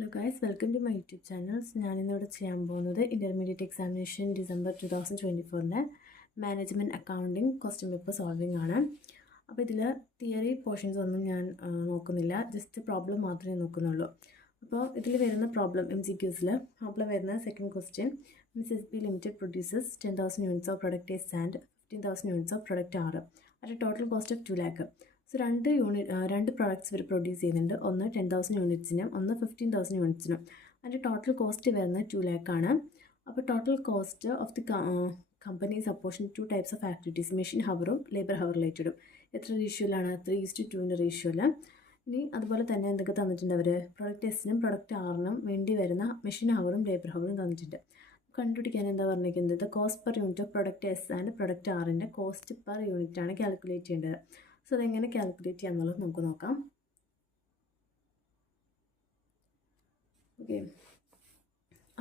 Hello guys, welcome to my YouTube channel. ഞാനിന്നിവിടെ ചെയ്യാൻ പോകുന്നത് intermediate examination December 2024 management accounting question paper solving ആണ്. അപ്പോൾ ഇതിൽ തിയറി പോർഷൻസ് ഒന്നും ഞാൻ നോക്കുന്നില്ല, ജസ്റ്റ് പ്രോബ്ലം മാത്രമേ നോക്കുന്നുള്ളൂ. അപ്പോൾ ഇതിൽ വരുന്ന പ്രോബ്ലം MCQസിൽ പ്രോബ്ലം വരുന്ന second question, MSSB limited producers 10,000 units of product A and 15,000 units of product ആറ് at a total cost of 2 lakh. So രണ്ട് പ്രോഡക്റ്റ്സ് ഇവർ പ്രൊഡ്യൂസ് ചെയ്യുന്നുണ്ട്. ഒന്ന് 10,000 യൂണിറ്റ്സിനും ഒന്ന് 15,000 യൂണിറ്റ്സിനും. അതിൻ്റെ ടോട്ടൽ കോസ്റ്റ് വരുന്നത് 2 lakh ആണ്. അപ്പോൾ total cost of the company is apportion two types of activities, machine ഹവറും ലേബർ ഹവർ റിലേറ്റഡും. എത്ര റേഷ്യോയിലാണ്? 3:2 റേഷ്യോയിൽ. ഇനി അതുപോലെ തന്നെ എന്തൊക്കെ തന്നിട്ടുണ്ട് അവർ? പ്രൊഡക്റ്റ് എസിനും പ്രൊഡക്റ്റ് ആറിനും വേണ്ടി വരുന്ന മെഷീൻ ഹവറും ലേബർ ഹവറും തന്നിട്ടുണ്ട്. കണ്ടുപിടിക്കാൻ എന്താ പറഞ്ഞിരിക്കുന്നത്? Cost per unit of product S and product ആറിൻ്റെ കോസ്റ്റ് പെർ യൂണിറ്റ് ആണ് കാൽക്കുലേറ്റ് ചെയ്യേണ്ടത്. സോ അതെങ്ങനെ കാൽക്കുലേറ്റ് ചെയ്യാമെന്നുള്ളത് നമുക്ക് നോക്കാം. ഓക്കെ,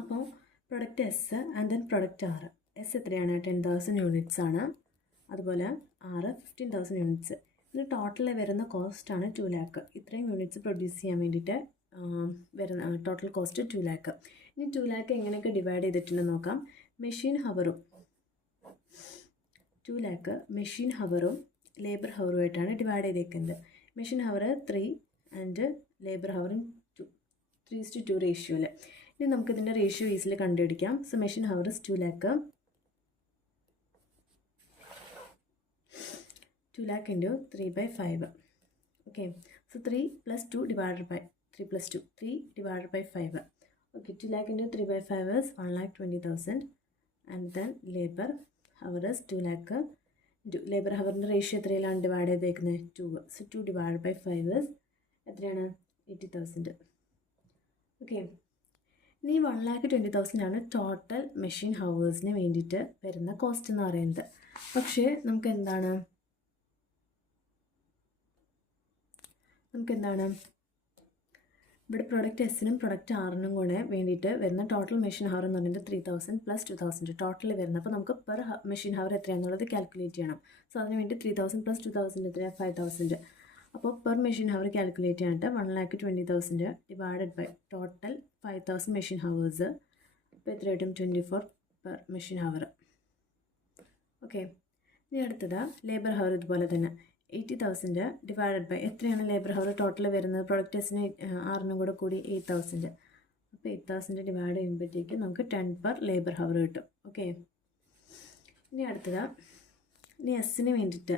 അപ്പോൾ product S and then product ആറ്. എസ് എത്രയാണ്? 10,000 യൂണിറ്റ്സ് ആണ്. അതുപോലെ ആറ് 15,000 യൂണിറ്റ്സ്. ഇതിന് ടോട്ടൽ വരുന്ന കോസ്റ്റാണ് 2 lakh. ഇത്രയും യൂണിറ്റ്സ് പ്രൊഡ്യൂസ് ചെയ്യാൻ വേണ്ടിയിട്ട് വരുന്ന ടോട്ടൽ കോസ്റ്റ് 2 lakh. ഇനി 2 lakh എങ്ങനെയൊക്കെ ഡിവൈഡ് ചെയ്തിട്ടുണ്ടെന്ന് നോക്കാം. മെഷീൻ ഹവറും 2 lakh മെഷീൻ ഹവറും ലേബർ ഹവറുമായിട്ടാണ് ഡിവൈഡ് ചെയ്തേക്കുന്നത്. മെഷീൻ ഹവർ 3 ആൻഡ് ലേബർ ഹവറും 3:2 റേഷ്യോയിൽ. ഇനി നമുക്കിതിൻ്റെ റേഷ്യോ ഈസിലി കണ്ടുപിടിക്കാം. So machine hour 2 lakh. 2 lakh into 3/5. Okay, so 3 plus 2 divided by 3 plus 2, 3 divided by 5. Okay, 2 lakh into 3/5 is 1,20,000. And then labor hour is 2 lakh. Labour ഹവറിൻ്റെ ratio എത്രയിലാണ് divide ചെയ്തേക്കുന്നത്? 2. So 2 divided by 5 is എത്രയാണ്? 80,000. Okay, ഇനി 1,20,000 ആണ് total machine ഹവേഴ്സിന് വേണ്ടിയിട്ട് വരുന്ന cost എന്ന് പറയുന്നത്. പക്ഷേ നമുക്കെന്താണ് ഇവിടെ പ്രൊഡക്റ്റ് എസിനും പ്രൊഡക്റ്റ് ആറിനും കൂടെ വേണ്ടിയിട്ട് വരുന്ന ടോട്ടൽ മെഷീൻ ഹവർ എന്ന് പറയുന്നത് 3,000 + 2,000 ടോട്ടൽ വരുന്നത്. അപ്പോൾ നമുക്ക് പെർ മെഷീൻ ഹവർ എത്രയാണെന്നുള്ളത് കാൽക്കുലേറ്റ് ചെയ്യണം. സോ അതിന് വേണ്ടി 3,000 + 2,000 എത്രയാണ്? 5,000. അപ്പോൾ പെർ മെഷീൻ ഹവർ കാൽക്കുലേറ്റ് ചെയ്യാനായിട്ട് 1,20,000 divided by total 5,000 machine hours. അപ്പോൾ എത്രയായിട്ടും 24 പെർ മെഷീൻ ഹവർ. ഓക്കെ, ഇനി അടുത്തത് ലേബർ ഹവർ. ഇതുപോലെ തന്നെ 80,000 ഡിവൈഡഡ് ബൈ എത്രയാണ് ലേബർ ഹവർ ടോട്ടൽ വരുന്നത്? പ്രൊഡക്റ്റേഴ്സിന് ആറിനും കൂടെ കൂടി 8,000. അപ്പോൾ 8,000 ഡിവൈഡ് ചെയ്യുമ്പോഴത്തേക്ക് നമുക്ക് 10 പെർ ലേബർ ഹവർ കിട്ടും. ഓക്കെ, ഇനി അടുത്തത് ഇനി എസിന് വേണ്ടിയിട്ട്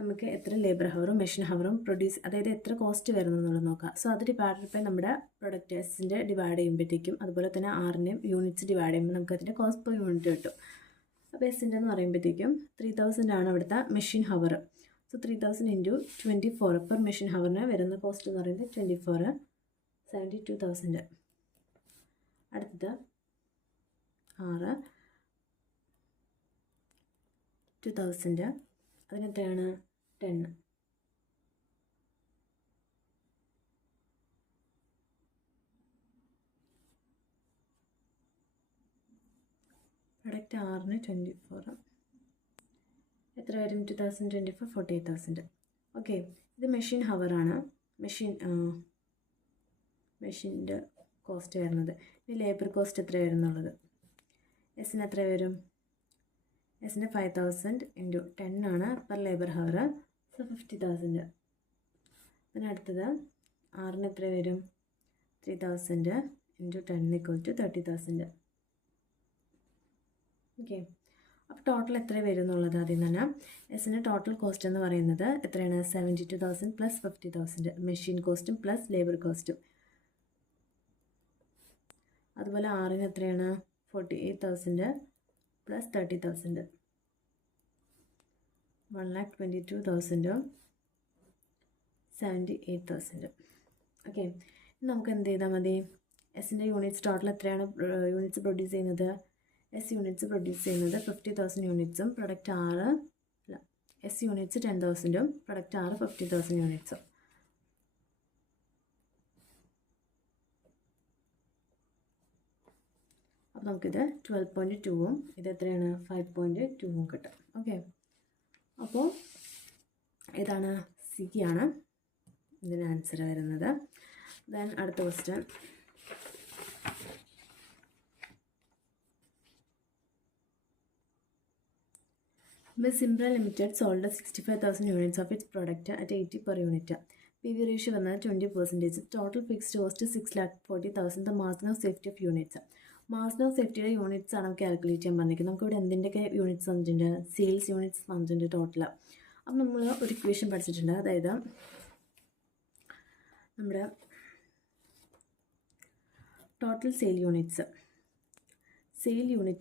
നമുക്ക് എത്ര ലേബർ ഹവറും മെഷീൻ ഹവറും പ്രൊഡ്യൂസ്, അതായത് എത്ര കോസ്റ്റ് വരുന്നു എന്നുള്ളത് നോക്കാം. സോ അത് ഡിവൈഡ് ബൈ നമ്മുടെ പ്രൊഡക്റ്റ് എസിൻ്റെ ഡിവൈഡ് ചെയ്യുമ്പോഴത്തേക്കും അതുപോലെ തന്നെ ആറിൻ്റെയും യൂണിറ്റ്സ് ഡിവൈഡ് ചെയ്യുമ്പോൾ നമുക്ക് അതിൻ്റെ കോസ്റ്റ് പെർ യൂണിറ്റ് കിട്ടും. അപ്പോൾ എസിൻ്റെ എന്ന് പറയുമ്പോഴത്തേക്കും 3,000 ആണ് അവിടുത്തെ machine hour. So 3,000 into 24 per machine ഹവറിന് വരുന്ന കോസ്റ്റ് എന്ന് പറയുന്നത് 24, 72,000. അടുത്തത് 6 2,000. അതിനെത്രയാണ്? 10. പ്രൊഡക്റ്റ് ആറിന് 24 എത്ര വരും? 2024 48,000. ഓക്കെ, ഇത് മെഷീൻ ഹവറാണ്, മെഷീൻ്റെ കോസ്റ്റ് വരുന്നത്. ഇനി ലേബർ കോസ്റ്റ് എത്ര വരുന്നുള്ളത്? എസിന് എത്ര വരും? എസിന് 5,000 into 10 ആണ് പെർ ലേബർ ഹവർ. സോ 50,000. അതിനടുത്തത് ആറിന് എത്ര വരും? 3,000 into 10 = 30,000. ഓക്കെ, അപ്പോൾ ടോട്ടൽ എത്ര വരും എന്നുള്ളത് ആദ്യം തന്നെ. എസിന് ടോട്ടൽ കോസ്റ്റ് എന്ന് പറയുന്നത് എത്രയാണ്? 72,000 + 50,000 മെഷീൻ കോസ്റ്റും പ്ലസ് ലേബർ കോസ്റ്റും. അതുപോലെ ആറിന് എത്രയാണ്? 48,000 + 30,000 1,22,000 78,000. ഓക്കെ, നമുക്ക് എന്ത് ചെയ്താൽ മതി? എസിൻ്റെ യൂണിറ്റ്സ് ടോട്ടൽ എത്രയാണ് യൂണിറ്റ്സ് പ്രൊഡ്യൂസ് ചെയ്യുന്നത്? എസ് യൂണിറ്റ്സ് പ്രൊഡ്യൂസ് ചെയ്യുന്നത് 50,000 യൂണിറ്റ്സും പ്രൊഡക്റ്റ് ആറ് എസ് യൂണിറ്റ്സ് 10,000ഉം പ്രൊഡക്റ്റ് ആറ് 50,000 യൂണിറ്റ്സും. അപ്പോൾ നമുക്കിത് 12.2ഉം ഇത് എത്രയാണ്? 5.2ഉം കിട്ടും. ഓക്കെ, അപ്പോൾ ഇതാണ് സി ആണ് ഇതിന് ആൻസർ വരുന്നത്. ദെൻ അടുത്ത question, Miss Simpra Limited sold 65,000 units of its product at 80 per unit. PV ratio വന്നത് 20%. Total fixed cost 6,40,000. The margin of safety of units. Margin of സേഫ്റ്റിയുടെ യൂണിറ്റ്സ് ആണ് കാൽക്കുലേറ്റ് ചെയ്യാൻ പറഞ്ഞിരിക്കുന്നത്. നമുക്കിവിടെ എന്തിൻ്റെയൊക്കെ യൂണിറ്റ്സ് വന്നിട്ടുണ്ട്? സെയിൽസ് യൂണിറ്റ്സ് വന്നിട്ടുണ്ട് ടോട്ടൽ. അപ്പം നമ്മൾ ഒരു ഇക്വേഷൻ പഠിച്ചിട്ടുണ്ട്. അതായത് നമ്മുടെ ടോട്ടൽ സെയിൽ യൂണിറ്റ്സ്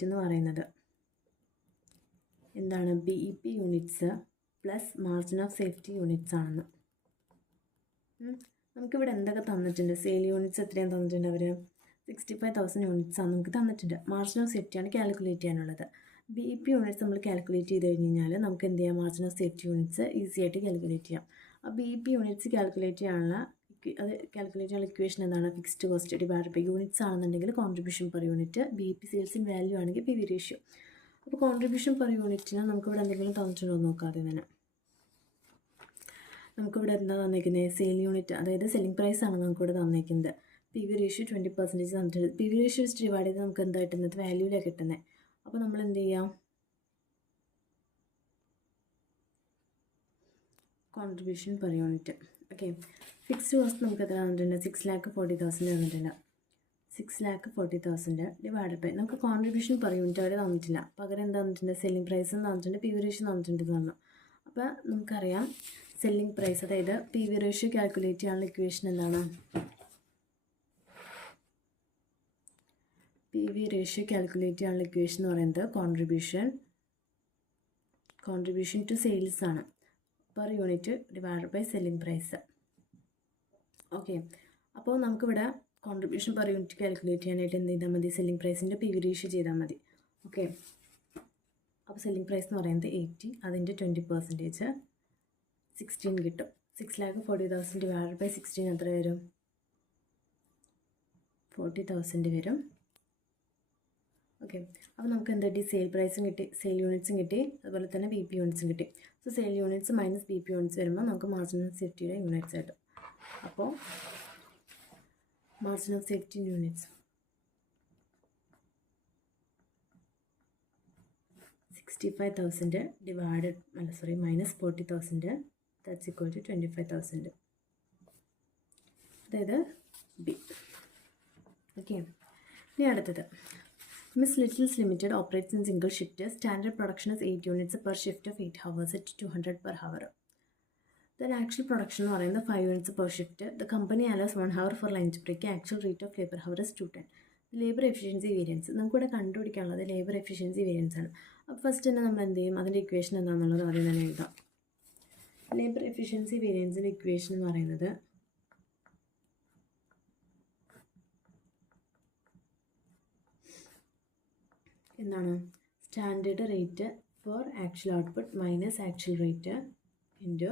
എന്ന് പറയുന്നത് എന്താണ്? BEP units plus margin of safety units ആണെന്ന്. നമുക്കിവിടെ എന്തൊക്കെ തന്നിട്ടുണ്ട്? സെയിൽ യൂണിറ്റ്സ് എത്രയും തന്നിട്ടുണ്ട്? അവർ 65,000 യൂണിറ്റ്സ് ആണ് നമുക്ക് തന്നിട്ടുണ്ട്. മാർജിൻ ഓഫ് സേഫ്റ്റിയാണ് കാൽക്കുലേറ്റ് ചെയ്യാനുള്ളത്. BEP യൂണിറ്റ്സ് നമ്മൾ കാൽക്കുലേറ്റ് ചെയ്ത് കഴിഞ്ഞാൽ നമുക്ക് എന്ത് ചെയ്യാം? Margin of safety units easy ആയിട്ട് കാൽക്കുലേറ്റ് ചെയ്യാം. ആ BEP യൂണിറ്റ്സ് കാൽക്കുലേറ്റ് ചെയ്യാനുള്ള ഇക്വേഷൻ എന്താണ്? Fixed cost divide by units ആണെന്നുണ്ടെങ്കിൽ contribution per unit, BEP sales in value ആണെങ്കിൽ PV റേഷ്യോ. അപ്പോൾ കോൺട്രിബ്യൂഷൻ പെർ യൂണിറ്റിന് നമുക്കിവിടെ എന്തെങ്കിലും തന്നിട്ടുണ്ടോ എന്ന് നോക്കാതെ തന്നെ നമുക്കിവിടെ എന്താ തന്നിരിക്കുന്നത്? സെയിൽ യൂണിറ്റ്, അതായത് സെല്ലിംഗ് പ്രൈസ് ആണ് നമുക്കിവിടെ തന്നിരിക്കുന്നത്. PV റേഷ്യോ 20% തന്നിട്ടുണ്ട്. PV റേഷ്യോ വെച്ച് ഡിവൈഡ് ചെയ്ത് നമുക്ക് എന്താ കിട്ടുന്നത്? വാല്യൂയിലാണ് കിട്ടുന്നത്. അപ്പോൾ നമ്മൾ എന്ത് ചെയ്യാം? Contribution per unit. Okay, fixed cost നമുക്ക് എത്ര തന്നിട്ടുണ്ട്? 6,40,000 തന്നിട്ടുണ്ട്. 6,40,000 ഡിവൈഡ് ബൈ നമുക്ക് കോൺട്രിബ്യൂഷൻ പെർ യൂണിറ്റ് അവർ തന്നിട്ടില്ല. പകരം എന്താ തന്നിട്ടുണ്ട്? സെല്ലിംഗ് പ്രൈസ് തന്നിട്ടുണ്ട്, PV റേഷ്യോ തന്നിട്ടുണ്ട് തന്നു. അപ്പോൾ നമുക്കറിയാം സെല്ലിംഗ് പ്രൈസ്, അതായത് PV റേഷ്യോ കാൽക്കുലേറ്റ് ചെയ്യാനുള്ള ഇക്വേഷൻ എന്താണ്? PV റേഷ്യോ കാൽക്കുലേറ്റ് ചെയ്യാനുള്ള ഇക്വേഷൻ എന്ന് പറയുന്നത് കോൺട്രിബ്യൂഷൻ ടു സെയിൽസ് ആണ്, per unit divide by selling price. Okay, അപ്പോൾ നമുക്കിവിടെ കോൺട്രിബ്യൂഷൻ പെർ യൂണിറ്റ് കാൽക്കുലേറ്റ് ചെയ്യാനായിട്ട് എന്ത് ചെയ്താൽ മതി? സെല്ലിംഗ് പ്രൈസിൻ്റെ PV റേഷ്യോ ചെയ്താൽ മതി. ഓക്കെ, അപ്പോൾ സെല്ലിംഗ് പ്രൈസ് എന്ന് പറയുന്നത് 80, അതിൻ്റെ 20% 16 കിട്ടും. 6,40,000 ഡിവൈഡ് ബൈ 16 എത്ര വരും? 40,000 വരും. ഓക്കെ, അപ്പോൾ നമുക്ക് എന്ത് കിട്ടി? സെയിൽ പ്രൈസും കിട്ടി, സെയിൽ യൂണിറ്റ്സും കിട്ടി, അതുപോലെ തന്നെ BEP യൂണിറ്റ്സും കിട്ടി. So sale units minus BEP units വരുമ്പോൾ നമുക്ക് മാർജിൻ ഓഫ് സേഫ്റ്റിയുടെ യൂണിറ്റ്സ് കിട്ടും. അപ്പോൾ margin of safety units 65,000 minus 40,000, that's equal to 25,000. അതായത് B. ഓക്കെ, ഇനി അടുത്തത് Miss Little's Limited operates in single shift. Standard production is 8 units per shift of 8 hours at 200 per hour. Then actual production എന്ന് പറയുന്നത് 5 units per shift. The company allows 1 hour for lunch break. Actual rate of labor hour is 210. Labour efficiency variance നമുക്കിവിടെ കണ്ടുപിടിക്കാനുള്ളത് labour efficiency variance ആണ്. അപ്പോൾ first തന്നെ നമ്മൾ എന്ത് ചെയ്യും? അതിൻ്റെ ഇക്വേഷൻ എന്താണെന്നുള്ളത് ആദ്യം തന്നെ എഴുതാം. ലേബർ എഫിഷ്യൻസി വേരിയൻസിൻ്റെ ഇക്വേഷൻ എന്ന് പറയുന്നത് എന്താണ്? Standard rate for actual output minus actual rate into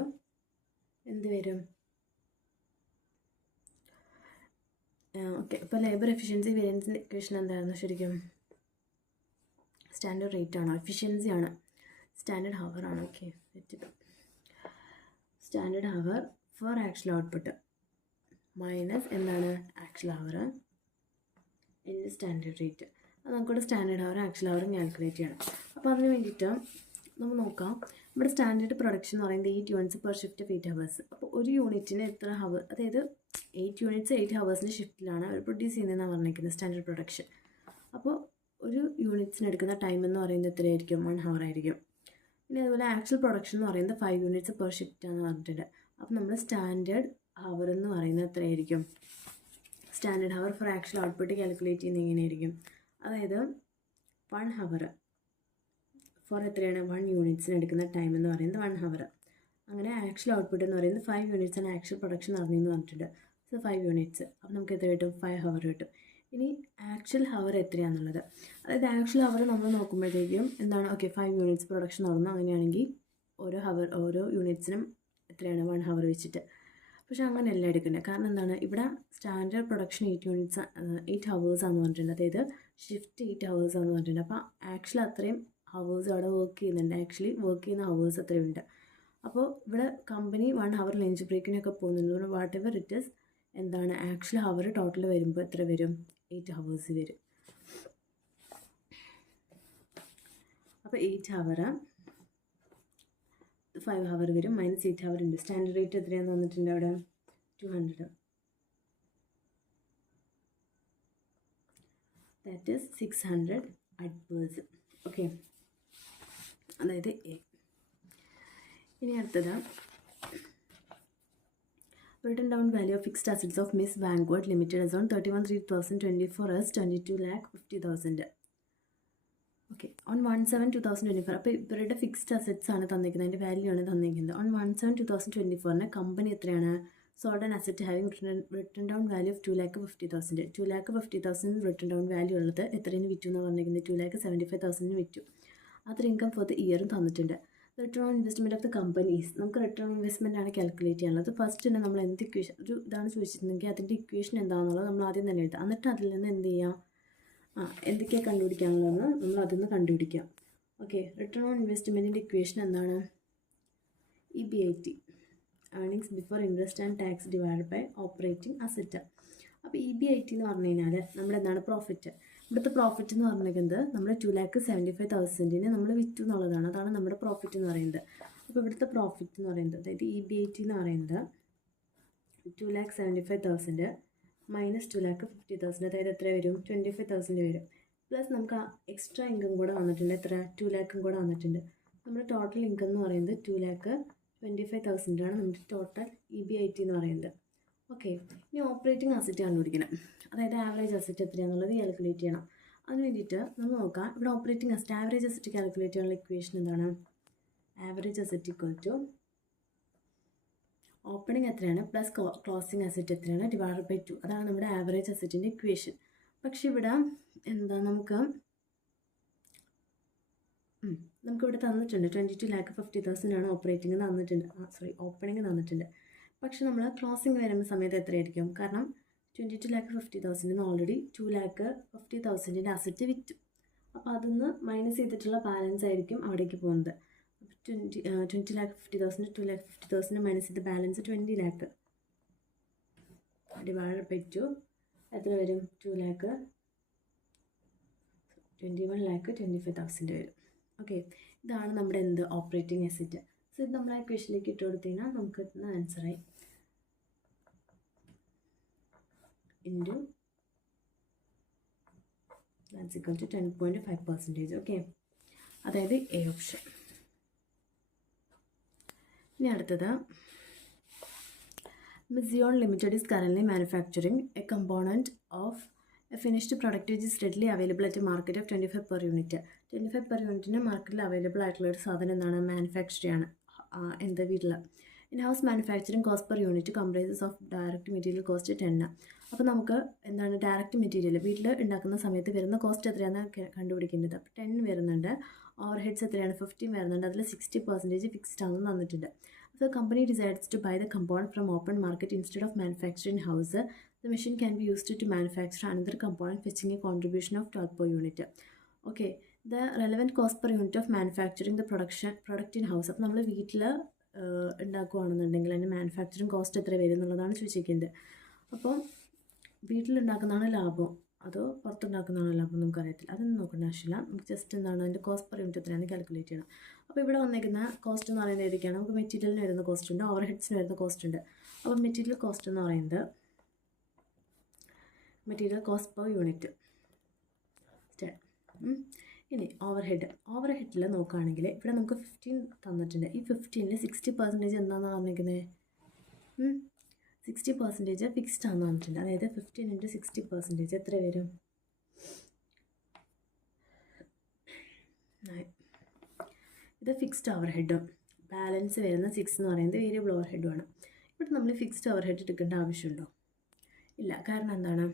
എന്ത് വരും? ഓക്കെ, ഇപ്പോൾ ലേബർ എഫിഷ്യൻസി വേരിയൻസിൻ്റെ ഇക്വേഷൻ എന്തായിരുന്നു ശരിക്കും? സ്റ്റാൻഡേർഡ് റേറ്റ് ആണോ? എഫിഷ്യൻസി ആണ്, സ്റ്റാൻഡേർഡ് ഹവർ ആണ്. Okay, standard hour for actual output minus എന്താണ്? Actual hour into standard rate. അത് നമുക്കിവിടെ സ്റ്റാൻഡേർഡ് ഹവറും ആക്ച്വൽ ഹവറും കാൽക്കുലേറ്റ് ചെയ്യണം. അപ്പോൾ അതിന് വേണ്ടിയിട്ട് നമ്മൾ നോക്കാം. നമ്മുടെ സ്റ്റാൻഡേർഡ് പ്രൊഡക്ഷൻ എന്ന് പറയുന്നത് 8 units per shift of 8 hours. അപ്പോൾ ഒരു യൂണിറ്റിന് എത്ര ഹവർ, അതായത് 8 യൂണിറ്റ്സ് 8 ഹവേഴ്സിൻ്റെ ഷിഫ്റ്റിലാണ് അവർ പ്രൊഡ്യൂസ് ചെയ്യുന്നതെന്നാണ് പറഞ്ഞിരിക്കുന്നത് സ്റ്റാൻഡേർഡ് പ്രൊഡക്ഷൻ. അപ്പോൾ ഒരു യൂണിറ്റ്സിന് എടുക്കുന്ന ടൈം എന്ന് പറയുന്നത് എത്രയായിരിക്കും? 1 ഹവർ ആയിരിക്കും. പിന്നെ അതുപോലെ ആക്ച്വൽ പ്രൊഡക്ഷൻ എന്ന് പറയുന്നത് 5 യൂണിറ്റ്സ് പെർ ഷിഫ്റ്റ് ആണെന്ന് പറഞ്ഞിട്ടുണ്ട്. അപ്പോൾ നമ്മൾ സ്റ്റാൻഡേർഡ് ഹവർ എന്ന് പറയുന്നത് എത്രയായിരിക്കും? Standard hour for actual output calculate ചെയ്യുന്നത് എങ്ങനെയായിരിക്കും? അതായത് 1 ഹവർ ഫോർ എത്രയാണ്? 1 യൂണിറ്റ്സിന് എടുക്കുന്ന ടൈം എന്ന് പറയുന്നത് 1 ഹവർ. അങ്ങനെ ആക്ച്വൽ ഔട്ട്പുട്ട് എന്ന് പറയുന്നത് 5 യൂണിറ്റ്സ് ആണ് ആക്ച്വൽ പ്രൊഡക്ഷൻ നടന്നതെന്ന് പറഞ്ഞിട്ടുണ്ട്. So 5 units. അപ്പോൾ നമുക്ക് എത്ര കിട്ടും? 5 ഹവർ കിട്ടും. ഇനി ആക്ച്വൽ ഹവർ എത്രയാണെന്നുള്ളത്, അതായത് ആക്ച്വൽ ഹവർ നമ്മൾ നോക്കുമ്പോഴത്തേക്കും എന്താണ്? ഓക്കെ, 5 യൂണിറ്റ്സ് പ്രൊഡക്ഷൻ നടന്നു. അങ്ങനെയാണെങ്കിൽ ഓരോ യൂണിറ്റ്സിനും എത്രയാണ്? 1 ഹവർ വെച്ചിട്ട്. പക്ഷേ അങ്ങനെയല്ല എടുക്കേണ്ടത്. കാരണം എന്താണ്? ഇവിടെ സ്റ്റാൻഡേർഡ് പ്രൊഡക്ഷൻ 8 ഹവേഴ്സാണെന്ന് പറഞ്ഞിട്ടുണ്ട്. അതായത് ഷിഫ്റ്റ് 8 ഹവേഴ്സാണെന്ന് പറഞ്ഞിട്ടുണ്ട്. അപ്പോൾ ആക്ച്വലി അത്രയും ഹവേഴ്സ് അവിടെ വർക്ക് ചെയ്യുന്നുണ്ട്. ആക്ച്വലി വർക്ക് ചെയ്യുന്ന ഹവേഴ്സ് അത്രയുണ്ട്. അപ്പോൾ ഇവിടെ കമ്പനി 1 ഹവർ ലഞ്ച് ബ്രേക്കിനൊക്കെ പോകുന്നുണ്ട്. വാട്ട് എവർ ഇറ്റ് ഈസ് എന്താണ്? ആക്ച്വൽ ഹവർ ടോട്ടൽ വരുമ്പോൾ എത്ര വരും? 8 ഹവേഴ്സ് വരും. അപ്പോൾ 8 ഹവർ 5 ഹവർ വരും, -8 ഹവർ ഉണ്ട്. സ്റ്റാൻഡേർഡ് റേറ്റ് എത്രയാണെന്ന് തന്നിട്ടുണ്ട് അവിടെ? 200. That is 600 adverse. ഓക്കെ, അതായത് എ. ഇനി അടുത്തത് written down value of fixed assets of Miss Vanguard Limited as on 31/3/2024 as 22,50,000. Okay, on 1/7/2024. അപ്പോൾ ഇവരുടെ ഫിക്സ്ഡ് അസറ്റ്സ് ആണ് തന്നിരിക്കുന്നത്, അതിൻ്റെ വാല്യൂ ആണ് തന്നിരിക്കുന്നത്. ഓൺ 1/7/2024 കമ്പനി എത്രയാണ് sold and asset having written down value of 2,50,000. 2,50,000 written down value ഉള്ളത് എത്രയാണ് വിറ്റു എന്ന് പറഞ്ഞിരിക്കുന്നത്? 2,75,000 വിറ്റു. അതർ ഇൻകം ഫോർ ദ ഇയറും തന്നിട്ടുണ്ട്. Return on investment of the companies, നമുക്ക് റിട്ടേൺ ഓൺ ഇൻവെസ്റ്റ്മെൻ്റ് ആണ് കാൽക്കുലേറ്റ് ചെയ്യാനുള്ളത്. ഫസ്റ്റ് തന്നെ നമ്മൾ എന്ത് ഇക്വേഷൻ, ഒരു ഇതാണ് ചോദിച്ചിട്ടുണ്ടെങ്കിൽ അതിൻ്റെ ഇക്വേഷൻ എന്താണെന്നുള്ളത് നമ്മൾ ആദ്യം തന്നെ എഴുതാം. എന്നിട്ട് അതിൽ നിന്ന് എന്ത് ചെയ്യാം, എന്തൊക്കെയാണ് കണ്ടുപിടിക്കാനുള്ളതെന്ന് നമ്മൾ അതിൽ നിന്ന് കണ്ടുപിടിക്കാം. ഓക്കെ, റിട്ടേൺ ഓൺ ഇൻവെസ്റ്റ്മെൻറ്റിൻ്റെ ഇക്വേഷൻ എന്താണ്? EBIT, earnings before interest and tax divide by operating asset. അപ്പോൾ EBIT എന്ന് പറഞ്ഞു കഴിഞ്ഞാൽ നമ്മളെന്താണ് പ്രോഫിറ്റ്. ഇവിടുത്തെ പ്രോഫിറ്റ് എന്ന് പറഞ്ഞിരിക്കുന്നത് നമ്മൾ 2,75,000 നമ്മൾ വിറ്റു എന്നുള്ളതാണ്. അതാണ് നമ്മുടെ പ്രോഫിറ്റ് എന്ന് പറയുന്നത്. അപ്പോൾ ഇവിടുത്തെ പ്രോഫിറ്റ് എന്ന് പറയുന്നത്, അതായത് EBIT എന്ന് പറയുന്നത് 2,75,000 മൈനസ് 2,50,000, അതായത് എത്ര വരും? 25,000 വരും. പ്ലസ് നമുക്ക് ആ എക്സ്ട്രാ ഇൻകം കൂടെ വന്നിട്ടുണ്ട്. എത്ര? 2,00,000 കൂടെ വന്നിട്ടുണ്ട്. നമ്മുടെ ടോട്ടൽ ഇൻകം എന്ന് പറയുന്നത് 2,25,000 ആണ് നമ്മുടെ ടോട്ടൽ EBIT എന്ന് പറയുന്നത്. ഓക്കെ, ഇനി ഓപ്പറേറ്റിംഗ് അസറ്റ് കണ്ടുപിടിക്കണം. അതായത് ആവറേജ് അസറ്റ് എത്രയാണെന്നുള്ളത് കാൽക്കുലേറ്റ് ചെയ്യണം. അതിന് വേണ്ടിയിട്ട് നമ്മൾ നോക്കാം. ഇവിടെ operating asset, average asset calculate ചെയ്യാനുള്ള ഇക്വേഷൻ എന്താണ്? Average asset equal to opening എത്രയാണ് പ്ലസ് ക്ലോസിംഗ് അസറ്റ് എത്രയാണ് ഡിവൈഡ് ബൈ 2. അതാണ് നമ്മുടെ ആവറേജ് അസറ്റിൻ്റെ ഇക്വേഷൻ. പക്ഷെ ഇവിടെ എന്താ, നമുക്കിവിടെ തന്നിട്ടുണ്ട് 22,50,000 ആണ് ഓപ്പറേറ്റിംഗ് തന്നിട്ടുണ്ട്, ഓപ്പണിംഗ് തന്നിട്ടുണ്ട്. പക്ഷെ നമ്മൾ ക്ലോസിംഗ് വരുന്ന സമയത്ത് എത്രയായിരിക്കും? കാരണം 22,50,000 ഓൾറെഡി 2,50,000 അസറ്റ് വിറ്റു. അപ്പോൾ അതിന്ന് മൈനസ് ചെയ്തിട്ടുള്ള ബാലൻസ് ആയിരിക്കും അവിടേക്ക് പോകുന്നത്. 20,50,000 2,50,000 മൈനസ് ചെയ്ത് ബാലൻസ് 20 lakh ഡിവൈഡ് ബൈ 2 എത്ര വരും? 21,25,000 വരും. ഓക്കെ, ഇതാണ് നമ്മുടെ എന്ത് ഓപ്പറേറ്റിംഗ് അസറ്റ്. സോ ഇത് നമ്മൾ ആ ഇക്വേഷനിലേക്ക് ഇട്ട് കൊടുത്തു കഴിഞ്ഞാൽ നമുക്ക് കിട്ടുന്ന ആൻസറായി into that's equal to 10.5%. Okay, അതായത് എ ഓപ്ഷൻ. ഇനി അടുത്തത്, Mizion Limited is currently manufacturing a component of a finished product which is readily available at a market of 25 per unit. 25 per യൂണിറ്റിന് മാർക്കറ്റിൽ അവൈലബിൾ ആയിട്ടുള്ള ഒരു സാധനം എന്താണ്? മാനുഫാക്ചർ ആണ് എന്താ വീട്ടിൽ. In house manufacturing cost per unit comprises of direct material cost 10. അപ്പോൾ നമുക്ക് എന്താണ് ഡയറക്റ്റ് മെറ്റീരിയൽ വീട്ടിൽ ഉണ്ടാക്കുന്ന സമയത്ത് വരുന്ന കോസ്റ്റ് എത്രയാണെന്ന് കണ്ടുപിടിക്കേണ്ടത്. അപ്പോൾ 10 വരുന്നുണ്ട്. ഓവർ ഹെഡ്സ് എത്രയാണ്? 15 വരുന്നുണ്ട്. അതിൽ 60% ഫിക്സ്ഡ് ആണെന്ന് തന്നിട്ടുണ്ട്. The company decides to buy the component from open market instead of manufacturing in-house. The machine can be used to manufacture another component fetching a contribution of 12 per unit. Okay, the relevant cost per unit of manufacturing the product in-house. അപ്പോൾ നമ്മൾ വീട്ടിൽ ഉണ്ടാക്കുകയാണെന്നുണ്ടെങ്കിൽ അതിൻ്റെ manufacturing cost എത്ര വരും എന്നുള്ളതാണ് ചോദിച്ചിരിക്കുന്നത്. അപ്പോൾ വീട്ടിലുണ്ടാക്കുന്നതാണ് ലാഭം അതോ പുറത്തുണ്ടാക്കുന്നതാണോ ലാഭം നമുക്കറിയത്തില്ല. അതൊന്നും നോക്കേണ്ട ആവശ്യമില്ല. നമുക്ക് ജസ്റ്റ് എന്താണ് അതിൻ്റെ കോസ്റ്റ് പെർ യൂണിറ്റ് എത്രയാണെന്ന് കാൽക്കുലേറ്റ് ചെയ്യണം. അപ്പോൾ ഇവിടെ വന്നിരിക്കുന്ന കോസ്റ്റ് എന്ന് പറയുന്നത് ഏതൊക്കെയാണ്? നമുക്ക് മെറ്റീരിയലിന് വരുന്ന കോസ്റ്റ് ഉണ്ട്, ഓവർ ഹെഡ്സിന് വരുന്ന കോസ്റ്റ് ഉണ്ട്. അപ്പോൾ മെറ്റീരിയൽ കോസ്റ്റ് എന്ന് പറയുന്നത് മെറ്റീരിയൽ കോസ്റ്റ് പെർ യൂണിറ്റ്. ഇനി ഓവർ ഹെഡിൽ നോക്കുകയാണെങ്കിൽ ഇവിടെ നമുക്ക് 15 തന്നിട്ടുണ്ട്. ഈ 15ൽ 60% എന്താണെന്ന് പറഞ്ഞിരിക്കുന്നത്? 60% ഫിക്സ്ഡ് ആണെന്ന് പറഞ്ഞിട്ടുണ്ട്. അതായത് 15 × 60% എത്ര വരും? 9. ഇത് ഫിക്സ്ഡ് ഓവർ ഹെഡും ബാലൻസ് വരുന്ന 6 എന്ന് പറയുന്നത് വേരിയബിൾ ഓവർ ഹെഡുമാണ്. ഇവിടെ നമ്മൾ ഫിക്സ്ഡ് ഓവർ ഹെഡ് എടുക്കേണ്ട ആവശ്യമുണ്ടോ? ഇല്ല. കാരണം എന്താണ്?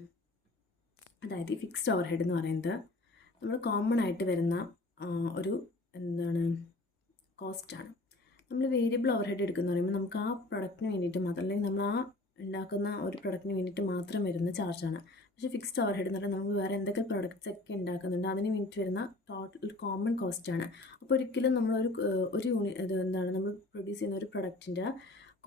അതായത് ഈ ഫിക്സ്ഡ് ഓവർ ഹെഡ് എന്ന് പറയുന്നത് നമ്മൾ കോമൺ ആയിട്ട് വരുന്ന ഒരു എന്താണ് കോസ്റ്റാണ്. നമ്മൾ വേരിയബിൾ ഓവർ ഹെഡ് എടുക്കുന്ന പറയുമ്പോൾ നമുക്ക് ആ പ്രൊഡക്റ്റിന് വേണ്ടിയിട്ട് മാത്രം, അല്ലെങ്കിൽ നമ്മൾ ആ ഉണ്ടാക്കുന്ന ഒരു പ്രൊഡക്റ്റിന് വേണ്ടിയിട്ട് മാത്രം വരുന്ന ചാർജാണ്. പക്ഷേ ഫിക്സ്ഡ് ഓവർ ഹെഡ് എന്ന് പറഞ്ഞാൽ നമ്മൾ വേറെ എന്തൊക്കെ പ്രൊഡക്ട്സ് ഒക്കെ ഉണ്ടാക്കുന്നുണ്ട് അതിന് വേണ്ടിയിട്ട് വരുന്ന ടോട്ടൽ കോമൺ കോസ്റ്റാണ്. അപ്പോൾ ഒരിക്കലും നമ്മളൊരു എന്താണ് നമ്മൾ പ്രൊഡ്യൂസ് ചെയ്യുന്ന ഒരു പ്രൊഡക്റ്റിൻ്റെ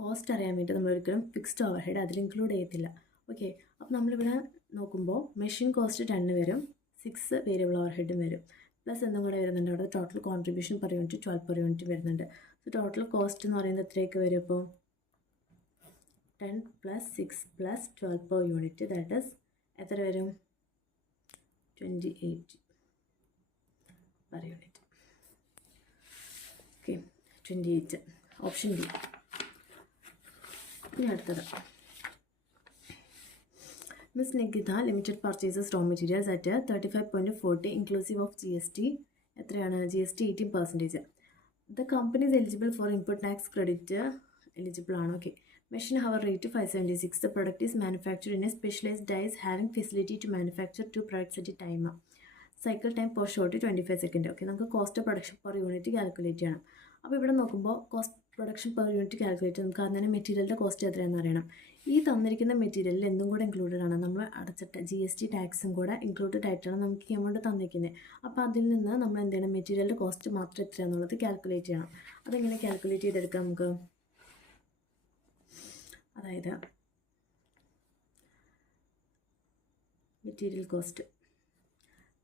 കോസ്റ്റ് അറിയാൻ വേണ്ടി നമ്മളൊരിക്കലും ഫിക്സ്ഡ് ഓവർ ഹെഡ് അതിൽ ഇൻക്ലൂഡ് ചെയ്യത്തില്ല. ഓക്കെ, അപ്പോൾ നമ്മളിവിടെ നോക്കുമ്പോൾ മെഷീൻ കോസ്റ്റ് 10 വരും, 6 വേരിയബിൾ ഓവർ ഹെഡും വരും, പ്ലസ് എന്തും കൂടെ വരുന്നുണ്ട് അവിടെ total contribution per unit 12 per unit വരുന്നുണ്ട്. സോ ടോട്ടൽ കോസ്റ്റ് എന്ന് പറയുന്നത് എത്രയൊക്കെ വരും അപ്പോൾ 10 + 6 + 12 പെർ യൂണിറ്റ്, ദാറ്റ് ഈസ് എത്ര വരും 28 per unit. Okay 28 option B. ഇനി അടുത്തത് Ms. Nikita limited purchases raw materials at 35.40 inclusive of GST. എത്രയാണ് GST 18%. The company is eligible for input tax credit. Eligible ആണ്. Okay. Machine hour rate 576. The product is manufactured in a specialized dies having facility to manufacture 2 products at a time. Cycle time per short 25 seconds. Okay, നമുക്ക് cost production per unit calculate ചെയ്യണം. അപ്പോൾ ഇവിടെ നോക്കുമ്പോൾ cost production per unit calculate നമുക്ക് അതിന് മെറ്റീരിയലിൻ്റെ cost എത്രയാണെന്ന് അറിയണം. ഈ തന്നിരിക്കുന്ന മെറ്റീരിയലിൽ എന്തും കൂടെ ഇൻക്ലൂഡഡ് ആണ്, നമ്മൾ അടച്ചിട്ട GST ടാക്സും കൂടെ ഇൻക്ലൂഡഡ് ആയിട്ടാണ് നമുക്ക് ഈ എമൗണ്ട് തന്നിരിക്കുന്നത്. അപ്പോൾ അതിൽ നിന്ന് നമ്മൾ എന്ത് ചെയ്യണം, മെറ്റീരിയലിൻ്റെ കോസ്റ്റ് മാത്രം എത്രയാണെന്നുള്ളത് കാൽക്കുലേറ്റ് ചെയ്യണം. അതെങ്ങനെ കാൽക്കുലേറ്റ് ചെയ്തെടുക്കാം നമുക്ക്? അതായത് മെറ്റീരിയൽ കോസ്റ്റ്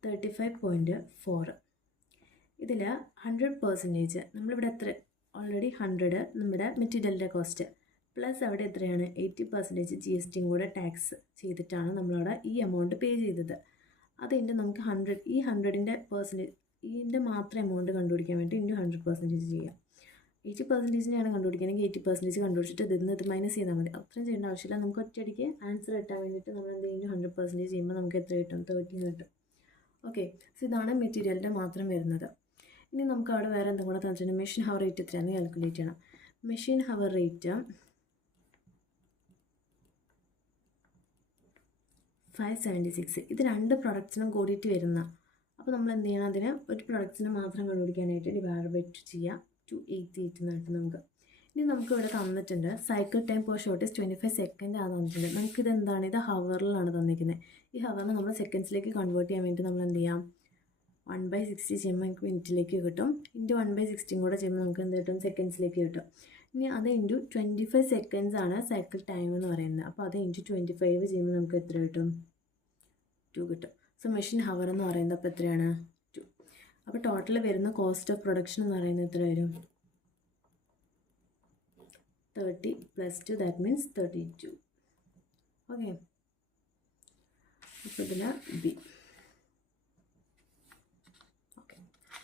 35.4, ഇതിൽ 100% നമ്മളിവിടെ എത്ര ഓൾറെഡി 100 നമ്മുടെ മെറ്റീരിയലിൻ്റെ കോസ്റ്റ് പ്ലസ് അവിടെ എത്രയാണ് 80% GSTയും കൂടെ ടാക്സ് ചെയ്തിട്ടാണ് നമ്മളവിടെ ഈ എമൗണ്ട് പേ ചെയ്തത്. അതിൻ്റെ നമുക്ക് 100 ഈ 100ൻ്റെ പെർസെൻറ്റേജ് ഇതിൻ്റെ മാത്രം എമൗണ്ട് കണ്ടുപിടിക്കാൻ വേണ്ടി ഇൻറ്റു 100% ചെയ്യാം. 80%നെയാണ് കണ്ടുപിടിക്കുകയാണെങ്കിൽ 80% കണ്ടുപിടിച്ചിട്ട് ഇത് മൈനസ് ചെയ്താൽ മതി. അത്രയും ചെയ്യേണ്ട ആവശ്യമില്ല. നമുക്ക് ഒറ്റയടിക്ക് ആൻസർ കിട്ടാൻ വേണ്ടിയിട്ട് നമ്മൾ എന്ത് ചെയ്യും 100% ചെയ്യുമ്പോൾ നമുക്ക് എത്ര കിട്ടും 13 കിട്ടും. ഓക്കെ, സോ ഇതാണ് മെറ്റീരിയലിൻ്റെ മാത്രം വരുന്നത്. ഇനി നമുക്ക് അവിടെ വേറെ എന്തും കൂടെ തന്നിട്ടുണ്ട്. മെഷീൻ ഹവർ റേറ്റ് എത്രയാണെന്ന് കാൽക്കുലേറ്റ് ചെയ്യണം. Machine hour rate 576. ഇത് 2 പ്രൊഡക്ട്സിനും കൂടിയിട്ട് വരുന്ന. അപ്പോൾ നമ്മൾ എന്ത് ചെയ്യണം, അതിന് ഒരു പ്രൊഡക്ട്സിന് മാത്രം കണ്ടുപിടിക്കാനായിട്ട് ഡിവൈഡ് ബൈ 2 ചെയ്യാം. 288 എന്നായിട്ട് നമുക്ക്. ഇനി നമുക്ക് ഇവിടെ തന്നിട്ടുണ്ട് cycle time per shot 25 second ആണ് തന്നിട്ടുണ്ട്. നമുക്കിത് എന്താണ്, ഇത് ഹവറിലാണ് തന്നിരിക്കുന്നത്. ഈ ഹവറിനെ നമ്മൾ സെക്കൻഡ്സിലേക്ക് കൺവേർട്ട് ചെയ്യാൻ വേണ്ടി നമ്മൾ എന്ത് ചെയ്യാം, 1/60 ചെയ്യുമ്പോൾ നമുക്ക് മിനിറ്റിലേക്ക് കിട്ടും. ഇൻറ്റു 1/60 കൂടെ ചെയ്യുമ്പോൾ നമുക്ക് എന്ത് കിട്ടും, സെക്കൻഡ്സിലേക്ക് കിട്ടും. ഇനി അത് ഇൻറ്റു 25 സെക്കൻഡ്സ് ആണ് സൈക്കിൾ ടൈം എന്ന് പറയുന്നത്. അപ്പോൾ അത് ഇൻറ്റു 25 ചെയ്യുമ്പോൾ നമുക്ക് എത്ര കിട്ടും, 2 കിട്ടും. സോ മെഷീൻ ഹവർ എന്ന് പറയുന്നത് അപ്പോൾ എത്രയാണ് 2. അപ്പോൾ ടോട്ടൽ വരുന്ന കോസ്റ്റ് ഓഫ് പ്രൊഡക്ഷൻ എന്ന് പറയുന്നത് എത്ര വരും, 30 + 2 ദാറ്റ് മീൻസ് 32. ഓക്കെ, അപ്പോൾ ഇതിൽ ബി. ഓക്കെ,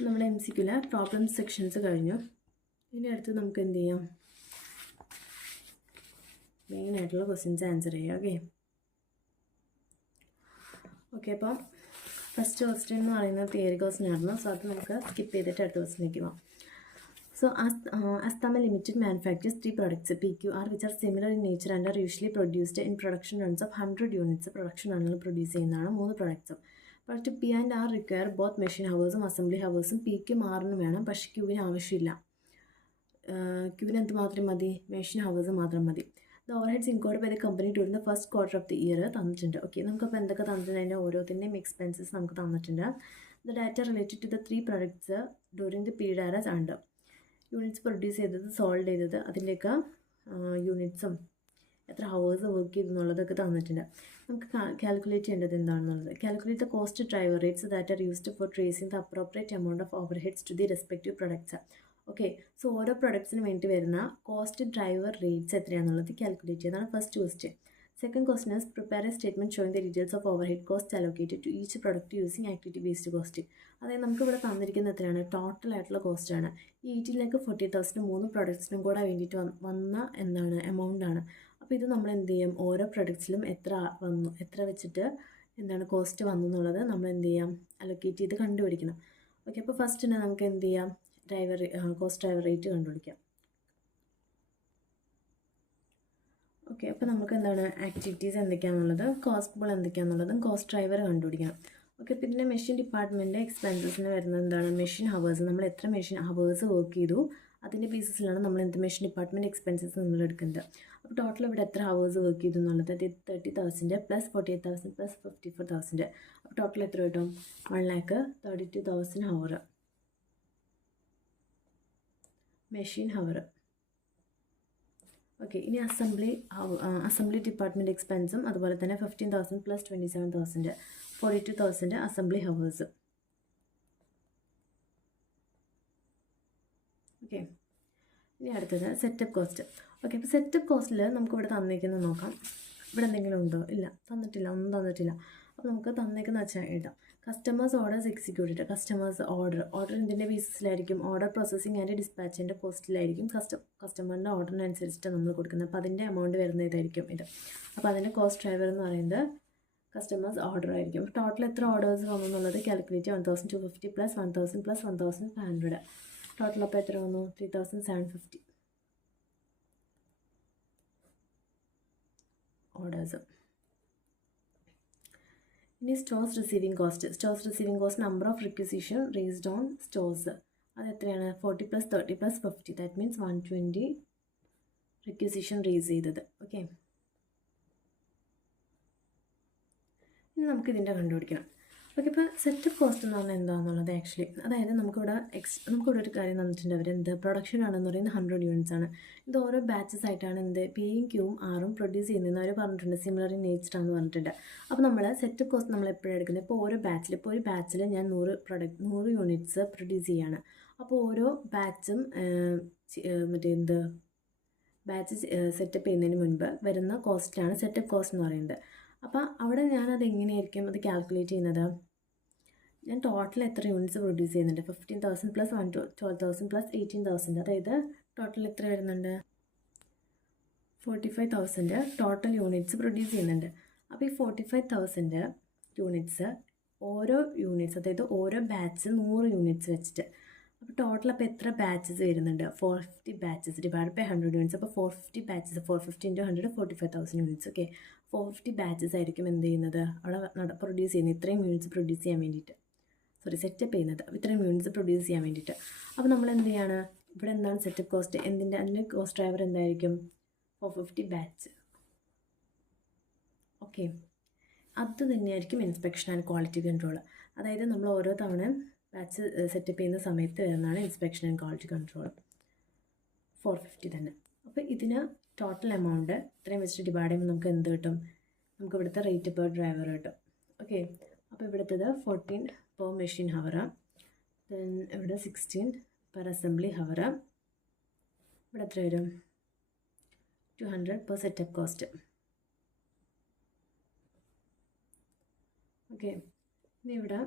നമ്മുടെ MCQലെ പ്രോബ്ലം സെക്ഷൻസ് കഴിഞ്ഞു. ഇനി അടുത്ത് നമുക്ക് എന്ത് ചെയ്യാം, മെയിനായിട്ടുള്ള ക്വസ്റ്റ്യൻസ് ആൻസർ ചെയ്യാം. ഓക്കെ, അപ്പം ഫസ്റ്റ് ക്വസ്റ്റ്യൻ എന്ന് പറയുന്നത് തിയറി ക്വസ്റ്റ്യൻ ആയിരുന്നു. സോ അത് നമുക്ക് സ്കിപ്പ് ചെയ്തിട്ട് അടുത്ത ക്വസ്റ്റ്യനിലേക്ക് പോകാം. So, Astama Limited manufactures 3 products PQR which are similar in nature and are usually produced in production runs of 100 units. Production runnil produce ചെയ്യുന്നതാണ് 3 products. Product P and R require both machine hoursഉം assembly hoursഉം Pക്കും Rനും വേണം. പക്ഷേ Qന് ആവശ്യമില്ല. Qന് എന്ത് മാത്രം മതി, machine hours മാത്രം മതി. The overheads incurred by the company during the first quarter of the year തന്നിട്ടുണ്ട്. ഓക്കെ, നമുക്കപ്പോൾ എന്തൊക്കെ തന്നിട്ടുണ്ട്, അതിൻ്റെ ഓരോത്തിൻ്റെയും എക്സ്പെൻസസ് നമുക്ക് തന്നിട്ടുണ്ട്. The data related to the 3 products during the period are as under. Units produce ചെയ്തത്, സോൾഡ് ചെയ്തത്, അതിൻ്റെയൊക്കെ യൂണിറ്റ്സും എത്ര ഹവേഴ്സ് വർക്ക് ചെയ്തു എന്നുള്ളതൊക്കെ തന്നിട്ടുണ്ട്. നമുക്ക് കാൽക്കുലേറ്റ് ചെയ്യേണ്ടത് എന്താണെന്നുള്ളത്. Calculate the cost driver rates that are used for tracing the appropriate amount of overheads to the respective products. Okay, so ഓരോ പ്രൊഡക്ട്സിന് വേണ്ടി വരുന്ന കോസ്റ്റ് ഡ്രൈവർ റേറ്റ്സ് എത്രയാണെന്നുള്ളത് കാൽക്കുലേറ്റ് ചെയ്തതാണ് first question. Second question is prepare a statement showing the details of overhead costs allocated to each product using activity based costing. അതായത് നമുക്കിവിടെ തന്നിരിക്കുന്നത് എത്രയാണ്, ടോട്ടൽ ആയിട്ടുള്ള കോസ്റ്റ് ആണ്. ഈ 80,40,000 3 പ്രൊഡക്ട്സിനും കൂടെ വേണ്ടിയിട്ട് വന്ന എന്താണ് എമൗണ്ട് ആണ്. അപ്പോൾ ഇത് നമ്മൾ എന്ത് ചെയ്യും, ഓരോ പ്രൊഡക്ട്സിലും എത്ര വന്നു, എത്ര വെച്ചിട്ട് എന്താണ് കോസ്റ്റ് വന്നു എന്നുള്ളത് നമ്മൾ എന്ത് ചെയ്യാം, അലൊക്കേറ്റ് ചെയ്ത് കണ്ടുപിടിക്കണം. ഓക്കെ, അപ്പോൾ ഫസ്റ്റ് തന്നെ നമുക്ക് എന്ത് ചെയ്യാം, കോസ്റ്റ് ഡ്രൈവർ റേറ്റ് കണ്ടുപിടിക്കാം. ഓക്കെ, അപ്പോൾ നമുക്ക് എന്താണ് ആക്ടിവിറ്റീസ് എന്തൊക്കെയാണെന്നുള്ളത്, കോസ്റ്റബിൾ എന്തൊക്കെയാണെന്നുള്ളതും കോസ്റ്റ് ഡ്രൈവർ കണ്ടുപിടിക്കണം. ഓക്കെ, പിന്നെ മെഷീൻ ഡിപ്പാർട്ട്മെൻറ്റ് എക്സ്പെൻസസിന് വരുന്നത് എന്താണ്, മെഷീൻ ഹവേഴ്സ്. നമ്മൾ എത്ര മെഷീൻ ഹവേഴ്സ് വർക്ക് ചെയ്തു അതിൻ്റെ ബേസിസിലാണ് നമ്മൾ എന്ത് മെഷീൻ ഡിപ്പാർട്ട്മെൻറ്റ് എക്സ്പെൻസസ് നമ്മൾ എടുക്കുന്നത്. അപ്പോൾ ടോട്ടൽ ഇവിടെ എത്ര ഹവേഴ്സ് വർക്ക് ചെയ്തു എന്നുള്ളത് 30,000 + 48,000 + 54,000. അപ്പോൾ ടോട്ടൽ എത്ര കിട്ടും, 1,32,000 ഹവർ മെഷീൻ ഹവർ. ഓക്കെ, ഇനി അസംബ്ലി ഡിപ്പാർട്ട്മെൻറ്റ് എക്സ്പെൻസും അതുപോലെ തന്നെ 15,000 + 27,000 42,000 അസംബ്ലി ഹവേഴ്സ്. ഇനി അടുത്തത് സെറ്റപ്പ് കോസ്റ്റ്. ഓക്കെ, അപ്പോൾ സെറ്റപ്പ് കോസ്റ്റിൽ നമുക്ക് ഇവിടെ തന്നേക്കുന്നത് നോക്കാം. ഇവിടെ എന്തെങ്കിലും ഉണ്ടോ? ഇല്ല, തന്നിട്ടില്ല, ഒന്നും തന്നിട്ടില്ല. അപ്പോൾ നമുക്ക് തന്നേക്കുന്ന വെച്ചാൽ എഴുതാം. Customers orders executed. Customers order എന്തിൻ്റെ ബേസിസിലായിരിക്കും? ഓർഡർ പ്രോസസ്സിംഗ് ആൻഡ് ഡിസ്പാച്ചിൻ്റെ കോസ്റ്റിലായിരിക്കും കസ്റ്റമറിൻ്റെ ഓർഡറിനനുസരിച്ചിട്ട് നമ്മൾ കൊടുക്കുന്നത്. അപ്പോൾ അതിൻ്റെ എമൗണ്ട് വരുന്ന ഇതായിരിക്കും ഇത്. അപ്പോൾ അതിൻ്റെ കോസ്റ്റ് ഡ്രൈവർ എന്ന് പറയുന്നത് കസ്റ്റമേഴ്സ് ഓർഡർ ആയിരിക്കും. ടോട്ടൽ എത്ര ഓർഡേഴ്സ് വന്നു എന്നുള്ളത് കാൽക്കുലേറ്റ് 1250 പ്ലസ് 1000 പ്ലസ് 1500. ടോട്ടൽ അപ്പോൾ എത്ര വന്നു? 3750 ഓർഡേഴ്സ്. ഇനി stores receiving cost number of requisition raised on stores. അത് എത്രയാണ്? 40 പ്ലസ് 30 പ്ലസ് 50. ദാറ്റ് മീൻസ് 120 റിക്വസിഷൻ റേസ് ചെയ്തത്. ഓക്കെ, ഇനി നമുക്കിതിൻ്റെ കണ്ടുപിടിക്കണം. ഓക്കെ, ഇപ്പോൾ സെറ്റപ്പ് കോസ്റ്റ് എന്ന് പറഞ്ഞാൽ എന്താണെന്നുള്ളത് ആക്ച്വലി, അതായത് നമുക്കിവിടെ ഒരു കാര്യം തന്നിട്ടുണ്ട്. അവരെന്ത് പ്രൊഡക്ഷൻ ആണെന്ന് പറയുന്നത് 100 യൂണിറ്റ്സ് ആണ്. ഇത് ഓരോ ബാച്ചസ് ആയിട്ടാണ് എന്ത് Pയും Qയും Rഉം പ്രൊഡ്യൂസ് ചെയ്യുന്നതെന്ന് അവർ പറഞ്ഞിട്ടുണ്ട്. സിമിലർ ഇൻ നേച്ചർ ആണെന്ന് പറഞ്ഞിട്ടുണ്ട്. അപ്പോൾ നമ്മൾ സെറ്റപ്പ് കോസ്റ്റ് നമ്മൾ എപ്പോഴും എടുക്കുന്നത്, ഇപ്പോൾ ഒരു ബാച്ചിൽ ഞാൻ 100 യൂണിറ്റ്സ് പ്രൊഡ്യൂസ് ചെയ്യുകയാണ്. അപ്പോൾ ഓരോ ബാച്ചും ബാച്ച് സെറ്റപ്പ് ചെയ്യുന്നതിന് മുൻപ് വരുന്ന കോസ്റ്റാണ് സെറ്റപ്പ് കോസ്റ്റ് എന്ന് പറയുന്നത്. അപ്പോൾ അവിടെ ഞാനത് എങ്ങനെയായിരിക്കും അത് കാൽക്കുലേറ്റ് ചെയ്യുന്നത്? ഞാൻ ടോട്ടൽ എത്ര യൂണിറ്റ്സ് പ്രൊഡ്യൂസ് ചെയ്യുന്നുണ്ട്? 15,000 പ്ലസ് 12,000 പ്ലസ് 18,000. അതായത് ടോട്ടൽ എത്ര വരുന്നുണ്ട്? 45,000 ടോട്ടൽ യൂണിറ്റ്സ് പ്രൊഡ്യൂസ് ചെയ്യുന്നുണ്ട്. അപ്പോൾ ഈ 45,000 യൂണിറ്റ്സ് അതായത് ഓരോ ബാച്ച് 100 യൂണിറ്റ്സ് വെച്ചിട്ട്, അപ്പോൾ ടോട്ടൽ അപ്പോൾ എത്ര ബാച്ചസ് വരുന്നുണ്ട്? 450 ബാച്ചസ് ഡിവൈഡ് ബൈ 100 യൂണിറ്റ്സ്. അപ്പോൾ 450 ബാച്ചസ്, 450 × 100 45,000 യൂണിറ്റ്സ്. ഓക്കെ, 450 ബാച്ചസ് ആയിരിക്കും എന്ത് ചെയ്യുന്നത്? അവിടെ പ്രൊഡ്യൂസ് ചെയ്യുന്നത് ഇത്രയും യൂണിറ്റ്സ് പ്രൊഡ്യൂസ് ചെയ്യാൻ വേണ്ടിയിട്ട്, സെറ്റപ്പ് ചെയ്യുന്നത് ഇത്രയും യൂണിറ്റ്സ് പ്രൊഡ്യൂസ് ചെയ്യാൻ വേണ്ടിയിട്ട്. അപ്പോൾ നമ്മൾ എന്ത് ചെയ്യാണ്? ഇവിടെ എന്താണ് സെറ്റപ്പ് കോസ്റ്റ്? അതിൻ്റെ കോസ്റ്റ് ഡ്രൈവർ എന്തായിരിക്കും? 450 ബാച്ച്. ഓക്കെ, അത് തന്നെയായിരിക്കും ഇൻസ്പെക്ഷൻ ആൻഡ് ക്വാളിറ്റി കൺട്രോൾ. അതായത് നമ്മൾ ഓരോ തവണ ബാച്ച് സെറ്റപ്പ് ചെയ്യുന്ന സമയത്ത് വരുന്നതാണ് ഇൻസ്പെക്ഷൻ ആൻഡ് ക്വാളിറ്റി കൺട്രോൾ. 450 തന്നെ. അപ്പോൾ ഇതിന് ടോട്ടൽ എമൗണ്ട് ഇത്രയും വെച്ചിട്ട് ഡിവൈഡ് ചെയ്യുമ്പോൾ നമുക്ക് എന്ത് കിട്ടും? നമുക്ക് ഇവിടുത്തെ റേറ്റ് പെർ ഡ്രൈവർ കിട്ടും. ഓക്കെ, അപ്പോൾ ഇവിടുത്തത് 14 പെർ മെഷീൻ ഹവർ, ദെൻ ഇവിടെ 16 പെർ അസംബ്ലി ഹവർ, ഇവിടെ എത്ര വരും? 200 പെർ സെറ്റപ്പ് കോസ്റ്റ്. ഓക്കെ, ഇനി ഇവിടെ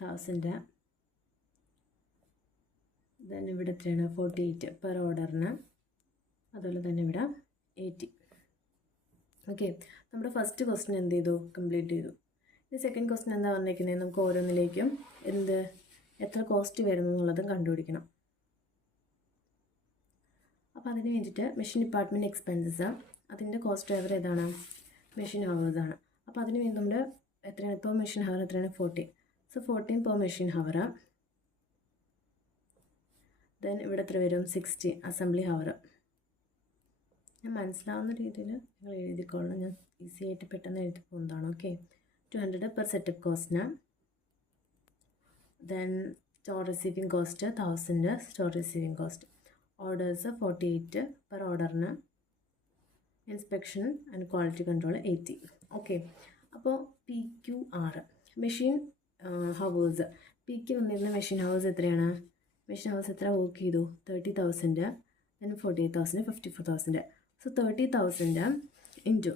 1000, ദെൻ ഇവിടെ എത്രയാണ്? 48 പെർ ഓർഡറിന്, അതുപോലെ തന്നെ ഇവിടെ 80. ഓക്കെ, നമ്മുടെ ഫസ്റ്റ് ക്വസ്റ്റ്യൻ എന്ത് ചെയ്തു? കംപ്ലീറ്റ് ചെയ്തു. ഇനി സെക്കൻഡ് ക്വസ്റ്റ്യൻ എന്താ പറഞ്ഞിരിക്കുന്നത്? നമുക്ക് ഓരോന്നിലേക്കും എത്ര കോസ്റ്റ് വരുന്നു എന്നുള്ളതും കണ്ടുപിടിക്കണം. അപ്പോൾ അതിന് വേണ്ടിയിട്ട് മെഷീൻ ഡിപ്പാർട്ട്മെൻറ്റ് എക്സ്പെൻസസ്, അതിൻ്റെ കോസ്റ്റ് ഡ്രൈവർ ഏതാണ്? മെഷീൻ ഹവേഴ്സാണ്. അപ്പോൾ അതിന് വേണ്ടി നമ്മൾ എത്രയാണ്? ഇപ്പോൾ മെഷീൻ ഹവർ എത്രയാണ്? 14. So 14 per machine hour. Then ഇവിടെ എത്ര വരും? 60 അസംബ്ലി ഹവർ. ഞാൻ മനസ്സിലാവുന്ന രീതിയിൽ നിങ്ങൾ എഴുതിക്കോളണം, ഞാൻ ഈസി ആയിട്ട് പെട്ടെന്ന് എഴുതി പോകുന്നതാണ്. ഓക്കെ, 200 പെർ സെറ്റപ്പ് കോസ്റ്റിന്. Then store receiving cost 1000 store receiving cost. Orders 48 per ഓർഡറിന്. Inspection and quality control 80. Okay, അപ്പോൾ PQR മെഷീൻ ഹവേഴ്സ്. പിക്ക് വന്നിരുന്ന മെഷീൻ ഹവേഴ്സ് എത്രയാണ്? മെഷീൻ ഹവേഴ്സ് എത്ര വർക്ക് ചെയ്തു? 30,000, ദെൻ 48,000, 54,000. സോ 30,000 ഇൻറ്റു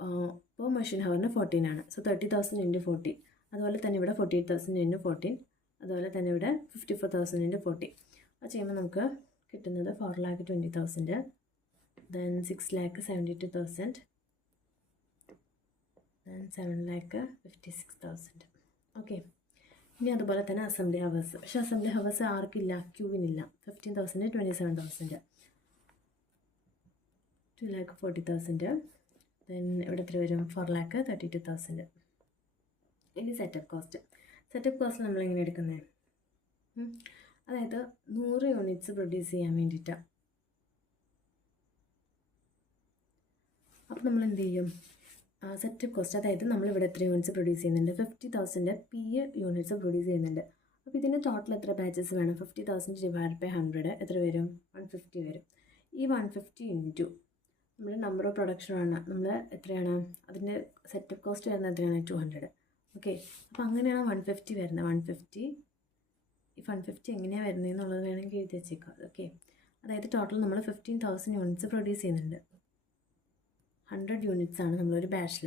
ഇപ്പോൾ മെഷീൻ ഹവറിന് 14 ആണ്. So 30,000 into 14. അതുപോലെ തന്നെ ഇവിടെ 48,000 ഇൻറ്റു 14. അതുപോലെ തന്നെ ഇവിടെ 54,000 ഇൻറ്റു 40. അത് ചെയ്യുമ്പോൾ നമുക്ക് കിട്ടുന്നത് 4,20,000, ദെൻ 6,72,000, ദെൻ 7,56,000. ഓക്കെ, ഇനി അതുപോലെ തന്നെ അസംബ്ലി ഹവേഴ്സ്. പക്ഷേ അസംബ്ലി ഹവേഴ്സ് ആർക്കില്ല? ക്യൂവിനില്ല. 15,000, 27,000, 2,40,000, ദെൻ ഇവിടെ എത്ര വരും? 4,32,000. ഇനി സെറ്റപ്പ് കോസ്റ്റ്. സെറ്റപ്പ് കോസ്റ്റ് നമ്മളെങ്ങനെ എടുക്കുന്നത്? അതായത് 100 യൂണിറ്റ്സ് പ്രൊഡ്യൂസ് ചെയ്യാൻ വേണ്ടിയിട്ടാണ്. അപ്പോൾ നമ്മൾ എന്ത് ചെയ്യും? സെറ്റപ്പ് കോസ്റ്റ്, അതായത് നമ്മളിവിടെ എത്ര യൂണിറ്റ്സ് പ്രൊഡ്യൂസ് ചെയ്യുന്നുണ്ട്? 50,000 യൂണിറ്റ്സ് പ്രൊഡ്യൂസ് ചെയ്യുന്നുണ്ട്. അപ്പോൾ ഇതിൻ്റെ ടോട്ടൽ എത്ര ബാച്ചസ് വേണം? 50,000 ഡിവൈഡ് ബൈ 100 എത്ര വരും? 150 വരും. ഈ 150 ഇൻറ്റു നമ്മുടെ നമ്പർ ഓഫ് പ്രൊഡക്ഷനാണ് നമ്മൾ എത്രയാണ്? അതിൻ്റെ സെറ്റപ്പ് കോസ്റ്റ് വരുന്നത് എത്രയാണ്? 200. ഓക്കെ, അപ്പോൾ അങ്ങനെയാണ് 150 വരുന്നത്. 150 ഈ 150 എങ്ങനെയാണ് വരുന്നതെന്നുള്ളത് വേണമെങ്കിൽ എഴുതി വെച്ചേക്കാം. ഓക്കെ, അതായത് ടോട്ടൽ നമ്മൾ 15,000 യൂണിറ്റ്സ് പ്രൊഡ്യൂസ് ചെയ്യുന്നുണ്ട്. 100 യൂണിറ്റ്സ് ആണ് നമ്മളൊരു ബാച്ചിൽ.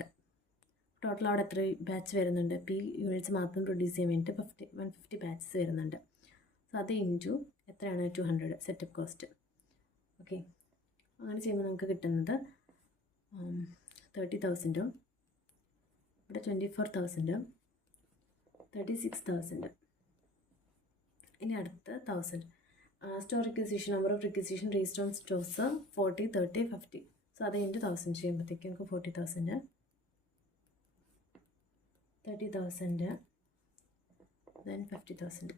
ടോട്ടൽ അവിടെ എത്ര ബാച്ച് വരുന്നുണ്ട്? പി യൂണിറ്റ്സ് മാത്രം പ്രൊഡ്യൂസ് ചെയ്യാൻ വേണ്ടിയിട്ട് 150 ബാച്ചസ് വരുന്നുണ്ട്. സോ അത് ഇൻറ്റു എത്രയാണ്? 200 സെറ്റപ്പ് കോസ്റ്റ്. ഓക്കെ, അങ്ങനെ ചെയ്യുമ്പോൾ നമുക്ക് കിട്ടുന്നത് 30,000, ഇവിടെ 24,000, 36,000. ഇനി അടുത്ത 1,000. Store requisition, number of requisition register on stores 40, 30, 50. So അത് ഇൻറ്റു 1000 ചെയ്യുമ്പോഴത്തേക്കും നമുക്ക് 40,000, 30,000, then 50,000.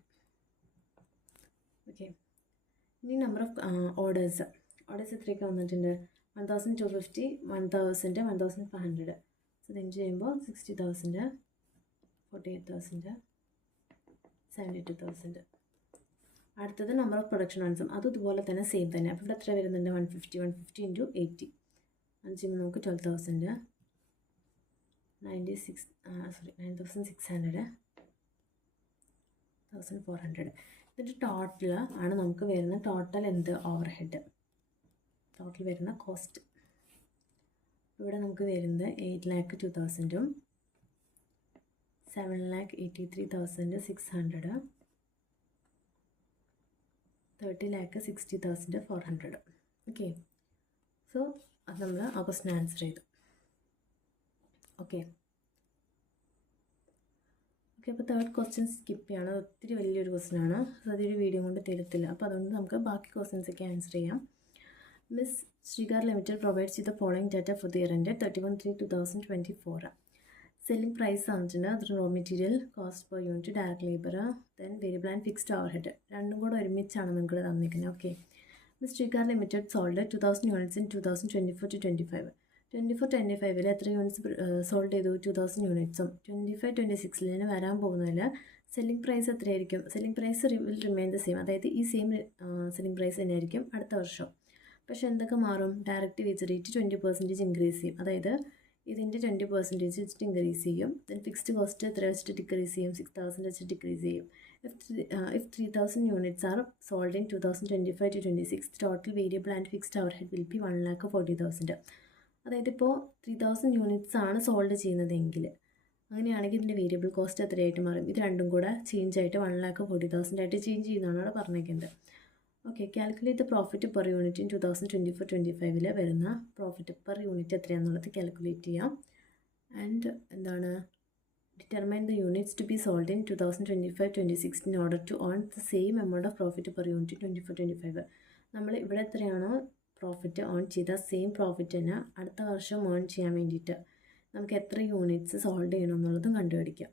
ഓക്കെ, ഇനി നമ്പർ ഓഫ് ഓർഡേഴ്സ് എത്രയൊക്കെ വന്നിട്ടുണ്ട്? 1,250, 1,000, 1,500. സോ ഇത് ഇൻറ്റു ചെയ്യുമ്പോൾ 60,000, 48,000, 72,000. അടുത്തത് നമ്പർ ഓഫ് പ്രൊഡക്ഷൻ റൺസും അതും ഇതുപോലെ തന്നെ സെയിം തന്നെ. അപ്പോൾ ഇവിടെ എത്ര വരുന്നുണ്ട്? 150 ഇൻറ്റു 80. അത് ചെയ്യുമ്പോൾ നമുക്ക് 12,000, 9,600, 1,400. ഇതിൻ്റെ ടോട്ടൽ ആണ് നമുക്ക് വരുന്ന ടോട്ടൽ എന്ത്? ഓവർ ഹെഡ്, ടോട്ടൽ വരുന്ന കോസ്റ്റ്. ഇവിടെ നമുക്ക് വരുന്നത് 8,02,000, 7,83,600, 30,60,400. ഓക്കെ, സോ അത് നമ്മൾ ആ ക്വസ്റ്റിന് ആൻസർ ചെയ്തു. ഓക്കെ, അപ്പോൾ തേർഡ് ക്വസ്റ്റ്യൻ സ്കിപ്പ് ചെയ്യണം. ഒത്തിരി വലിയൊരു ക്വസ്റ്റ്യനാണ്. അതൊരു വീഡിയോ കൊണ്ട് തരത്തില്ല. അപ്പോൾ അതുകൊണ്ട് നമുക്ക് ബാക്കി ക്വസ്റ്റ്യൻസൊക്കെ ആൻസർ ചെയ്യാം. മിസ് ശ്രീകാർ ലിമിറ്റഡ് പ്രൊവൈഡ്സ് ചെയ്ത following data for the year end 31/3/2024. Selling price തന്നിട്ടുണ്ട്, അത് raw material, cost per unit, direct labour, then variable and fixed overhead. രണ്ടും കൂടെ ഒരുമിച്ചാണ് നിങ്ങൾക്ക് തന്നിരിക്കുന്നത്. Okay, miss Shrikar limited sold 2,000 units in 2024-25. 24-25 എത്ര യൂണിറ്റ്സ് സോൾഡ് ചെയ്തു? 2,000 യൂണിറ്റ്സും. 25-26 വരാൻ പോകുന്നതിൽ സെല്ലിംഗ് പ്രൈസ് എത്രയായിരിക്കും? Selling price will remain the same, അതായത് ഈ സെയിം സെല്ലിംഗ് പ്രൈസ് തന്നെയായിരിക്കും അടുത്ത വർഷം. പക്ഷേ എന്തൊക്കെ മാറും? ഡയറക്റ്റ് വേജ് റേറ്റ് 20% ഇൻക്രീസ് ചെയ്യും, അതായത് ഇതിൻ്റെ 20% വെച്ചിട്ട് ഇൻക്രീസ് ചെയ്യും. ദെൻ ഫിക്സ്ഡ് കോസ്റ്റ് എത്ര വെച്ചിട്ട് ഡിക്രീസ് ചെയ്യും? 6,000 വെച്ചിട്ട് ഡിക്രീസ് ചെയ്യും. If 3,000 units are sold in 2025-26, total variable and fixed overhead will be 1,40,000. അതായത് ഇപ്പോൾ 3,000 യൂണിറ്റ്സ് ആണ് സോൾഡ് ചെയ്യുന്നതെങ്കിൽ അങ്ങനെയാണെങ്കിൽ ഇതിൻ്റെ വേരിയബിൾ കോസ്റ്റ് എത്രയായിട്ട് മാറും? ഇത് രണ്ടും കൂടെ ചേഞ്ച് ആയിട്ട് 1,40,000 ആയിട്ട് ചേഞ്ച് ചെയ്യുന്നതാണ് അവിടെ പറഞ്ഞിരിക്കുന്നത്. Okay, calculate the profit per unit in 2024-25 വരുന്ന പ്രോഫിറ്റ് പെർ യൂണിറ്റ് എത്രയാണെന്നുള്ളത് കാൽക്കുലേറ്റ് ചെയ്യാം. ആൻഡ് എന്താണ്? Determine the units to be sold in 2025-26 in order to earn the same amount of profit per unit 24-25. നമ്മൾ ഇവിടെ എത്രയാണോ പ്രോഫിറ്റ് ഏൺ ചെയ്ത same profit തന്നെ അടുത്ത വർഷം ഏൺ ചെയ്യാൻ വേണ്ടിയിട്ട് നമുക്ക് എത്ര യൂണിറ്റ്സ് സോൾഡ് ചെയ്യണം എന്നുള്ളതും കണ്ടുപിടിക്കാം.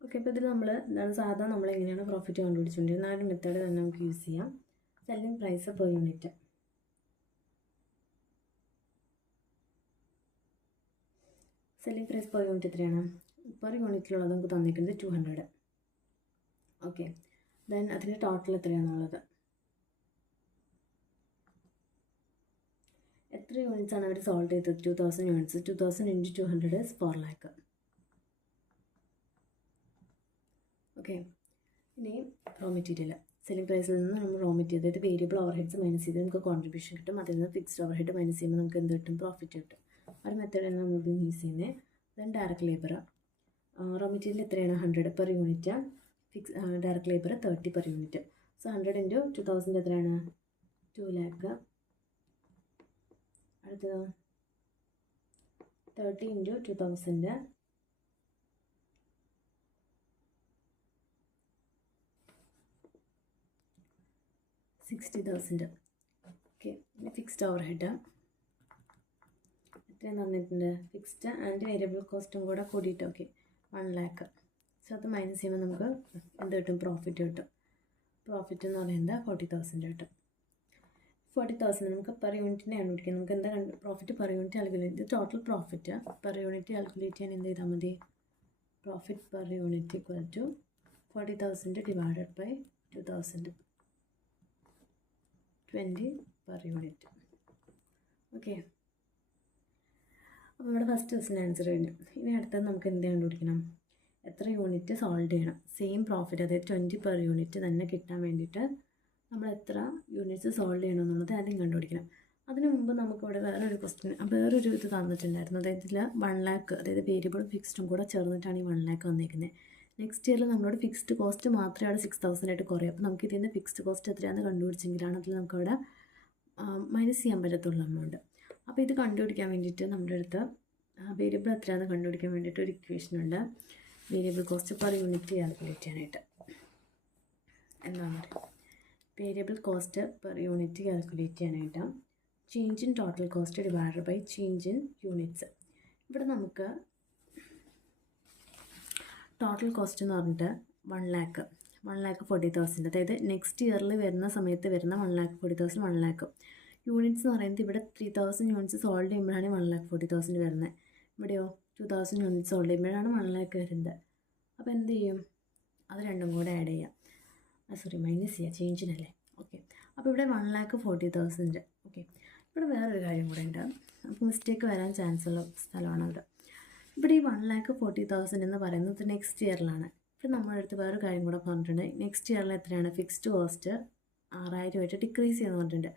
ഓക്കെ, അപ്പോൾ ഇതിൽ നമ്മൾ എന്താണ് സാധാരണ നമ്മൾ എങ്ങനെയാണ് പ്രോഫിറ്റ് കണ്ടുപിടിച്ചുകൊണ്ടിരുന്നത്? ആ ഒരു മെത്തേഡ് തന്നെ നമുക്ക് യൂസ് ചെയ്യാം. Selling price per unit, selling price per unit എത്രയാണ്? പെർ യൂണിറ്റിലുള്ളത് നമുക്ക് തന്നിരിക്കുന്നത് 200. ഓക്കെ, ദെൻ അതിൻ്റെ ടോട്ടൽ എത്രയാണുള്ളത്? എത്ര യൂണിറ്റ്സ് ആണ് അവർ സോൾഡ് ചെയ്തത്? 2,000 units. 2,000 into 200 is 4 lakh. Okay, ഇനി റോ മെറ്റീരിയൽ. സെല്ലിംഗ് പ്രൈസിൽ നിന്ന് നമ്മൾ റോ മെറ്റീരിയൽ, അതായത് വേരിയബിൾ ഓവർ ഹെഡ്സ് മൈനസ് ചെയ്ത് നമുക്ക് കോൺട്രിബ്യൂഷൻ കിട്ടും. അതിൽ നിന്ന് ഫിക്സ്ഡ് ഓവർ ഹെഡ് മൈനസ് ചെയ്യുമ്പോൾ നമുക്ക് എന്ത് കിട്ടും? പ്രോഫിറ്റ് കിട്ടും. ഒരു മെത്തേഡാണ് നമ്മൾ യൂസ് ചെയ്യുന്നത്. Then direct labour. Raw material എത്രയാണ്? 100 per unit. Direct labour 30 per unit. So 100 into 2,000 എത്രയാണ്? 2 lakh. അടുത്തത് 30 ഇൻറ്റു 2,000 60,000. ഓക്കെ, പിന്നെ ഫിക്സ്ഡ് ഓവർ ഹെഡ് എത്രയും തന്നിട്ടുണ്ട്? ഫിക്സ്ഡ് ആൻഡ് വേരിയബിൾ കോസ്റ്റും കൂടെ കൂടിയിട്ട്. Okay, 1 lakh. സോ അത് മൈനസ് ചെയ്യുമ്പോൾ നമുക്ക് എന്ത് കിട്ടും? പ്രോഫിറ്റ് കിട്ടും. പ്രോഫിറ്റ് എന്ന് പറയുന്നത് 40,000 കിട്ടും. 40,000 നമുക്ക് പെർ യൂണിറ്റിനെ കണ്ടുപിടിക്കാം. നമുക്ക് എന്താ profit per unit calculate, total profit per unit calculate ചെയ്യാൻ എന്ത് ചെയ്താൽ മതി? Profit per unit equal to 40,000 divided by 2,000, 20 per unit. Okay, അപ്പോൾ നമ്മുടെ ഫസ്റ്റ് ക്വസ്റ്റിന് ആൻസർ കഴിഞ്ഞു. ഇനി അടുത്തത് നമുക്ക് എന്ത് കണ്ടുപിടിക്കണം? എത്ര യൂണിറ്റ് സോൾവ് ചെയ്യണം, സെയിം പ്രോഫിറ്റ് അതായത് 20 പെർ യൂണിറ്റ് തന്നെ കിട്ടാൻ വേണ്ടിയിട്ട് നമ്മൾ എത്ര യൂണിറ്റ്സ് സോൾവ് ചെയ്യണം എന്നുള്ളത് ആദ്യം കണ്ടുപിടിക്കണം. അതിനു മുമ്പ് നമുക്കിവിടെ വേറൊരു ഇത് തന്നിട്ടുണ്ടായിരുന്നു. അതായത് ഇതിൽ 1 ലാക്ക്, അതായത് വേരിയബിളും ഫിക്സ്ഡും കൂടെ ചേർന്നിട്ടാണ് ഈ 1 ലാക്ക് വന്നിരിക്കുന്നത്. നെക്സ്റ്റ് ഇയറിൽ നമ്മളോട് ഫിക്സ്ഡ് കോസ്റ്റ് മാത്രമേ അവിടെ 6000 ആയിട്ട് കുറയും. അപ്പോൾ നമുക്ക് ഇതിൽ നിന്ന് ഫിക്സ്ഡ് കോസ്റ്റ് എത്രയാണെന്ന് കണ്ടുപിടിച്ചെങ്കിലാണ് അതിൽ നമുക്കവിടെ മൈനസ് ചെയ്യാൻ പറ്റത്തുള്ള എമൗണ്ട്. അപ്പോൾ ഇത് കണ്ടുപിടിക്കാൻ വേണ്ടിയിട്ട് നമ്മുടെ അടുത്ത് വേരിയബിൾ എത്രയാണെന്ന് കണ്ടുപിടിക്കാൻ വേണ്ടിയിട്ട് ഒരു ഇക്വേഷൻ ഉണ്ട്. Variable cost per unit calculate ചെയ്യാനായിട്ട് എന്താണ് variable cost per unit calculate ചെയ്യാനായിട്ട് change in total cost divided by change in units. ഇവിടെ നമുക്ക് ടോട്ടൽ കോസ്റ്റ് എന്ന് പറഞ്ഞിട്ട് 1,40,000, അതായത് നെക്സ്റ്റ് ഇയറിൽ വരുന്ന സമയത്ത് വരുന്ന 1,40,000 1 ലാക്ക്. യൂണിറ്റ്സ് എന്ന് പറയുന്നത് ഇവിടെ 3000 യൂണിറ്റ്സ് സോൾവ് ചെയ്യുമ്പോഴാണ് 1,40,000 വരുന്നത്. ഇവിടെയോ 2000 യൂണിറ്റ്സ് സോൾവ് ചെയ്യുമ്പോഴാണ് 1 ലാക്ക് വരുന്നത്. അപ്പോൾ എന്ത് ചെയ്യും, അത് രണ്ടും കൂടെ ആഡ് ചെയ്യാം, മൈനസ് ചെയ്യുക, ചേഞ്ചിനല്ലേ. ഓക്കെ, അപ്പോൾ ഇവിടെ 1,40,000. ഓക്കെ, ഇവിടെ വേറൊരു കാര്യം കൂടെ ഉണ്ട്, അപ്പോൾ മിസ്റ്റേക്ക് വരാൻ ചാൻസ് ഉള്ള സ്ഥലമാണ് അവിടെ. ഇവിടെ ഈ 1,40,000 എന്ന് പറയുന്നത് നെക്സ്റ്റ് ഇയറിലാണ്. ഇപ്പോൾ നമ്മുടെ അടുത്ത് വേറൊരു കാര്യം കൂടെ പറഞ്ഞിട്ടുണ്ട്. നെക്സ്റ്റ് ഇയറിൽ എത്രയാണ് ഫിക്സ്ഡ് കോസ്റ്റ് 6,000 ഡിക്രീസ് ചെയ്യുന്നു പറഞ്ഞിട്ടുണ്ട്.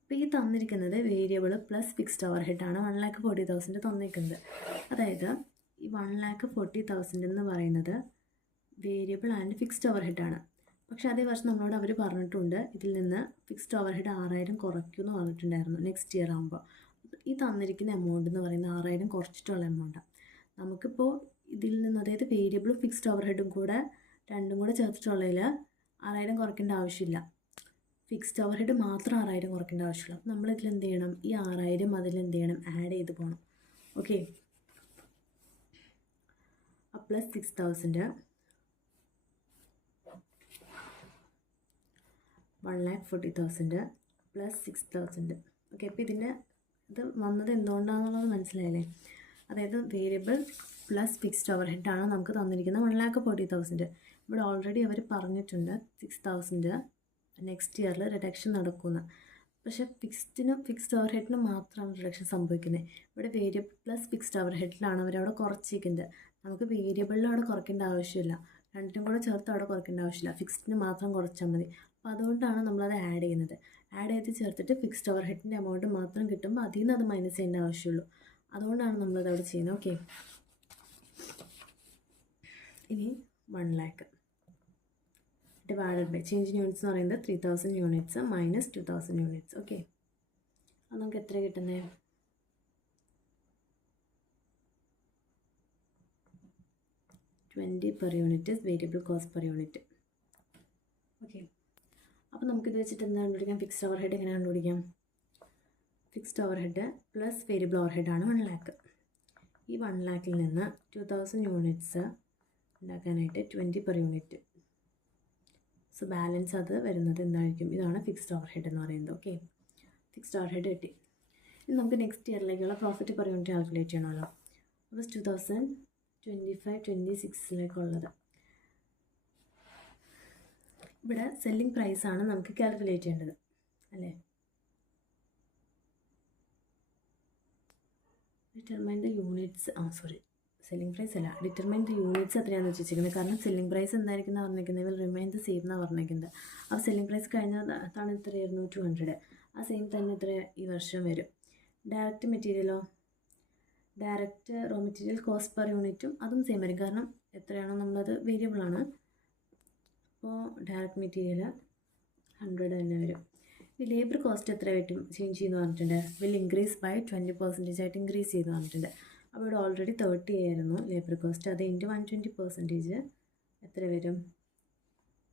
അപ്പോൾ ഈ തന്നിരിക്കുന്നത് വേരിയബിൾ പ്ലസ് ഫിക്സ്ഡ് ഓവർ ഹെഡാണ് 1,40,000 തന്നിരിക്കുന്നത്. അതായത് ഈ 1,40,000 എന്ന് പറയുന്നത് വേരിയബിൾ ആൻഡ് ഫിക്സ്ഡ് ഓവർ ഹെഡാണ്. പക്ഷേ അതേ വർഷം നമ്മളോട് അവർ പറഞ്ഞിട്ടുണ്ട് ഇതിൽ നിന്ന് ഫിക്സ്ഡ് ഓവർ ഹെഡ് 6,000 കുറയ്ക്കുമെന്ന് പറഞ്ഞിട്ടുണ്ടായിരുന്നു നെക്സ്റ്റ് ഇയർ ആകുമ്പോൾ. ഈ തന്നിരിക്കുന്ന എമൗണ്ട് എന്ന് പറയുന്നത് 6,000 കുറച്ചിട്ടുള്ള എമൗണ്ടാണ്. നമുക്കിപ്പോൾ ഇതിൽ നിന്ന്, അതായത് വേരിയബിളും ഫിക്സ്ഡ് ഓവർ ഹെഡും കൂടെ രണ്ടും കൂടെ ചേർത്തിട്ടുള്ളതിൽ 6,000 കുറയ്ക്കേണ്ട ആവശ്യമില്ല. ഫിക്സ്ഡ് ഓവർ ഹെഡ് മാത്രം 6,000 കുറയ്ക്കേണ്ട ആവശ്യമുള്ളൂ. അപ്പോൾ നമ്മളിതിൽ എന്ത് ചെയ്യണം, ഈ 6,000 അതിലെന്ത് ചെയ്യണം, ആഡ് ചെയ്ത് പോകണം. Okay, plus 6,000 1,40,000 plus 6,000. ഓക്കെ, അപ്പോൾ ഇത് വന്നത് എന്തുകൊണ്ടാണെന്നുള്ളത് മനസ്സിലായില്ലേ. അതായത് വേരിയബിൾ പ്ലസ് ഫിക്സ്ഡ് ഓവർ ഹെഡാണ് നമുക്ക് തന്നിരിക്കുന്നത് 1,40,000. ഇവിടെ ഓൾറെഡി അവർ പറഞ്ഞിട്ടുണ്ട് 6,000 നെക്സ്റ്റ് ഇയറിൽ റിഡക്ഷൻ നടക്കുമെന്ന്. പക്ഷേ ഫിക്സ്ഡ് ഓവർ ഹെഡിന് മാത്രമാണ് റിഡക്ഷൻ സംഭവിക്കുന്നത്. ഇവിടെ വേരിയബിൾ പ്ലസ് ഫിക്സ്ഡ് ഓവർ ഹെഡിലാണ് അവരവിടെ കുറച്ചിരിക്കുന്നത്. നമുക്ക് വേരിയബിളിൽ അവിടെ കുറയ്ക്കേണ്ട ആവശ്യമില്ല, രണ്ടിനും കൂടെ ചേർത്ത് അവിടെ കുറയ്ക്കേണ്ട ആവശ്യമില്ല, ഫിക്സ്ഡിന് മാത്രം കുറച്ചാൽ മതി. അപ്പോൾ അതുകൊണ്ടാണ് നമ്മളത് ആഡ് ചെയ്യുന്നത്. ആഡ് ചെയ്ത് ചേർത്തിട്ട് ഫിക്സ്ഡ് ഓവർ ഹെഡിൻ്റെ എമൗണ്ട് മാത്രം കിട്ടുമ്പോൾ അതിൽ നിന്ന് അത് മൈനസ് ചെയ്യേണ്ട ആവശ്യമുള്ളൂ. അതുകൊണ്ടാണ് നമ്മളത് അവിടെ ചെയ്യുന്നത്. ഓക്കെ, ഇനി 1 lakh divided by change units എന്ന് പറയുന്നത് 3,000 യൂണിറ്റ്സ് മൈനസ് 2,000 യൂണിറ്റ്സ്. ഓക്കെ, അത് നമുക്ക് എത്ര കിട്ടുന്നത്, 20 per unit variable cost per unit. Okay, അപ്പോൾ നമുക്കിത് വെച്ചിട്ട് എന്താ കണ്ടുപിടിക്കാം, ഫിക്സ്ഡ് ഓവർ ഹെഡ് എങ്ങനെ കണ്ടുപിടിക്കാം. Fixed overhead plus variable ഓവർ ഹെഡാണ് 1 ലാക്ക്. ഈ 1 ലാക്കിൽ നിന്ന് 2,000 യൂണിറ്റ്സ് ഉണ്ടാക്കാനായിട്ട് 20 പെർ യൂണിറ്റ്. സോ ബാലൻസ് അത് വരുന്നത് എന്തായിരിക്കും, ഇതാണ് ഫിക്സ്ഡ് ഓവർ ഹെഡ് എന്ന് പറയുന്നത്. ഓക്കെ, ഫിക്സ്ഡ് ഓവർ ഹെഡ് കിട്ടി. ഇനി നമുക്ക് നെക്സ്റ്റ് ഇയറിലേക്കുള്ള പ്രോഫിറ്റ് പെർ യൂണിറ്റ് കാൽക്കുലേറ്റ് ചെയ്യണമല്ലോ. അപ്പോൾ 2025-26 ഇവിടെ സെല്ലിംഗ് പ്രൈസാണ് നമുക്ക് കാൽക്കുലേറ്റ് ചെയ്യേണ്ടത് അല്ലേ. Determine the units, selling price അല്ല, ഡിറ്റർമൈൻ ദ യൂണിറ്റ്സ് എത്രയാണെന്ന് വെച്ചിരിക്കുന്നത്. കാരണം സെല്ലിംഗ് പ്രൈസ് എന്തായിരിക്കും പറഞ്ഞിരിക്കുന്നത്, വിൽ റിമൈൻ ദ സെയിം എന്നാണ് പറഞ്ഞിരിക്കുന്നത്. അപ്പോൾ സെല്ലിംഗ് പ്രൈസ് കഴിഞ്ഞതാണ് എത്രയായിരുന്നു 200. ആ സെയിം തന്നെ എത്ര ഈ വർഷം വരും. ഡയറക്റ്റ് മെറ്റീരിയലോ, direct raw material cost per യൂണിറ്റും അതും സെയിം വരും. കാരണം എത്രയാണോ നമ്മളത് വേരിയബിളാണ്. അപ്പോൾ ഡയറക്റ്റ് മെറ്റീരിയൽ 100 തന്നെ വരും. ഈ ലേബർ കോസ്റ്റ് എത്ര ആയിട്ടും ചേഞ്ച് ചെയ്യുന്നു പറഞ്ഞിട്ടുണ്ട്, വിൽ ഇൻക്രീസ് ബൈ 20% ആയിട്ട് ഇൻക്രീസ് ചെയ്ത് പറഞ്ഞിട്ടുണ്ട്. അപ്പോൾ ഇവിടെ ഓൾറെഡി 30 ആയിരുന്നു ലേബർ കോസ്റ്റ്, അത് ഇൻറ്റു 120% എത്ര വരും,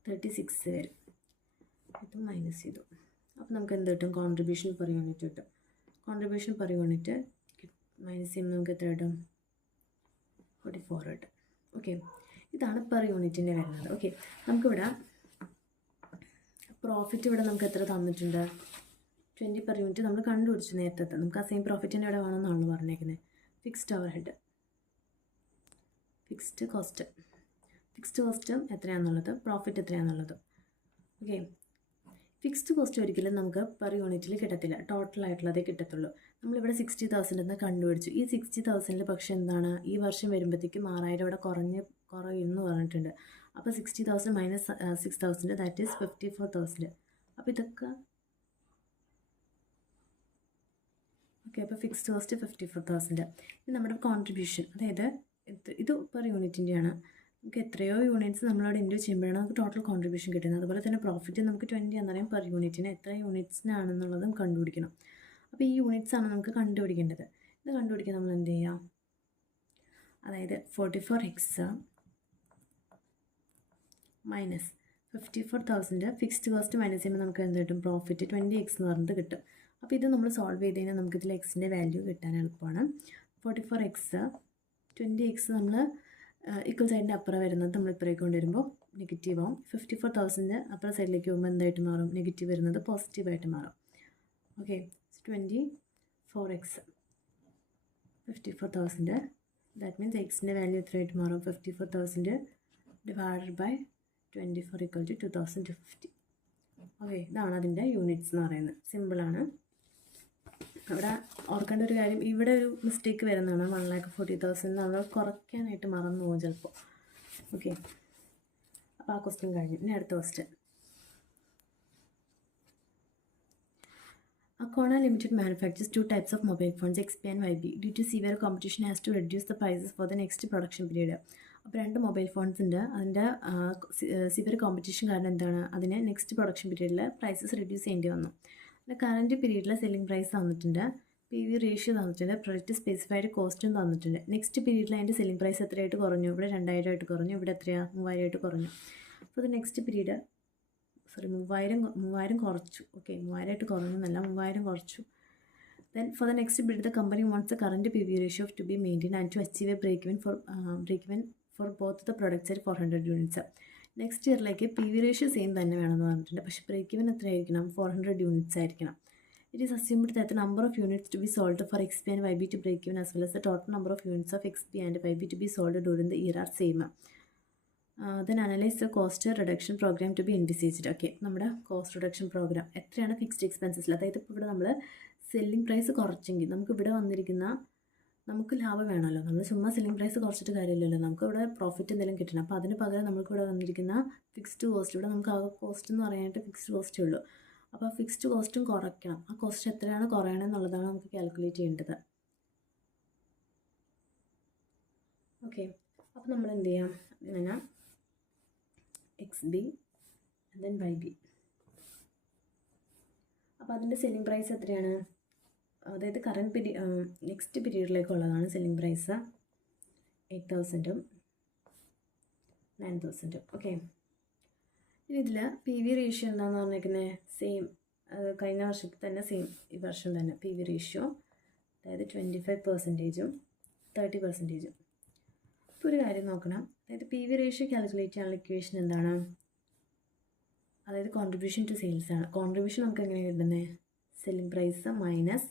36 വരും. ഇത് മൈനസ് ചെയ്തു. അപ്പോൾ നമുക്ക് എന്ത് കിട്ടും, കോൺട്രിബ്യൂഷൻ പെർ യൂണിറ്റ് കിട്ടും. കോൺട്രിബ്യൂഷൻ പെർ യൂണിറ്റ് മൈനസ് ചെയ്യുമ്പോൾ നമുക്ക് എത്ര കിട്ടും, 44 കിട്ടും. ഓക്കെ, ഇതാണ് പെർ യൂണിറ്റിൻ്റെ വരുന്നത്. ഓക്കെ, നമുക്കിവിടെ പ്രോഫിറ്റ് ഇവിടെ നമുക്ക് എത്ര തന്നിട്ടുണ്ട്, 20 പെർ യൂണിറ്റ് നമ്മൾ കണ്ടുപിടിച്ചു നേരത്തെ. നമുക്ക് ആ സെയിം പ്രോഫിറ്റിൻ്റെ ഇവിടെ വേണമെന്നാണ് പറഞ്ഞേക്കുന്നത്. Fixed overhead, fixed cost എത്രയാണെന്നുള്ളത്, പ്രോഫിറ്റ് എത്രയാണെന്നുള്ളത്. ഓക്കെ, ഫിക്സ്ഡ് കോസ്റ്റ് ഒരിക്കലും നമുക്ക് പെർ യൂണിറ്റിൽ കിട്ടത്തില്ല, ടോട്ടലായിട്ടുള്ളതേ കിട്ടത്തുള്ളൂ. നമ്മളിവിടെ 60,000 എന്ന് കണ്ടുപിടിച്ചു. ഈ 60,000 പക്ഷേ എന്താണ്, ഈ വർഷം വരുമ്പോഴത്തേക്കും 6,000 ഇവിടെ കുറഞ്ഞ് കുറയുമെന്ന് പറഞ്ഞിട്ടുണ്ട്. അപ്പോൾ 60,000 മൈനസ് 6,000 ദാറ്റ് ഈസ് 54,000. അപ്പോൾ ഇതൊക്കെ ഓക്കെ. അപ്പോൾ ഫിക്സ്ഡ് കോസ്റ്റ് 54,000. ഇനി നമ്മുടെ കോൺട്രിബ്യൂഷൻ, അതായത് ഇത് പെർ യൂണിറ്റിൻ്റെയാണ്. നമുക്ക് എത്രയോ യൂണിറ്റ്സ് നമ്മളവിടെ ഇൻഡ്യൂ ചെയ്യുമ്പോഴാണ് നമുക്ക് ടോട്ടൽ കോൺട്രിബ്യൂഷൻ കിട്ടുന്നത്. അതുപോലെ തന്നെ പ്രോഫിറ്റ് നമുക്ക് 20 എന്നറിയാം പെർ യൂണിറ്റിന്. എത്ര യൂണിറ്റ്സിനാണെന്നുള്ളതും കണ്ടുപിടിക്കണം. അപ്പോൾ ഈ യൂണിറ്റ്സ് ആണ് നമുക്ക് കണ്ടുപിടിക്കേണ്ടത്. ഇത് കണ്ടുപിടിക്കാൻ നമ്മൾ എന്ത് ചെയ്യാം? അതായത് 44x minus 54,000 fixed cost minus ചെയ്യുമ്പോൾ നമുക്ക് എന്ത് കിട്ടും? പ്രോഫിറ്റ് 20x എന്ന് പറഞ്ഞത് കിട്ടും. അപ്പോൾ ഇത് നമ്മൾ സോൾവ് ചെയ്ത് കഴിഞ്ഞാൽ നമുക്കിതിൽ എക്സിൻ്റെ വാല്യൂ കിട്ടാൻ എളുപ്പമാണ്. 44x 20x നമ്മൾ ഈക്വൽ സൈഡിൻ്റെ അപ്പുറം വരുന്നത് നമ്മൾ ഇപ്പുറേക്ക് കൊണ്ടുവരുമ്പോൾ നെഗറ്റീവ് ആവും. 54,000 അപ്പുറം സൈഡിലേക്ക് പോകുമ്പോൾ എന്തായിട്ട് മാറും? നെഗറ്റീവ് വരുന്നത് പോസിറ്റീവായിട്ട് മാറും. ഓക്കെ. 24x 54,000 ദാറ്റ് മീൻസ് എക്സിൻ്റെ വാല്യൂ എത്രയായിട്ട് മാറും? 54,000 divided by 24 equal to 2,250. Okay, ഇതാണ് അതിൻ്റെ യൂണിറ്റ്സ് എന്ന് പറയുന്നത്. സിമ്പിളാണ്. അവിടെ ഓർക്കേണ്ട ഒരു കാര്യം, ഇവിടെ ഒരു മിസ്റ്റേക്ക് വരുന്നതാണ്. 1,40,000 നമ്മൾ കുറയ്ക്കാനായിട്ട് മറന്നു പോകും ചിലപ്പോൾ. ഓക്കെ, അപ്പോൾ ആ ക്വസ്റ്റ്യൻ കഴിഞ്ഞു. ഇനി അടുത്ത question. Akona Limited manufactures 2 types of mobile phones, XP and YB. Due to severe competition, has to reduce the prices for the next production period. അപ്പോൾ 2 മൊബൈൽ ഫോൺസ് ഉണ്ട്. അതിൻ്റെ സിവിയർ കോമ്പറ്റീഷൻ കാരണം എന്താണ്? അതിന് നെക്സ്റ്റ് പ്രൊഡക്ഷൻ പീരീഡിൽ prices reduce ചെയ്യേണ്ടി വന്നു. പിന്നെ കറൻറ്റ് പീരീഡിൽ സെല്ലിംഗ് പ്രൈസ് തന്നിട്ടുണ്ട്, PV റേഷ്യോ തന്നിട്ടുണ്ട്, പ്രൊഡക്റ്റ് സ്പെസിഫൈഡ് കോസ്റ്റും തന്നിട്ടുണ്ട്. നെക്സ്റ്റ് പീരീഡിൽ അതിൻ്റെ സെല്ലിംഗ് പ്രൈസ് എത്രയായിട്ട് കുറഞ്ഞു? ഇവിടെ 2,000 കുറഞ്ഞു. ഇവിടെ എത്രയാണ്? 3,000 കുറഞ്ഞു. അപ്പോൾ ഇത് നെക്സ്റ്റ് പീരീഡ് 3,000 കുറച്ചു. ഓക്കെ, 3,000 കുറഞ്ഞെന്നല്ല, 3,000 കുറച്ചു. Then for the next period, the company wants the current PV ratio to be maintained and to achieve a break-even for both the products at 400 units. Next ഇയറിലേക്ക് PV ratio സെയിം തന്നെ വേണമെന്ന് പറഞ്ഞിട്ടുണ്ട്. പക്ഷേ break even എത്രയായിരിക്കണം? 400 units ആയിരിക്കണം. It is assumed that the number of units to be sold for XP and YB to break even as well as the total number of units of XP and YB to be sold during the year are same. Then analyze the cost reduction program to be envisaged. Okay, നമ്മുടെ cost reduction programme എത്രയാണ്? Fixed എക്സ്പെൻസസിൽ. അതായത് ഇപ്പോൾ ഇവിടെ നമ്മൾ selling price കുറച്ചെങ്കിൽ നമുക്ക് ഇവിടെ വന്നിരിക്കുന്ന നമുക്ക് ലാഭം വേണമല്ലോ. നമ്മൾ ചുമ്മാ സെല്ലിംഗ് പ്രൈസ് കുറച്ചിട്ട് കാര്യമില്ലല്ലോ. നമുക്ക് ഇവിടെ പ്രോഫിറ്റ് എന്തെങ്കിലും കിട്ടണം. അപ്പോൾ അതിന് പകരം നമുക്ക് ഇവിടെ വന്നിരിക്കുന്ന ഫിക്സ്ഡ് കോസ്റ്റ്, ഇവിടെ നമുക്ക് ആ കോസ്റ്റ് എന്ന് പറയാനായിട്ട് ഫിക്സ്ഡ് കോസ്റ്റേ ഉള്ളൂ. അപ്പോൾ ആ ഫിക്സ്ഡ് കോസ്റ്റും കുറയ്ക്കണം. ആ കോസ്റ്റ് എത്രയാണ് കുറയണമെന്നുള്ളതാണ് നമുക്ക് കാൽക്കുലേറ്റ് ചെയ്യേണ്ടത്. ഓക്കെ, അപ്പോൾ നമ്മൾ എന്ത് ചെയ്യാം? ഇങ്ങനെ XB and then YB. അപ്പോൾ അതിൻ്റെ സെല്ലിംഗ് പ്രൈസ് എത്രയാണ്? അതായത് കറണ്ട് നെക്സ്റ്റ് പീരീഡിലേക്കുള്ളതാണ് സെല്ലിംഗ് പ്രൈസ് 8,000 9,000. ഓക്കെ, ഇനി ഇതിൽ PV റേഷ്യോ എന്താണെന്ന് പറഞ്ഞിരിക്കുന്നത്? സെയിം, കഴിഞ്ഞ വർഷത്തിൽ തന്നെ സെയിം, ഈ വർഷം തന്നെ PV റേഷ്യോ അതായത് 25%ഉം 30%. ഇപ്പോൾ ഒരു കാര്യം നോക്കണം. അതായത് PV റേഷ്യോ കാൽക്കുലേറ്റ് ചെയ്യാനുള്ള ഇക്വേഷൻ എന്താണ്? അതായത് കോൺട്രിബ്യൂഷൻ ടു സെയിൽസ് ആണ്. കോൺട്രിബ്യൂഷൻ നമുക്ക് എങ്ങനെയാണ് കിട്ടുന്നത്? Selling price minus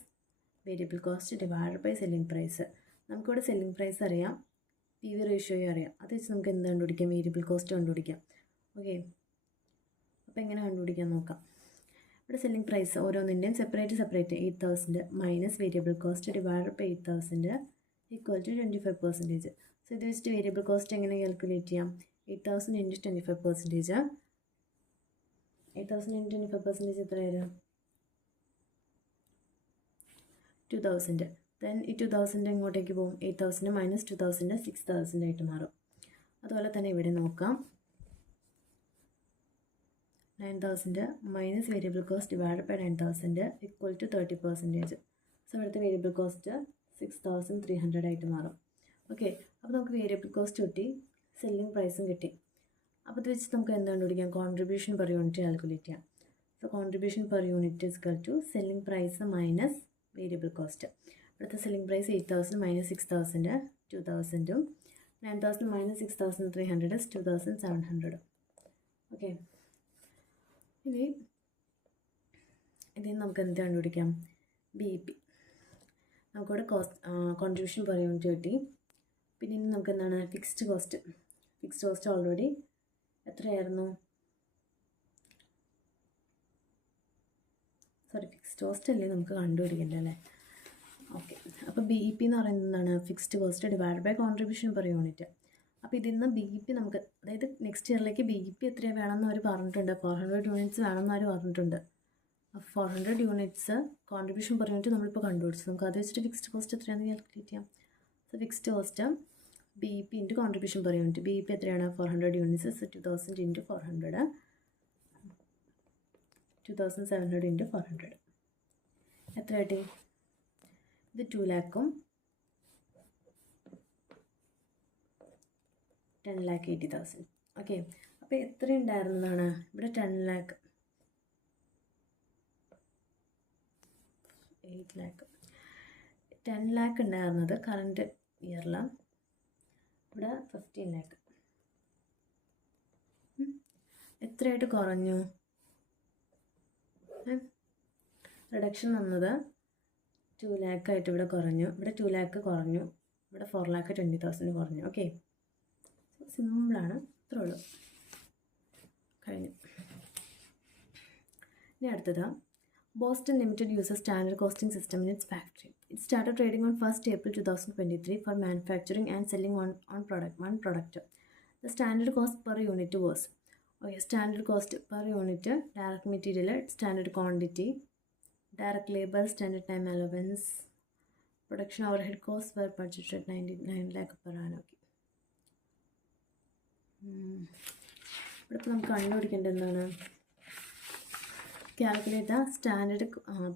variable cost divided by selling price. നമുക്കിവിടെ സെല്ലിംഗ് പ്രൈസ് അറിയാം, PV റേഷ്യോയും അറിയാം. അത് വെച്ച് നമുക്ക് എന്ത് കണ്ടുപിടിക്കാം? വേരിയബിൾ കോസ്റ്റ് കണ്ടുപിടിക്കാം. ഓക്കെ, അപ്പോൾ എങ്ങനെ കണ്ടുപിടിക്കാൻ നോക്കാം. ഇവിടെ സെല്ലിംഗ് പ്രൈസ് ഓരോന്നിൻ്റെയും separate 8,000 minus variable cost divided by 8,000 equal to 25%. So ഇത് വെച്ചിട്ട് വേരിയബിൾ കോസ്റ്റ് എങ്ങനെ കാൽക്കുലേറ്റ് ചെയ്യാം? 8,000 ഇൻറ്റു 25%. 8,000 ഇൻറ്റു 25% എത്ര വരും? 2,000. ദെൻ ഈ 2,000 എങ്ങോട്ടേക്ക് പോകും? 8,000 മൈനസ് 2,000 6,000 ആയിട്ട് മാറും. അതുപോലെ തന്നെ ഇവിടെ നോക്കാം. 9,000 minus variable cost divided by 9,000 equal to 30%. So ഇവിടുത്തെ വേരിയബിൾ കോസ്റ്റ് 6,300 ആയിട്ട് മാറും. ഓക്കെ, അപ്പോൾ നമുക്ക് വേരിയബിൾ കോസ്റ്റ് കിട്ടി, സെല്ലിംഗ് പ്രൈസും കിട്ടി. അപ്പോൾ ഇത് വെച്ച് നമുക്ക് എന്ത് കണ്ടുപിടിക്കാം? കോൺട്രിബ്യൂഷൻ പെർ യൂണിറ്റ് കാൽക്കുലേറ്റ് ചെയ്യാം. So contribution per unit is equal to selling price minus variable cost. ഇവിടുത്തെ സെല്ലിംഗ് പ്രൈസ് 8,000 മൈനസ് 6,000 2,000ഉം 9,000 മൈനസ് 6,300 2,700. ഓക്കെ, ഇനി ഇതിൽ നമുക്ക് എന്ത് കണ്ടുപിടിക്കാം? BP. നമുക്കിവിടെ കോൺട്രിബ്യൂഷൻ പെർ യൂണിറ്റ് കിട്ടി. പിന്നെ ഇനി നമുക്ക് എന്താണ്? ഫിക്സ്ഡ് കോസ്റ്റ് ഓൾറെഡി എത്രയായിരുന്നു? ഫിക്സ്ഡ് കോസ്റ്റ് അല്ലേ നമുക്ക് കണ്ടുപിടിക്കേണ്ടത് അല്ലേ? ഓക്കെ, അപ്പോൾ BP എന്ന് പറയുന്നത് എന്താണ്? Fixed cost divide by contribution per unit. അപ്പോൾ ഇതിൽ നിന്ന് BEP നമുക്ക്, അതായത് നെക്സ്റ്റ് ഇയറിലേക്ക് BEP എത്രയാണ് വേണമെന്ന് അവർ പറഞ്ഞിട്ടുണ്ട്. 400 യൂണിറ്റ്സ് വേണമെന്ന് അവർ പറഞ്ഞിട്ടുണ്ട്. 400 യൂണിറ്റ്സ് കോൺട്രിബ്യൂഷൻ പെർ യൂണിറ്റ് നമ്മളിപ്പോൾ കണ്ടുപിടിച്ചു. നമുക്ക് അത് വെച്ചിട്ട് ഫിക്സ്ഡ് കോസ്റ്റ് എത്രയാണെന്ന് കാൽക്കുലേറ്റ് ചെയ്യാം. So fixed cost BEP into contribution per unit. BEP എത്രയാണ്? 400 യൂണിറ്റ്സ്. 2000 ഇൻറ്റു 400, 2700 ഇൻറ്റു 400 എത്ര കിട്ടി? ഇത് 2 ലാഖും 10,80,000. ഓക്കെ, അപ്പോൾ എത്ര ഉണ്ടായിരുന്നതാണ് ഇവിടെ? 10 ലാഖ്, 8 ലാഖ്, 10 ലാഖ് ഉണ്ടായിരുന്നത് കറണ്ട് ഇയറിലാണ്. ഇവിടെ 15 ലാഖ്. എത്രയായിട്ട് കുറഞ്ഞു? റിഡക്ഷൻ വന്നത് 2 ലാഖായിട്ട് ഇവിടെ കുറഞ്ഞു. ഇവിടെ 2 ലാഖ് കുറഞ്ഞു. ഇവിടെ 4,20,000 കുറഞ്ഞു. ഓക്കെ, സിമ്പിളാണ്, ഇത്രേ ഉള്ളൂ. കഴിഞ്ഞു. ഇനി അടുത്തത്, Boston Limited uses standard costing system in its factory. It started trading on 1st April 2023 for manufacturing and selling one product. The standard cost per unit was, standard cost per unit, direct material, standard quantity, direct labor, standard time allowance, production overhead costs were budgeted 99 lakh per annum. ഇവിടെ ഇപ്പോൾ നമുക്ക് കണ്ടുപിടിക്കേണ്ടത് എന്താണ്? Calculate the standard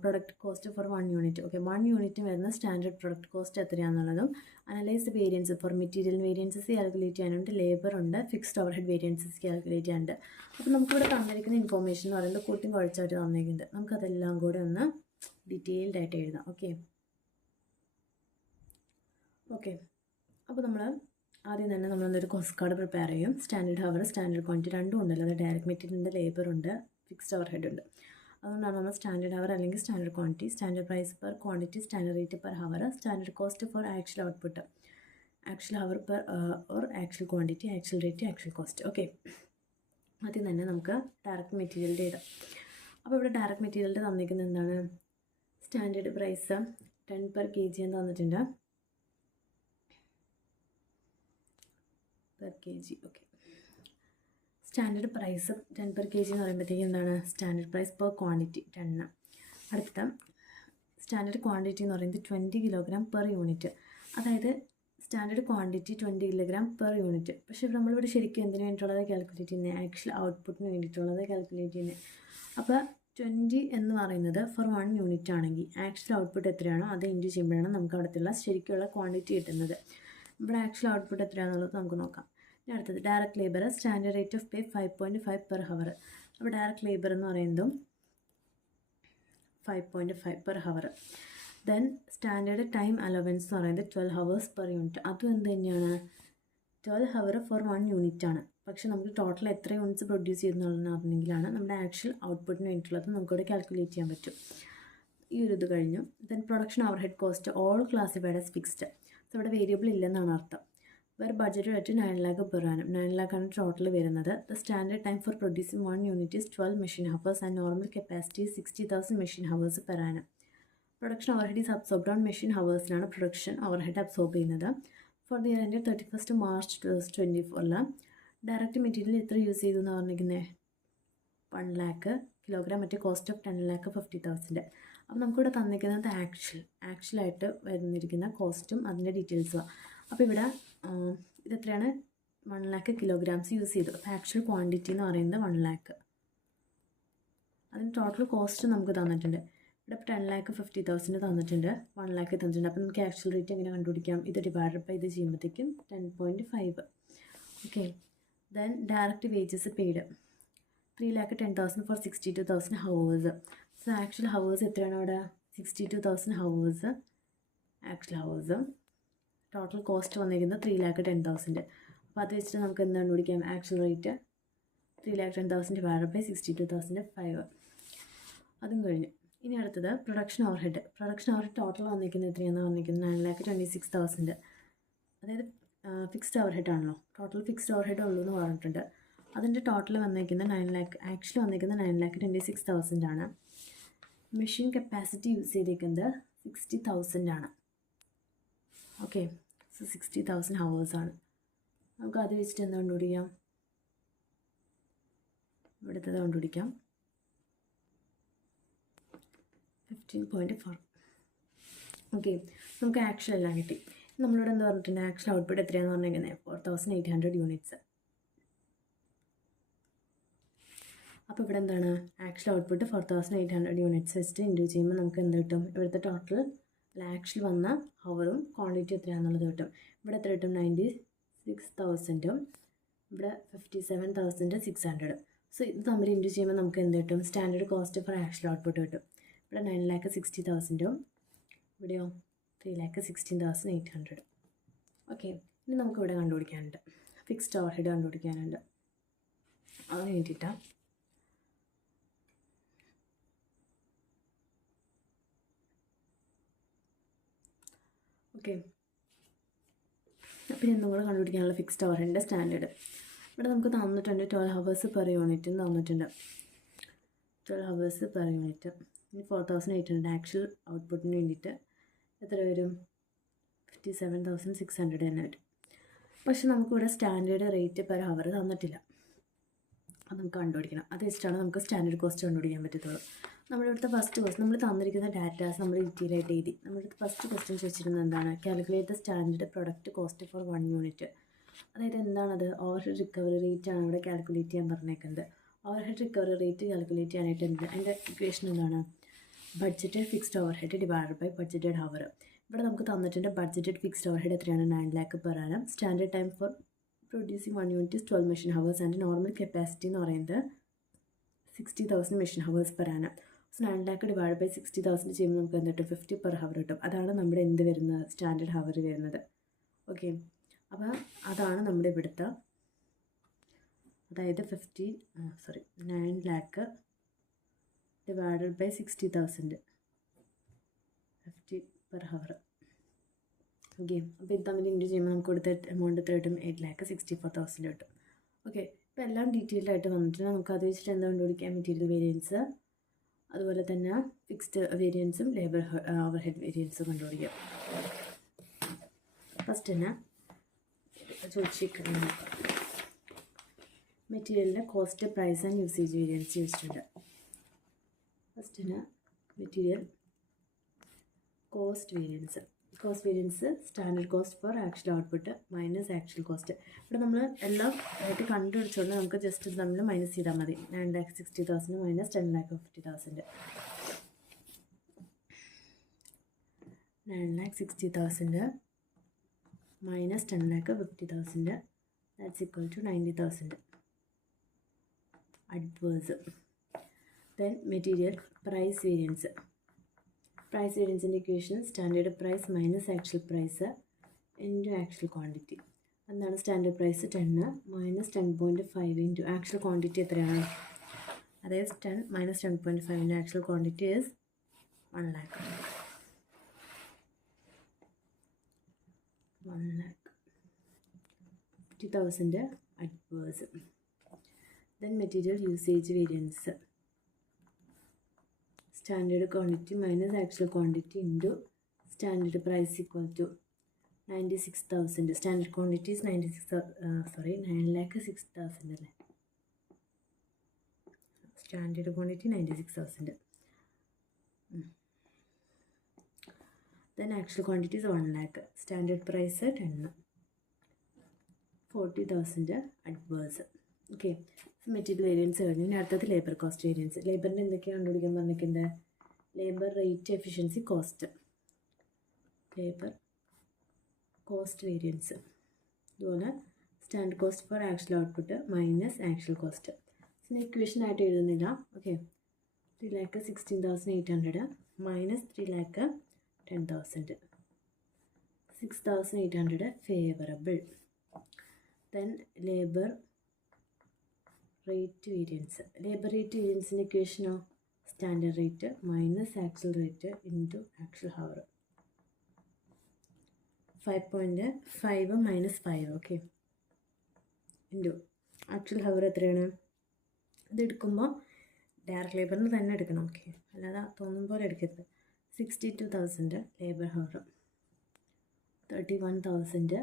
product cost for 1 unit. Okay, 1 unit വരുന്ന standard product cost എത്രയാണെന്നുള്ളതും, analyse variance for material variances calculate ചെയ്യാനുണ്ട്, labour ഉണ്ട്, fixed overhead variances calculate ചെയ്യാനുണ്ട്. അപ്പോൾ നമുക്കിവിടെ തന്നിരിക്കുന്ന ഇൻഫോർമേഷൻ എന്ന് പറയുന്നത് കൂട്ടി കുഴച്ചായിട്ട് തന്നിരിക്കുന്നത്. നമുക്കതെല്ലാം കൂടെ ഒന്ന് ഡീറ്റെയിൽഡ് ആയിട്ട് എഴുതാം. ഓക്കെ, അപ്പോൾ നമ്മൾ ആദ്യം തന്നെ നമ്മളൊരു കോസ്റ്റ് കാർഡ് പ്രിപ്പയർ ചെയ്യും. സ്റ്റാൻഡേർഡ് ഹവർ, സ്റ്റാൻഡേർഡ് ക്വാണ്ടിറ്റി രണ്ടും ഉണ്ടല്ലോ. അത് ഡയറക്റ്റ് മെറ്റീരിയലിൻ്റെ ലേബർ ഉണ്ട്, ഫിക്സ്ഡ് ഓവർഹെഡ് ഉണ്ട്. അതുകൊണ്ടാണ് നമ്മൾ സ്റ്റാൻഡേർഡ് ഹവർ അല്ലെങ്കിൽ standard quantity, standard price per quantity, standard rate per hour, standard cost for actual output, actual hour per or actual quantity, actual rate, actual cost. Okay, ആദ്യം തന്നെ നമുക്ക് direct മെറ്റീരിയലിൻ്റെ എഴുതാം. അപ്പോൾ ഇവിടെ ഡയറക്റ്റ് മെറ്റീരിയലിൻ്റെ തന്നിരിക്കുന്നത് എന്താണ്? സ്റ്റാൻഡേർഡ് പ്രൈസ് 10 per kg എന്ന് തന്നിട്ടുണ്ട്, per kg. Okay, standard price 10 per kg എന്ന് പറയുമ്പോഴത്തേക്കും എന്താണ്? Standard price per quantity 10. അടുത്ത സ്റ്റാൻഡേർഡ് ക്വാണ്ടിറ്റി എന്ന് പറയുന്നത് 20 കിലോഗ്രാം പെർ യൂണിറ്റ്. അതായത് standard quantity 20 kilogram per unit. പക്ഷേ നമ്മളിവിടെ ശരിക്കും എന്തിനു വേണ്ടിയിട്ടുള്ളത് കാൽക്കുലേറ്റ് ചെയ്യുന്നത്? ആക്ച്വൽ ഔട്ട്പുട്ടിന് വേണ്ടിയിട്ടുള്ളത് കാൽക്കുലേറ്റ് ചെയ്യുന്നത്. അപ്പോൾ 20 എന്ന് പറയുന്നത് ഫോർ 1 യൂണിറ്റ് ആണെങ്കിൽ ആക്ച്വൽ ഔട്ട്പുട്ട് എത്രയാണോ അത് ഇൻറ്റു ചെയ്യുമ്പോഴാണ് നമുക്ക് അവിടത്തുള്ള ശരിക്കുള്ള ക്വാണ്ടിറ്റി കിട്ടുന്നത്. ഇവിടെ ആക്ച്വൽ ഔട്ട്പുട്ട് എത്രയാണെന്നുള്ളത് നമുക്ക് നോക്കാം. ഇനി അടുത്തത് direct labour, standard rate of pay 5.5 per hour. അപ്പോൾ ഡയറക്റ്റ് ലേബർ എന്ന് പറയുന്നതും 5.5 per hour. Then standard time allowance എന്ന് പറയുന്നത് 12 hours പെർ യൂണിറ്റ്. അതും എന്ത് തന്നെയാണ്? 12 hour ഫോർ 1 യൂണിറ്റ് ആണ്. പക്ഷേ നമുക്ക് ടോട്ടൽ എത്ര യൂണിറ്റ്സ് പ്രൊഡ്യൂസ് ചെയ്യുന്നതെന്നുണ്ടെങ്കിലാണ് നമ്മുടെ ആക്ച്വൽ ഔട്ട്പുട്ടിന് വേണ്ടിയിട്ടുള്ളത് നമുക്കിവിടെ കാൽക്കുലേറ്റ് ചെയ്യാൻ പറ്റും. ഈ ഒരു ഇത് കഴിഞ്ഞു. Then production overhead cost all classified as fixed. So ഇവിടെ വേരിയബിൾ ഇല്ലെന്നാണ് അർത്ഥം. വേറെ ബഡ്ജറ്റ് ആയിട്ട് 9 lakh per annum. 9 lakh ആണ് ടോട്ടൽ വരുന്നത്. The standard time for producing 1 unit is 12 machine hours and normal capacity 60,000 machine hours per annum. Production overhead is absorbed on machine ഹവേഴ്സിനാണ് production overhead absorb ചെയ്യുന്നത്. For the year end 31st March 2024 direct material എത്ര use ചെയ്തു എന്ന് പറഞ്ഞിരിക്കുന്നത്? 1 lakh kilogram. മറ്റേ cost of 10,50,000. അപ്പോൾ നമുക്കിവിടെ തന്നിരിക്കുന്നത് ആക്ച്വലായിട്ട് വരുന്നിരിക്കുന്ന കോസ്റ്റും അതിൻ്റെ ഡീറ്റെയിൽസും. അപ്പോൾ ഇവിടെ ഇതെത്രയാണ്? 1 lakh kilograms യൂസ് ചെയ്തു. അപ്പോൾ ആക്ച്വൽ ക്വാണ്ടിറ്റി എന്ന് പറയുന്നത് 1 lakh. അതിന് ടോട്ടൽ കോസ്റ്റ് നമുക്ക് തന്നിട്ടുണ്ട്. ഇവിടെ 10,50,000 തന്നിട്ടുണ്ട്, 1 lakh തന്നിട്ടുണ്ട്. അപ്പോൾ നമുക്ക് ആക്ച്വൽ റേറ്റ് എങ്ങനെ കണ്ടുപിടിക്കാം? ഇത് ഡിവൈഡഡ് ബൈ ഇത് ചെയ്യുമ്പോഴത്തേക്കും 10.5. Okay, then direct wages paid 3,10,000 for 62,000 hours. So actual hours എത്രയാണ് അവിടെ? 62,000 hours actual hours. Total cost വന്നിരിക്കുന്നത് 3,10,000. അപ്പോൾ അത് വെച്ചിട്ട് നമുക്ക് എന്ത് കണ്ടുപിടിക്കാം? Actual rate 3,10,000 divided by 62,005. അതും കഴിഞ്ഞു. ഇനി അടുത്തത് production overhead. Production overhead total വന്നിരിക്കുന്നത് എത്രയാണെന്ന് പറഞ്ഞിരിക്കുന്നത്? 9,26,000. അതായത് ഫിക്സ്ഡ് ഓവർഹെഡ് ആണല്ലോ. ടോട്ടൽ ഫിക്സ്ഡ് ഓവർഹെഡ് ഉള്ളൂ എന്ന് പറഞ്ഞിട്ടുണ്ട്. അതിൻ്റെ ടോട്ടൽ വന്നിരിക്കുന്നത് 9 lakh. ആക്ച്വലി വന്നിരിക്കുന്നത് 9,26,000 ആണ്. മെഷീൻ കപ്പാസിറ്റി യൂസ് ചെയ്തിരിക്കുന്നത് 60,000 ആണ്. ഓക്കെ, സോ 60,000 ഹവേഴ്സ് ആണ്. നമുക്ക് അത് വെച്ചിട്ട് എന്താ കണ്ടുപിടിക്കാം? ഇവിടുത്തെ കണ്ടുപിടിക്കാം 15.4. ഓക്കെ, നമുക്ക് ആക്ഷൻ എല്ലാം കിട്ടി. നമ്മളിവിടെ എന്താ പറഞ്ഞിട്ടുണ്ട്? ആക്ഷൻ ഔട്ട്പുട്ട് എത്രയാണെന്ന് പറഞ്ഞിരിക്കുന്നത് 4800 യൂണിറ്റ്സ്. അപ്പോൾ ഇവിടെ എന്താണ്? ആക്ഷൻ ഔട്ട്പുട്ട് 4800 യൂണിറ്റ്സ് വെച്ചിട്ട് ഇൻഡ്യൂ ചെയ്യുമ്പോൾ നമുക്ക് എന്ത് കിട്ടും? ഇവിടുത്തെ ടോട്ടൽ ആക്ച്വലി വന്ന ഹവറും ക്വാണ്ടിറ്റി എത്രയാണെന്നുള്ളത് കിട്ടും. ഇവിടെ എത്ര കിട്ടും? 96,000ഉം ഇവിടെ 57,600. സോ ഇത് തമ്മിൽ ഇൻഡ്യൂ ചെയ്യുമ്പോൾ നമുക്ക് എന്ത് കിട്ടും? Standard cost for actual output കിട്ടും. ഇവിടെ 9,60,000ഉം ഇവിടെയോ 3,16,800. ഓക്കെ, ഇനി നമുക്കിവിടെ കണ്ടുപിടിക്കാനുണ്ട് ഫിക്സ്ഡ് ഓവർ ഹെഡ് കണ്ടുപിടിക്കാനുണ്ട്. അതിന് വേണ്ടിയിട്ടാണ് ഓക്കെ. പിന്നെ നമ്മൾ കണ്ടുപിടിക്കാനുള്ള ഫിക്സ്ഡ് ഓവർ ഹെഡിൻ്റെ സ്റ്റാൻഡേർഡ് ഇവിടെ നമുക്ക് തന്നിട്ടുണ്ട്. 12 hours per unit തന്നിട്ടുണ്ട്. 12 hours per unit. ഇനി 4800 ആക്ച്വൽ ഔട്ട്പുട്ടിന് വേണ്ടിയിട്ട് എത്ര വരും? 57,600 തന്നെ വരും. പക്ഷെ നമുക്കിവിടെ സ്റ്റാൻഡേർഡ് റേറ്റ് പെർ ഹവർ തന്നിട്ടില്ല. അത് നമുക്ക് കണ്ടുപിടിക്കണം. അത് വെച്ചിട്ടാണ് നമുക്ക് സ്റ്റാൻഡേർഡ് കോസ്റ്റ് കണ്ടുപിടിക്കാൻ പറ്റത്തുള്ളൂ. നമ്മളിവിടുത്തെ ഫസ്റ്റ് ക്വസ്റ്റ്യൻ നമ്മൾ തന്നിരിക്കുന്ന ഡാറ്റാസ് നമ്മൾ ഡീറ്റെയിൽ ആയിട്ട് എഴുതി. നമ്മളിവിടുത്തെ ഫസ്റ്റ് ക്വസ്റ്റ്യൻ ചോദിച്ചിരുന്നത് എന്താണ്? Calculate the standard product cost for 1 unit. അതായത് എന്താണത്? ഓവർ ഹെഡ് റിക്കവറി റേറ്റ് ആണ് ഇവിടെ കാൽക്കുലേറ്റ് ചെയ്യാൻ പറഞ്ഞേക്കുന്നത്. Overhead recovery rate calculate ചെയ്യാനായിട്ട് എന്ത്? അതിൻ്റെ ഇക്വേഷൻ എന്താണ്? Budgeted fixed overhead divided by budgeted hour. ഇവിടെ നമുക്ക് തന്നിട്ടുണ്ട് ബഡ്ജറ്റഡ് ഫിക്സ്ഡ് ഓവർ ഹെഡ് എത്രയാണ്? 9 lakh per annum. Standard time for producing 1 unit is 12 machine hours and normal capacity എന്ന് പറയുന്നത് 60,000 machine hours per annum. So 9 lakh divide by 60,000 ചെയ്യുമ്പോൾ നമുക്ക് എന്ത് കിട്ടും? 50 per hour കിട്ടും. അതാണ് നമ്മുടെ എന്ത് വരുന്നത്? സ്റ്റാൻഡേർഡ് ഹവർ വരുന്നത്. ഓക്കെ, അപ്പോൾ അതാണ് നമ്മുടെ ഇവിടുത്തെ, അതായത് 9 lakh divided by 60,000 50 per hour. Okay, അപ്പോൾ ഇത് തമ്മിൽ ഇൻഡ്യൂ ചെയ്യുമ്പോൾ നമുക്ക് കൊടുത്ത എമൗണ്ട് എത്ര കിട്ടും? 8,64,000 കിട്ടും. ഓക്കെ, ഇപ്പോൾ എല്ലാം ഡീറ്റെയിൽഡ് ആയിട്ട് വന്നിട്ടുണ്ട്. നമുക്ക് അത് വെച്ചിട്ട് എന്താ കണ്ടുപിടിക്കാം? മെറ്റീരിയൽ വേരിയൻസ്, അതുപോലെ തന്നെ ഫിക്സ്ഡ് വേരിയൻസും ലേബർ ഓവർ ഹെഡ് വേരിയൻസും കണ്ടുപിടിക്കാം. ഫസ്റ്റ് തന്നെ ചോദിച്ചിരിക്കുന്നത് മെറ്റീരിയലിൻ്റെ cost, price and usage variance ചോദിച്ചിട്ടുണ്ട്. ഫസ്റ്റ് തന്നെ material cost variance. Cost variance standard cost for actual output minus actual cost. ഇവിടെ നമ്മൾ എല്ലാം ആയിട്ട് കണ്ടുപിടിച്ചുകൊണ്ട് നമുക്ക് ജസ്റ്റ് ഇത് നമ്മൾ മൈനസ് ചെയ്താൽ മതി. 9,60,000 minus 10,50,000. 9,60,000 minus 10,50,000, that's equal to 90,000. Adverse. Then material price variance. Price variance indication standard price minus actual price into actual quantity. എന്താണ് standard price? 10 minus 10.5 into actual quantity എത്രയാണ്? അതായത് 10 minus 10.5 into actual quantity is 1 lakh. 1,50,000 adverse. Then material usage variance. Standard quantity minus actual quantity into standard price equal to 96,000. Standard quantity is 9,06,000. Standard quantity 96,000. Then actual quantity is 1 lakh. Standard price 10. 40,000 adverse. Okay. Material variance കഴിഞ്ഞു. ഇനി അടുത്തത് labour cost variance. ലേബറിൻ്റെ എന്തൊക്കെയാണ് കണ്ടുപിടിക്കാൻ പറഞ്ഞിരിക്കുന്നത്? Labour rate, efficiency, cost. Labour cost variance. അതുപോലെ standard cost for actual output minus actual cost. ഇതിന് equation ആയിട്ട് എഴുതുന്നില്ല. Okay, 3,16,800 minus 3,10,000. 6,800 favourable. Then labour rate variance. Labour rate വേരിയൻസിൻ്റെ ഇക്വേഷനോ standard rate minus actual rate into actual hour. 5.5 minus 5. Okay, into actual hour എത്രയാണ്? ഇത് എടുക്കുമ്പോൾ direct ലേബറിന് തന്നെ എടുക്കണം. ഓക്കെ, അല്ലാതെ തോന്നും പോലെ എടുക്കരുത്. 62,000 ലേബർ ഹവർ, 31,000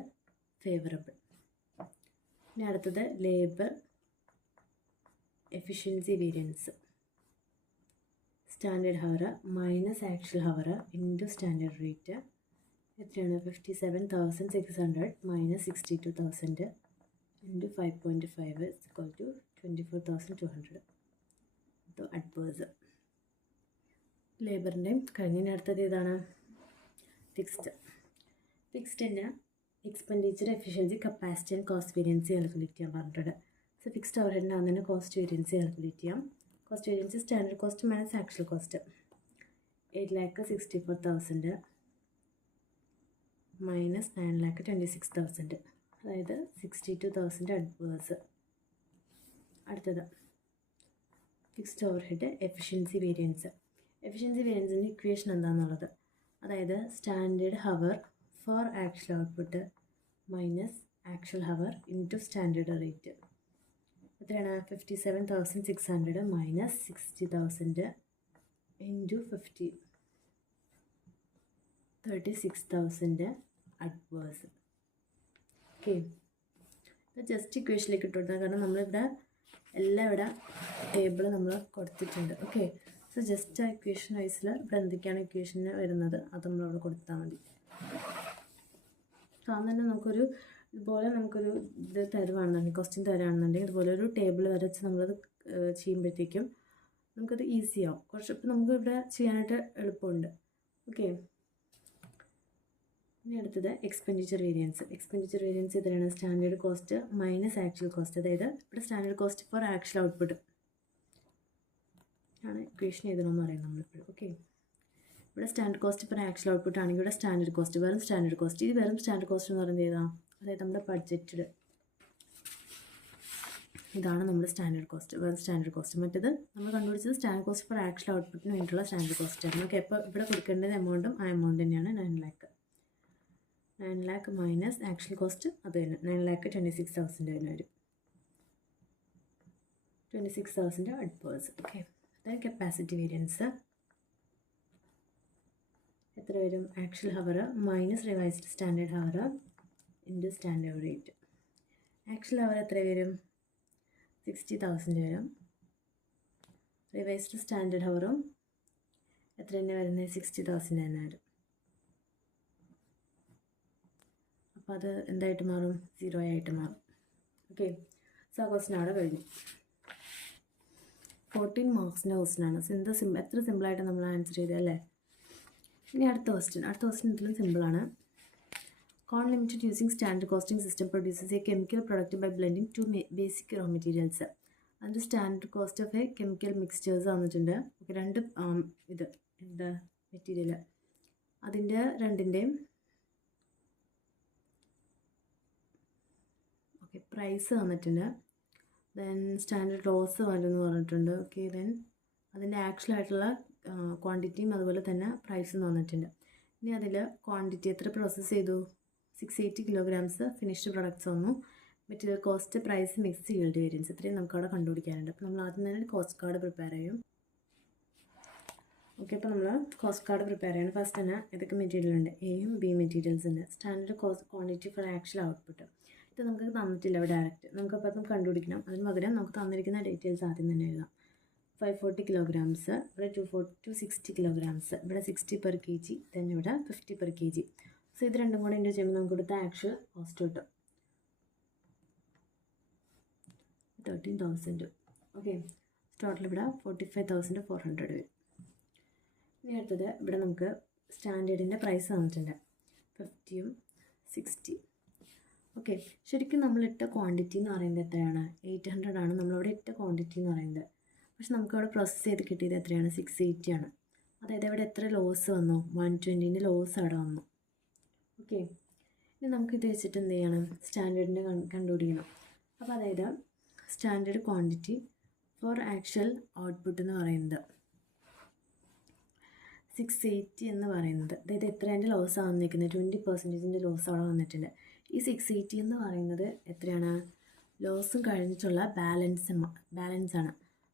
ഫേവറബിൾ. ഇനി അടുത്തത് labour efficiency variance. Standard hour minus actual hour into standard rate എത്രയാണ്? 57,600 minus 62,000 into 5.5 equal to 24,200. Adverse. ലേബറിൻ്റെയും കഴിഞ്ഞ അടുത്തത് ഏതാണ്? ഫിക്സ്ഡിൻ്റെ expenditure efficiency capacity and cost variance calculate ചെയ്യാൻ പറഞ്ഞിട്ടുണ്ട്. സോ ഫിക്സ്ഡ് ഓവർ ഹെഡിൻ്റെ തന്നെ കോസ്റ്റ് വേരിയൻസി കാൽക്കുലേറ്റ് ചെയ്യാം. Cost variance standard cost minus actual cost 8,64,000 minus 9,26,000 അതായത് 62,000 അഡ്വേഴ്സ്. അടുത്തത് fixed overhead efficiency variance. Efficiency വേരിയൻസിൻ്റെ ഇക്വേഷൻ എന്താണെന്നുള്ളത്, അതായത് standard hour for actual output minus actual hour into standard rate എത്രയാണ്? 57,600 minus 60,000 into 50 36,000 adverse. Okay, ഇത് just ഇക്വേഷനിലേക്ക് ഇട്ടു കൊടുത്താൽ, കാരണം നമ്മളിവിടെ എല്ലാം ഇവിടെ ടേബിൾ നമ്മൾ കൊടുത്തിട്ടുണ്ട്. ഓക്കെ, സോ ജസ്റ്റ് ആ ഇക്വേഷൻ വൈസിൽ ഇവിടെ എന്തൊക്കെയാണ് ഇക്വേഷന് വരുന്നത് അത് നമ്മളവിടെ കൊടുത്താൽ മതി. സോ അത് തന്നെ നമുക്കൊരു ഇതുപോലെ നമുക്കൊരു ഇത് തരുവാണെന്നുണ്ടെങ്കിൽ, ക്വസ്റ്റ്യൻ തരുകയാണെന്നുണ്ടെങ്കിൽ ഇതുപോലെ ഒരു ടേബിൾ വരച്ച് നമ്മളത് ചെയ്യുമ്പോഴത്തേക്കും നമുക്കത് ഈസി ആവും. കുറച്ച് ഇപ്പം നമുക്ക് ഇവിടെ ചെയ്യാനായിട്ട് എളുപ്പമുണ്ട്. ഓക്കെ, ഇനി അടുത്തത് എക്സ്പെൻഡിച്ചർ വേരിയൻസ്. എക്സ്പെൻഡിച്ചർ വേരിയൻസ് എത്രയാണ്? Standard cost minus actual cost. അതായത് ഇവിടെ standard cost for actual output ആണ് ഇക്വേഷൻ എഴുതണമെന്ന് പറയുന്നത് നമ്മളിപ്പോൾ. ഓക്കെ, ഇവിടെ standard cost for actual output ആണെങ്കിൽ ഇവിടെ സ്റ്റാൻഡേർഡ് കോസ്റ്റ് വെറും സ്റ്റാൻഡേർഡ് കോസ്റ്റ്. ഇത് വെറും സ്റ്റാൻഡേർഡ് കോസ്റ്റ് എന്ന് പറയുന്നത് ഏതാണ്? അതായത് നമ്മുടെ ബഡ്ജറ്റഡ്, ഇതാണ് നമ്മുടെ സ്റ്റാൻഡേർഡ് കോസ്റ്റ്, വെറും സ്റ്റാൻഡേർഡ് കോസ്റ്റ്. മറ്റേത് നമ്മൾ കണ്ടുപിടിച്ചത് സ്റ്റാൻഡേർഡ് കോസ്റ്റ് ഫോർ ആക്ച്വൽ ഔട്ട്പുട്ടിന് വേണ്ടിയിട്ടുള്ള സ്റ്റാൻഡേർഡ് കോസ്റ്റ് ആണ്. നമുക്ക് എപ്പോൾ ഇവിടെ കൊടുക്കേണ്ടത് എമൗണ്ടും ആ എമൗണ്ട് തന്നെയാണ് 9 lakh മൈനസ് ആക്ച്വൽ കോസ്റ്റ് അത് തന്നെ 9,26,000 തന്നെ വരും. 26,000 അഡ്വേഴ്സ്. ഓക്കെ, അതായത് കപ്പാസിറ്റി വേരിയൻസ് എത്ര വരും? Actual hour minus revised standard hour into standard rate. Actual hour എത്ര വരും? 60,000 വരും. റിവൈസ്ഡ് സ്റ്റാൻഡേർഡ് ഹവറും എത്ര തന്നെ വരുന്നത്? 60,000 തന്നെ വരും. അപ്പോൾ അത് എന്തായിട്ട് മാറും? 0 ആയിട്ട് മാറും. ഓക്കെ, സോ ആ ക്വസ്റ്റ്യൻ അവിടെ കഴിഞ്ഞു. 14 മാർക്സിൻ്റെ ക്വസ്റ്റ്യനാണ്. എത്ര സിമ്പിളായിട്ട് നമ്മൾ ആൻസർ ചെയ്തത് അല്ലേ? ഇനി അടുത്ത ക്വസ്റ്റ്യൻ ഇതിലും സിമ്പിളാണ്. Con limited using standard costing system produces a chemical product by blending 2 basic raw materials. അതിൻ്റെ standard cost of a chemical mixtures വന്നിട്ടുണ്ട്. ഓക്കെ, രണ്ട് ഇത് എന്താ മെറ്റീരിയൽ, അതിൻ്റെ രണ്ടിൻ്റെയും ഓക്കെ പ്രൈസ് വന്നിട്ടുണ്ട്. ദെൻ സ്റ്റാൻഡേർഡ് ലോസ് വല്ലെന്ന് പറഞ്ഞിട്ടുണ്ട്. ഓക്കെ, ദെൻ അതിൻ്റെ ആക്ച്വൽ ആയിട്ടുള്ള ക്വാണ്ടിറ്റിയും അതുപോലെ തന്നെ പ്രൈസും വന്നിട്ടുണ്ട്. ഇനി അതിൽ ക്വാണ്ടിറ്റി എത്ര പ്രോസസ്സ് ചെയ്തു? 680 kilograms ഫിനിഷ്ഡ് പ്രൊഡക്ട്സ് വന്നു. Material cost, price, mix, yield variance ഇത്രയും നമുക്കവിടെ കണ്ടുപിടിക്കാനുണ്ട്. അപ്പോൾ നമ്മൾ ആദ്യം തന്നെ കോസ്റ്റ് കാർഡ് പ്രിപ്പയർ ചെയ്യും. ഓക്കെ, അപ്പോൾ നമ്മൾ കോസ്റ്റ് കാർഡ് പ്രിപ്പയർ ചെയ്യണം. ഫസ്റ്റ് തന്നെ ഏതൊക്കെ മെറ്റീരിയൽ ഉണ്ട്? എയും ബി മെറ്റീരിയൽസ് ഉണ്ട്. Standard cost quantity for actual output ഇത് നമുക്ക് തന്നിട്ടില്ല ഇവിടെ ഡയറക്റ്റ്, നമുക്കപ്പോൾ അത് കണ്ടുപിടിക്കണം. അതിന് പകരം നമുക്ക് തന്നിരിക്കുന്ന ഡീറ്റെയിൽസ് ആദ്യം തന്നെ എഴുതാം. 540 kilograms, ഇവിടെ 260 kilograms, ഇവിടെ 60 per kg, then ഇവിടെ 50 per kg. സോ ഇത് രണ്ടും കൂടെ ഇൻറ്റു ചെയ്യുമ്പോൾ നമുക്ക് കൊടുത്ത ആക്ച്വൽ കോസ്റ്റ് കിട്ടും 13,000. ഓക്കെ, ടോട്ടൽ ഇവിടെ 45,400 വരും. ഇനി അടുത്തത് ഇവിടെ നമുക്ക് സ്റ്റാൻഡേർഡിൻ്റെ പ്രൈസ് തന്നിട്ടുണ്ട് 50ഉം 60. ഓക്കെ, ശരിക്കും നമ്മളിട്ട ക്വാണ്ടിറ്റി എന്ന് പറയുന്നത് എത്രയാണ്? 800 ആണ് നമ്മളിവിടെ ഇട്ട ക്വാണ്ടിറ്റി എന്ന് പറയുന്നത്. പക്ഷെ നമുക്കവിടെ പ്രോസസ്സ് ചെയ്ത് കിട്ടിയത് എത്രയാണ്? 680 ആണ്. അതായത് ഇവിടെ എത്ര ലോസ് വന്നു? 120 ലോസ് അവിടെ വന്നു. ഓക്കെ, ഇനി നമുക്കിത് വെച്ചിട്ട് എന്ത് ചെയ്യണം? സ്റ്റാൻഡേർഡിൻ്റെ കണ്ടുപിടിക്കണം. അപ്പോൾ അതായത് standard quantity for actual output എന്ന് പറയുന്നത് 680 എന്ന് പറയുന്നത്, അതായത് എത്രേൻ്റെ ലോസാണ് വന്നിരിക്കുന്നത്? 20% ലോസ് അവിടെ വന്നിട്ടുണ്ട്. ഈ 680 എന്ന് പറയുന്നത് എത്രയാണ്? ലോസും കഴിഞ്ഞിട്ടുള്ള ബാലൻസ് ആണ്.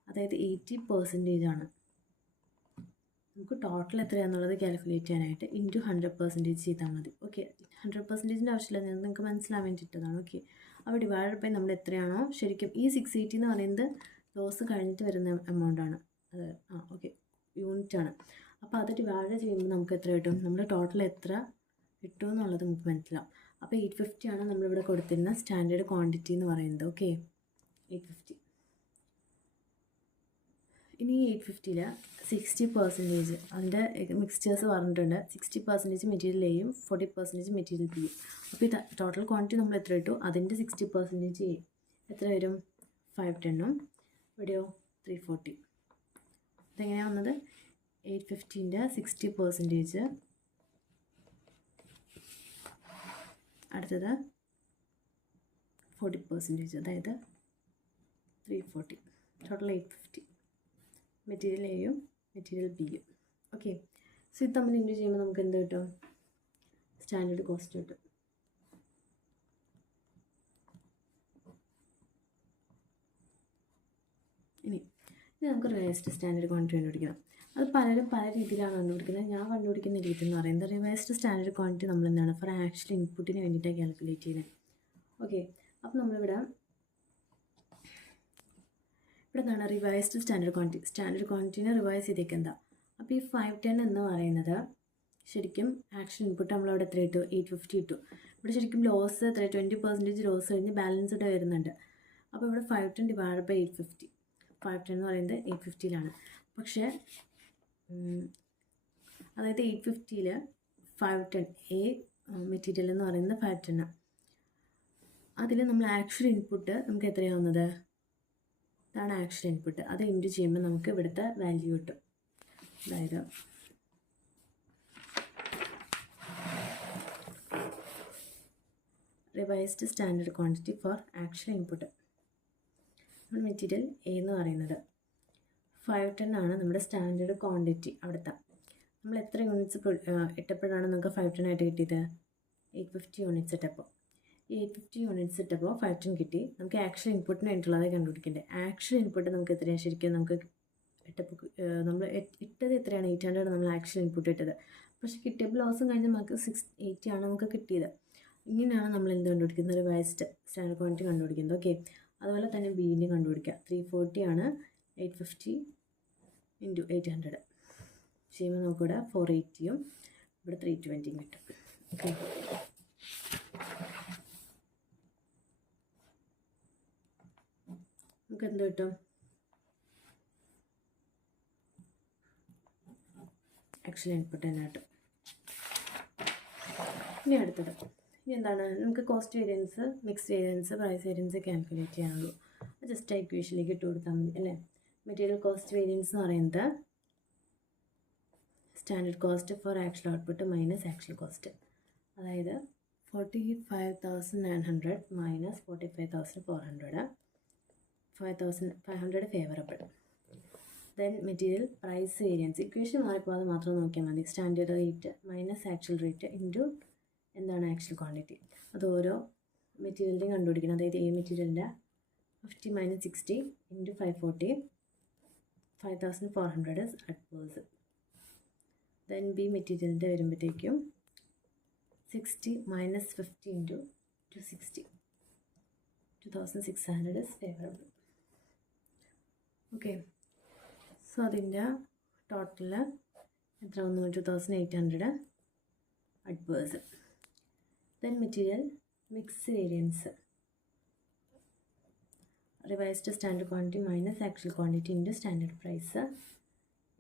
അതായത് 80% ആണ്. നമുക്ക് ടോട്ടൽ എത്രയാണെന്നുള്ളത് കാൽക്കുലേറ്റ് ചെയ്യാനായിട്ട് ഇൻറ്റു 100% ചെയ്താൽ മതി. ഓക്കെ, 100%ൻ്റെ ആവശ്യമില്ല, ഞാൻ നിങ്ങൾക്ക് മനസ്സിലാൻ വേണ്ടിയിട്ടതാണ്. ഓക്കെ, അപ്പോൾ ഡിവൈഡ് ബൈ നമ്മൾ എത്രയാണോ ശരിക്കും ഈ 680 എന്ന് പറയുന്നത് ലോസ് കഴിഞ്ഞിട്ട് വരുന്ന എമൗണ്ടാണ്, അത് ഓക്കെ യൂണിറ്റാണ്. അപ്പോൾ അത് ഡിവൈഡ് ചെയ്യുമ്പോൾ നമുക്ക് എത്ര കിട്ടും, നമ്മുടെ ടോട്ടൽ എത്ര കിട്ടും എന്നുള്ളത് നമുക്ക് മനസ്സിലാവും. അപ്പോൾ 850 ആണ് നമ്മളിവിടെ കൊടുത്തിരുന്ന സ്റ്റാൻഡേർഡ് ക്വാണ്ടിറ്റി എന്ന് പറയുന്നത്. ഓക്കെ, 850. ഇനി 850-ൽ 60% അതിൻ്റെ മിക്സ്ചേഴ്സ് പറഞ്ഞിട്ടുണ്ട്. 60% മെറ്റീരിയൽ എയും 40% മെറ്റീരിയൽ ബിയും. അപ്പോൾ ഈ ടോട്ടൽ ക്വാണ്ടിറ്റി നമ്മൾ എത്ര ഇട്ടു, അതിൻ്റെ 60% എത്ര വരും, 510-ഉം ഇവിടെയോ 340. ഇതെങ്ങനെയാണ് വന്നത്, 850-ൻ്റെ 60%, അടുത്തത് 40%, അതായത് 340, ടോട്ടൽ 850 മെറ്റീരിയൽ എയും മെറ്റീരിയൽ ബിയും. ഓക്കെ, സോ ഇത് തമ്മിൽ ഇൻറ്റു ചെയ്യുമ്പോൾ നമുക്ക് എന്ത് കിട്ടും, സ്റ്റാൻഡേർഡ് കോസ്റ്റ് കിട്ടും. ഇനി നമുക്ക് റിവൈസ്ഡ് സ്റ്റാൻഡേർഡ് ക്വാണ്ടിറ്റി കണ്ടുപിടിക്കണം. അത് പലരും പല രീതിയിലാണ് കണ്ടുപിടിക്കുന്നത്. ഞാൻ കണ്ടുപിടിക്കുന്ന രീതി എന്ന് പറയുന്നത് റിവൈസ്ഡ് സ്റ്റാൻഡേർഡ് ക്വാണ്ടിറ്റി നമ്മൾ എന്താണ് ഫോർ ആക്ച്വൽ ഇൻപുട്ടിന് വേണ്ടിയിട്ടാണ് കാൽക്കുലേറ്റ് ചെയ്യുന്നത്. ഓക്കെ, അപ്പോൾ നമ്മളിവിടെ എന്താണ് റിവൈസ്ഡ് സ്റ്റാൻഡേർഡ് ക്വാണ്ടിറ്റിനെ റിവൈസ് ചെയ്തേക്ക് എന്താ. അപ്പോൾ ഈ 510 എന്ന് പറയുന്നത് ശരിക്കും ആക്ച്വൽ ഇൻപുട്ട് നമ്മളവിടെ എത്ര ഇട്ടു, 850 ഇട്ടു. ഇവിടെ ശരിക്കും ലോസ് എത്ര, 20% ലോസ് കഴിഞ്ഞ് ബാലൻസ് ഇവിടെ വരുന്നുണ്ട്. അപ്പോൾ ഇവിടെ 510 ഡിവൈഡ് ബൈ 850, 510 എന്ന് പറയുന്നത് 850-ലാണ്. പക്ഷേ അതായത് 850-ൽ 510 എ മെറ്റീരിയൽ എന്ന് പറയുന്നത് 510. അതിൽ നമ്മൾ ആക്ച്വൽ ഇൻപുട്ട് നമുക്ക് എത്രയാവുന്നത്, ഇതാണ് ആക്ച്വൽ ഇൻപുട്ട്. അത് ഇൻറ്റു ചെയ്യുമ്പോൾ നമുക്ക് ഇവിടുത്തെ വാല്യൂ കിട്ടും. അതായത് revised standard quantity for actual input. നമ്മുടെ മെറ്റീരിയൽ എ എന്ന് പറയുന്നത് 510 ആണ് നമ്മുടെ സ്റ്റാൻഡേർഡ് ക്വാണ്ടിറ്റി. അവിടുത്തെ നമ്മൾ എത്ര യൂണിറ്റ്സ് ഇട്ടപ്പോഴാണ് നമുക്ക് 510 ആയിട്ട് കിട്ടിയത്, 850 യൂണിറ്റ്സ് ഇട്ടപ്പോൾ. ഈ 850 യൂണിറ്റ്സ് ഇട്ടപ്പോൾ 510 കിട്ടി. നമുക്ക് ആക്ച്വൽ ഇൻപുട്ടിന് വേണ്ടിയിട്ടുള്ളത് കണ്ടുപിടിക്കേണ്ടത്. ആക്ച്വൽ ഇൻപുട്ട് നമുക്ക് എത്രയാണ് ശരിക്കും, നമുക്ക് ഇട്ടപ്പോൾ നമ്മൾ ഇട്ടത് എത്രയാണ്, 800 നമ്മൾ ആക്ച്വൽ ഇൻപുട്ട് ഇട്ടത്. പക്ഷേ കിട്ടിയപ്പോൾ ലോസും കഴിഞ്ഞ് നമുക്ക് 680 ആണ് നമുക്ക് കിട്ടിയത്. ഇങ്ങനെയാണ് നമ്മൾ എന്ത് കണ്ടുപിടിക്കുന്നത്, റിവൈസ്ഡ് സ്റ്റാൻഡേർഡ് ക്വാണ്ടിറ്റി കണ്ടുപിടിക്കുന്നത്. ഓക്കെ, അതുപോലെ തന്നെ ബീൻ്റെ കണ്ടുപിടിക്കുക. 340 ആണ് 850 ഇൻറ്റു 800 ചെയ്യുമ്പോൾ നമുക്കിവിടെ 480-യും ഇവിടെ 320-യും കിട്ടും. ഓക്കെ, നമുക്ക് എന്ത് കിട്ടും, ആക്ച്വൽ ഇൻപുട്ട് തന്നെ കിട്ടും. ഇനി അടുത്തത് എന്താണ്, നമുക്ക് cost variance, mix variance, price variance calculate ചെയ്യാനുള്ളൂ. ജസ്റ്റ് ഇക്വേഷനിലേക്ക് ഇട്ട് കൊടുത്താൽ മതി അല്ലേ. മെറ്റീരിയൽ കോസ്റ്റ് വേരിയൻസ് എന്ന് പറയുന്നത് standard cost for actual output minus actual cost. അതായത് 45,900 minus 45,400, 5,500 favourable. Then material price variance, equation മാറിപ്പോൾ അത് മാത്രം നോക്കിയാൽ മതി. Standard rate minus actual rate into എന്താണ് ആക്ച്വൽ ക്വാണ്ടിറ്റി. അത് ഓരോ മെറ്റീരിയലിൻ്റെയും കണ്ടുപിടിക്കണം. അതായത് എ മെറ്റീരിയലിൻ്റെ 50 minus 60 into 540, 5,400 adverse. Then B മെറ്റീരിയലിൻ്റെ വരുമ്പോഴത്തേക്കും 60 minus 50 into 260, 2,600 favourable. Okay, so അതിൻ്റെ ടോട്ടൽ എത്ര വന്നു, 2,800 adverse. Then material mix variance, revised standard quantity minus actual quantity into standard price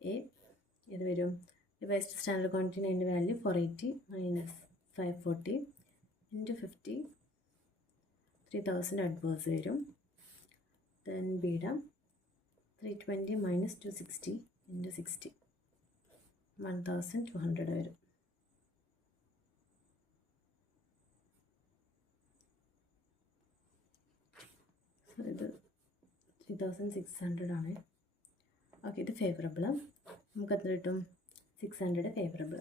A. ഇത് വരും റിവൈസ്ഡ് സ്റ്റാൻഡേർഡ് ക്വാണ്ടിറ്റിന് അതിൻ്റെ വാല്യൂ 480 മൈനസ് 540 ഇൻറ്റു 50, 3,000 അഡ്വേഴ്സ് വരും. ദെൻ ബിയുടെ 320 മൈനസ് 260 ഇൻറ്റു 60, 1,200 വരും. ഇത് 3,600 ആണ്. ഓക്കെ, ഇത് ഫേവറബിൾ. നമുക്ക് എത്ര കിട്ടും, 600 ഫേവറബിൾ.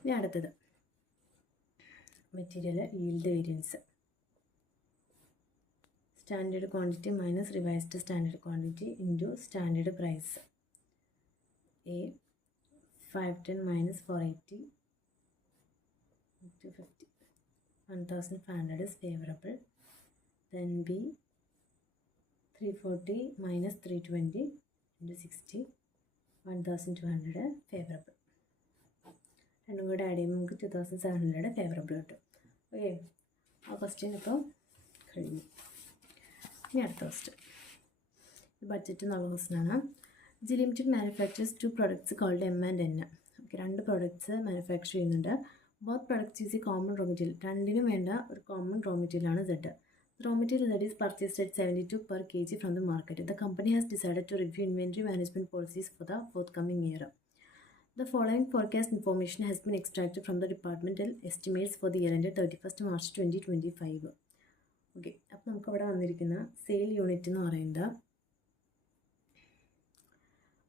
ഇനി അടുത്തത് material yield variance, standard quantity minus revised standard quantity into standard price A. 510 minus 480, 250, 1500 is favorable. Then B, 340 minus 320 into 60, 1200 favorable. രണ്ടും കൂടെ ആഡ് ചെയ്യുമ്പോൾ നമുക്ക് 2700 ഫേവറബിൾ കിട്ടും. ഓക്കെ, ആ ക്വസ്റ്റ്യൻ ഇപ്പോൾ കഴിഞ്ഞു. ഇനി അടുത്ത ക്വസ്റ്റ്യൻ, ബഡ്ജറ്റ് എന്നുള്ള ക്വസ്റ്റ്യനാണ്. G limited manufactures 2 products called M and N. Okay, 2 products manufacture ചെയ്യുന്നുണ്ട്. Both products is a common raw material. രണ്ടിനും വേണ്ട ഒരു കോമൺ റോ മെറ്റീരിയലാണ് Z. Raw material that is purchased at 72 per kg from the market. The company has decided to review inventory management policies for the forthcoming year. The following forecast information has been extracted from the departmental estimates for the year ended 31st March 2025. Okay, അപ്പോൾ നമുക്കവിടെ വന്നിരിക്കുന്ന sale unit എന്ന് പറയുന്നത്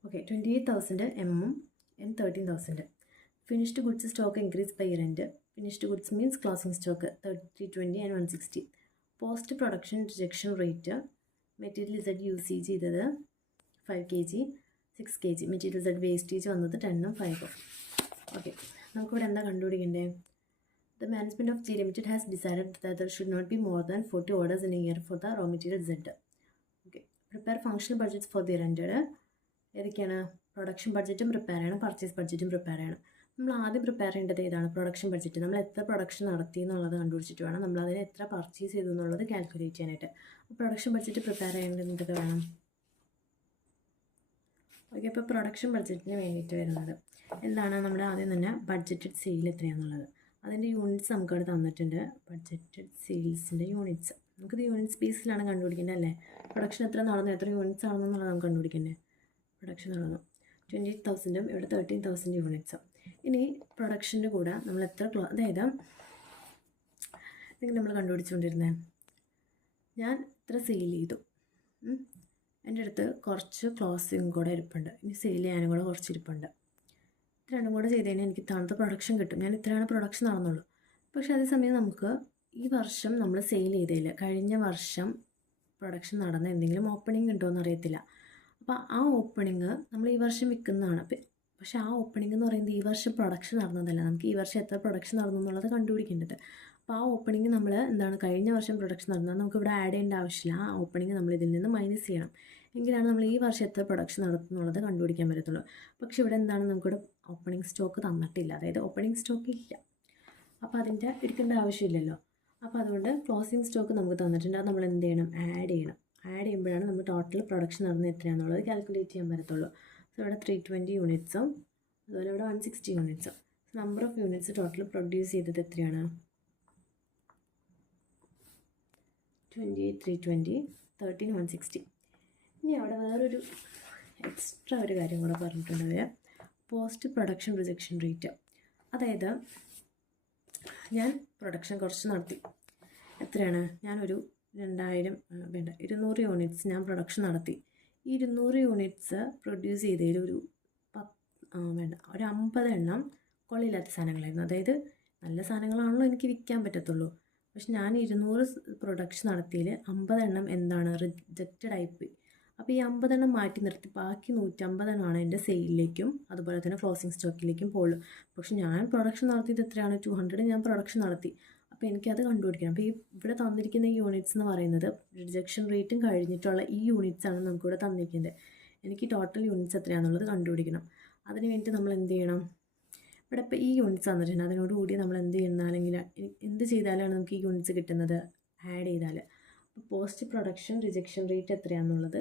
okay 28,000 mm and 13,000. Finished goods stock increase by year end. Finished goods means closing stock 320 and 160. Post production rejection rate material Z use ചെയ്തത് 5 kg, 6 kg. Material Z wastage വന്നത് 10 ഉം 5 ഉം. Okay, നമുക്കിവിടെ എന്താ കണ്ടുപിടിക്കണ്ടേ? The management of G Limited has decided that there should not be more than 40 orders in a year for the raw material Z. Okay, prepare functional budgets for the year ended. ഏതൊക്കെയാണ്? Production ബഡ്ജറ്റും prepare ചെയ്യണം, purchase ബഡ്ജറ്റും prepare ചെയ്യണം. നമ്മൾ ആദ്യം prepare ചെയ്യേണ്ടത് ഏതാണ്? Production budget. നമ്മൾ എത്ര production നടത്തി എന്നുള്ളത് കണ്ടുപിടിച്ചിട്ട് വേണം നമ്മൾ അതിന് എത്ര പർച്ചേസ് ചെയ്തു എന്നുള്ളത് കാൽക്കുലേറ്റ് ചെയ്യാനായിട്ട്. പ്രൊഡക്ഷൻ ബഡ്ജറ്റ് പ്രിപ്പയർ ചെയ്യേണ്ടത് എന്തൊക്കെ വേണം? ഓക്കെ, അപ്പോൾ പ്രൊഡക്ഷൻ ബഡ്ജറ്റിന് വേണ്ടിയിട്ട് വരുന്നത് എന്താണ്? നമ്മുടെ ആദ്യം തന്നെ ബഡ്ജറ്റഡ് സെയിൽ എത്രയാണെന്നുള്ളത്, അതിൻ്റെ യൂണിറ്റ്സ് നമുക്കവിടെ തന്നിട്ടുണ്ട്. ബഡ്ജറ്റഡ് സെയിൽസിൻ്റെ യൂണിറ്റ്സ് നമുക്കിത് യൂണിറ്റ്സ് ബേസിലാണ് കണ്ടുപിടിക്കേണ്ടത് അല്ലേ? പ്രൊഡക്ഷൻ എത്ര നടന്നു, എത്ര യൂണിറ്റ്സ് ആണെന്നുള്ളത് നമുക്ക് കണ്ടുപിടിക്കേണ്ടത്. പ്രൊഡക്ഷൻ നടന്നു 28,000ഉം ഇവിടെ 13,000 യൂണിറ്റ്സും. ഇനി പ്രൊഡക്ഷൻ്റെ കൂടെ നമ്മൾ എത്ര അതായത് നിങ്ങൾ നമ്മൾ കണ്ടുപിടിച്ചുകൊണ്ടിരുന്നത് ഞാൻ ഇത്ര സെയിൽ ചെയ്തു, എൻ്റെ അടുത്ത് കുറച്ച് ക്ലോസിങ് കൂടെ ഇരിപ്പുണ്ട്, ഇനി സെയിൽ ചെയ്യാനും കൂടെ കുറച്ച് ഇരിപ്പുണ്ട്. ഇത് രണ്ടും കൂടെ ചെയ്ത് കഴിഞ്ഞാൽ എനിക്ക് തണുത്ത പ്രൊഡക്ഷൻ കിട്ടും. ഞാൻ ഇത്രയാണ് പ്രൊഡക്ഷൻ നടന്നുള്ളൂ. പക്ഷേ അതേസമയം നമുക്ക് ഈ വർഷം നമ്മൾ സെയിൽ ചെയ്തില്ല, കഴിഞ്ഞ വർഷം പ്രൊഡക്ഷൻ നടന്ന എന്തെങ്കിലും ഓപ്പണിംഗ് ഉണ്ടോ എന്നറിയത്തില്ല. അപ്പോൾ ആ ഓപ്പണിങ് നമ്മൾ ഈ വർഷം വിൽക്കുന്നതാണ്. പക്ഷേ ആ ഓപ്പണിംഗ് എന്ന് പറയുന്നത് ഈ വർഷം പ്രൊഡക്ഷൻ നടന്നതല്ല, നമുക്ക് ഈ വർഷം എത്ര പ്രൊഡക്ഷൻ നടന്നു എന്നുള്ളത് കണ്ടുപിടിക്കേണ്ടത്. അപ്പോൾ ആ ഓപ്പണിംഗ് നമ്മൾ എന്താണ് കഴിഞ്ഞ വർഷം പ്രൊഡക്ഷൻ നടന്നത് നമുക്കിവിടെ ആഡ് ചെയ്യേണ്ട ആവശ്യമില്ല. ആ ഓപ്പണിംഗ് നമ്മൾ ഇതിൽ നിന്ന് മൈനസ് ചെയ്യണം, എങ്കിലാണ് നമ്മൾ ഈ വർഷം എത്ര പ്രൊഡക്ഷൻ നടത്തുന്നുള്ളത് കണ്ടുപിടിക്കാൻ പറ്റത്തുള്ളൂ. പക്ഷേ ഇവിടെ എന്താണ്, നമുക്കിവിടെ ഓപ്പണിംഗ് സ്റ്റോക്ക് തന്നിട്ടില്ല, അതായത് ഓപ്പണിംഗ് സ്റ്റോക്ക് ഇല്ല. അപ്പോൾ അതിൻ്റെ എടുക്കേണ്ട ആവശ്യമില്ലല്ലോ. അപ്പോൾ അതുകൊണ്ട് ക്ലോസിംഗ് സ്റ്റോക്ക് നമുക്ക് തന്നിട്ടുണ്ട്, അത് നമ്മൾ എന്ത് ചെയ്യണം? ആഡ് ചെയ്യണം. ആഡ് ചെയ്യുമ്പോഴാണ് നമ്മൾ ടോട്ടൽ പ്രൊഡക്ഷൻ നടന്നത് എത്രയാണെന്നുള്ളത് കാൽക്കുലേറ്റ് ചെയ്യാൻ പറ്റത്തുള്ളൂ. സോ ഇവിടെ 320 യൂണിറ്റ്സും അതുപോലെ ഇവിടെ 160 യൂണിറ്റ്സും. Number of units total produce ചെയ്തത് എത്രയാണ്? 28, 320, 13, 160. ഇനി അവിടെ വേറൊരു എക്സ്ട്രാ ഒരു കാര്യം കൂടെ പറഞ്ഞിട്ടുണ്ട്, പോസ്റ്റ് പ്രൊഡക്ഷൻ റിജക്ഷൻ റേറ്റ്. അതായത് ഞാൻ പ്രൊഡക്ഷൻ കുറച്ച് നടത്തി, എത്രയാണ്? ഞാനൊരു 200 യൂണിറ്റ്സ് ഞാൻ പ്രൊഡക്ഷൻ നടത്തി. ഈ 200 യൂണിറ്റ്സ് പ്രൊഡ്യൂസ് ചെയ്തതിൽ ഒരു 50 എണ്ണം കൊള്ളില്ലാത്ത സാധനങ്ങളായിരുന്നു. അതായത് നല്ല സാധനങ്ങളാണല്ലോ എനിക്ക് വിൽക്കാൻ പറ്റത്തുള്ളൂ. പക്ഷെ ഞാൻ 200 പ്രൊഡക്ഷൻ നടത്തിയതിൽ 50 എണ്ണം എന്താണ്? റിജക്റ്റഡ് ആയിപ്പോയി. അപ്പോൾ ഈ 50 എണ്ണം മാറ്റി നിർത്തി ബാക്കി 150 എണ്ണമാണ് എൻ്റെ സെയിലിലേക്കും അതുപോലെ തന്നെ ക്ലോസിംഗ് സ്റ്റോക്കിലേക്കും പോകുള്ളൂ. പക്ഷെ ഞാൻ പ്രൊഡക്ഷൻ നടത്തിയത് എത്രയാണ്? 200 ഞാൻ പ്രൊഡക്ഷൻ നടത്തി. അപ്പോൾ എനിക്കത് കണ്ടുപിടിക്കണം. അപ്പോൾ ഈ ഇവിടെ തന്നിരിക്കുന്ന ഈ യൂണിറ്റ്സ് എന്ന് പറയുന്നത് റിജക്ഷൻ റേറ്റും കഴിഞ്ഞിട്ടുള്ള ഈ യൂണിറ്റ്സാണ് നമുക്കിവിടെ തന്നിരിക്കുന്നത്. എനിക്ക് ടോട്ടൽ യൂണിറ്റ്സ് എത്രയാണെന്നുള്ളത് കണ്ടുപിടിക്കണം. അതിന് വേണ്ടി നമ്മൾ എന്ത് ചെയ്യണം? ഇവിടെ ഇപ്പോൾ ഈ യൂണിറ്റ്സ് തന്നിട്ടുണ്ട്, അതിനോടുകൂടി നമ്മൾ എന്ത് ചെയ്യുന്നാണെങ്കിൽ എന്ത് ചെയ്താലാണ് നമുക്ക് ഈ യൂണിറ്റ്സ് കിട്ടുന്നത്? ആഡ് ചെയ്താൽ. അപ്പോൾ പോസ്റ്റ് പ്രൊഡക്ഷൻ റിജക്ഷൻ റേറ്റ് എത്രയാണെന്നുള്ളത്,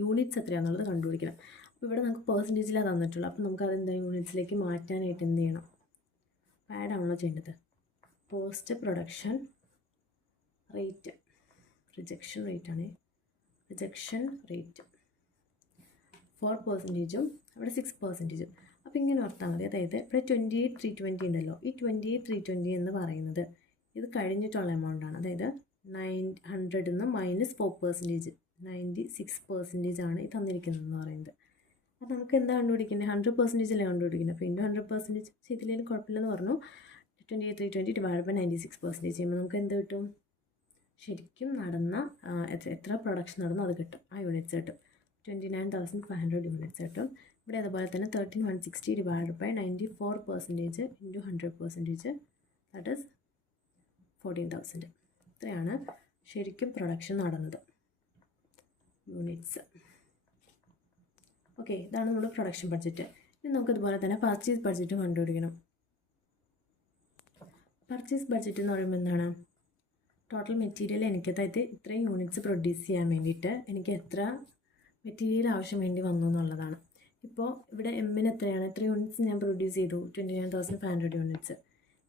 യൂണിറ്റ്സ് എത്രയാണെന്നുള്ളത് കണ്ടുപിടിക്കണം. അപ്പോൾ ഇവിടെ നമുക്ക് പെർസെൻറ്റേജിലാണ് തന്നിട്ടുള്ളത്. അപ്പോൾ നമുക്ക് അതെന്താ യൂണിറ്റ്സിലേക്ക് മാറ്റാനായിട്ട് എന്ത് ചെയ്യണം? ആഡ് ആണല്ലോ ചെയ്യേണ്ടത്. പോസ്റ്റ് പ്രൊഡക്ഷൻ റേറ്റ് റിജക്ഷൻ റേറ്റാണ്, റിജക്ഷൻ റേറ്റ് 4%, അവിടെ 6%. അപ്പോൾ ഇങ്ങനെ ഓർത്താൽ മതി. അതായത് ഇവിടെ 28, 320 ഉണ്ടല്ലോ, ഈ 28, 320 എന്ന് പറയുന്നത് ഇത് കഴിഞ്ഞിട്ടുള്ള എമൗണ്ടാണ്. അതായത് 900 നിന്ന് -4%, 96% ആണ് ഈ തന്നിരിക്കുന്നതെന്ന് പറയുന്നത്. അപ്പോൾ നമുക്ക് എന്താ കണ്ടുപിടിക്കുന്നത്? 100% അല്ലേ കണ്ടുപിടിക്കുന്നത്. അപ്പോൾ ഇൻറ്റു 100% ചെയ്തില്ലെങ്കിലും കുഴപ്പമില്ലെന്ന് പറഞ്ഞു. 28, 320 ഡിവൈഡ് ബൈ 96% ചെയ്യുമ്പോൾ നമുക്ക് എന്ത് കിട്ടും? ശരിക്കും നടന്ന എത്ര പ്രൊഡക്ഷൻ നടന്നു അത് കിട്ടും, ആ യൂണിറ്റ്സ് കിട്ടും. 29,500 യൂണിറ്റ്സ് കിട്ടും. ഇവിടെ അതുപോലെ തന്നെ 13160 divided by 94% into 100%, that is 14,000. ഇത്രയാണ് ശരിക്കും പ്രൊഡക്ഷൻ നടന്നത്, യൂണിറ്റ്സ്. ഓക്കെ, ഇതാണ് നമ്മുടെ പ്രൊഡക്ഷൻ ബഡ്ജറ്റ്. ഇനി നമുക്കതുപോലെ തന്നെ പർച്ചേസ് ബഡ്ജറ്റും കണ്ടുപിടിക്കണം. പർച്ചേസ് ബഡ്ജറ്റ് എന്ന് പറയുമ്പോൾ എന്താണ്? ടോട്ടൽ മെറ്റീരിയൽ എനിക്ക്, അതായത് ഇത്രയും യൂണിറ്റ്സ് പ്രൊഡ്യൂസ് ചെയ്യാൻ വേണ്ടിയിട്ട് എനിക്ക് എത്ര മെറ്റീരിയൽ ആവശ്യം വേണ്ടി വന്നു എന്നുള്ളതാണ്. ഇപ്പോൾ ഇവിടെ എമ്മിന് എത്രയാണ്, എത്ര യൂണിറ്റ്സ് ഞാൻ പ്രൊഡ്യൂസ് ചെയ്തു? 29,500 യൂണിറ്റ്സ്.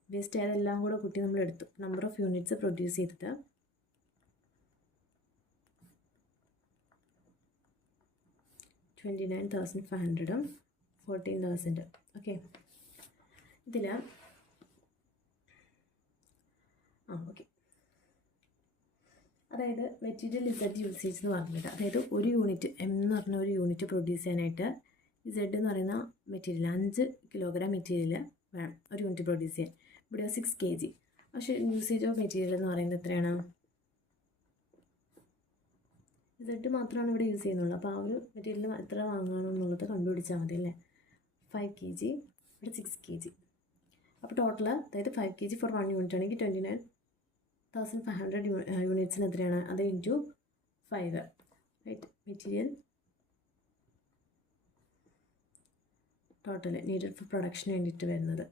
വേസ്റ്റ് ആയതെല്ലാം കൂടെ കൂട്ടി നമ്മൾ എടുത്തു. നമ്പർ ഓഫ് യൂണിറ്റ്സ് പ്രൊഡ്യൂസ് ചെയ്തിട്ട് 29,500ഉം 14,000. ഓക്കെ, ഇതിൽ ഓക്കെ, അതായത് മെറ്റീരിയൽ ഇസഡ് യൂസേജ് എന്ന് പറഞ്ഞിട്ട്, അതായത് ഒരു യൂണിറ്റ് എം എന്ന് പറഞ്ഞ ഒരു യൂണിറ്റ് പ്രൊഡ്യൂസ് ചെയ്യാനായിട്ട് ഇസഡ് എന്ന് പറയുന്ന മെറ്റീരിയൽ 5 കിലോഗ്രാം മെറ്റീരിയൽ വേണം ഒരു യൂണിറ്റ് പ്രൊഡ്യൂസ് ചെയ്യാൻ. ഇവിടെ 6 kg. പക്ഷേ യൂസേജ് ഓഫ് മെറ്റീരിയൽ എന്ന് പറയുന്നത് എത്രയാണ്? ഇസഡ് മാത്രമാണ് ഇവിടെ യൂസ് ചെയ്യുന്നുള്ളൂ. അപ്പോൾ ആ ഒരു മെറ്റീരിയൽ എത്ര വാങ്ങണമെന്നുള്ളത് കണ്ടുപിടിച്ചാൽ മതി അല്ലേ. 5 kg, ഇവിടെ 6 kg. അപ്പോൾ ടോട്ടൽ, അതായത് 5 kg ഫോർ 1 യൂണിറ്റ് ആണെങ്കിൽ 29,500 യൂണിറ്റ്സിന് എത്രയാണ്? അത് into 5, right. Material total needed for പ്രൊഡക്ഷന് വേണ്ടിയിട്ട് വരുന്നത്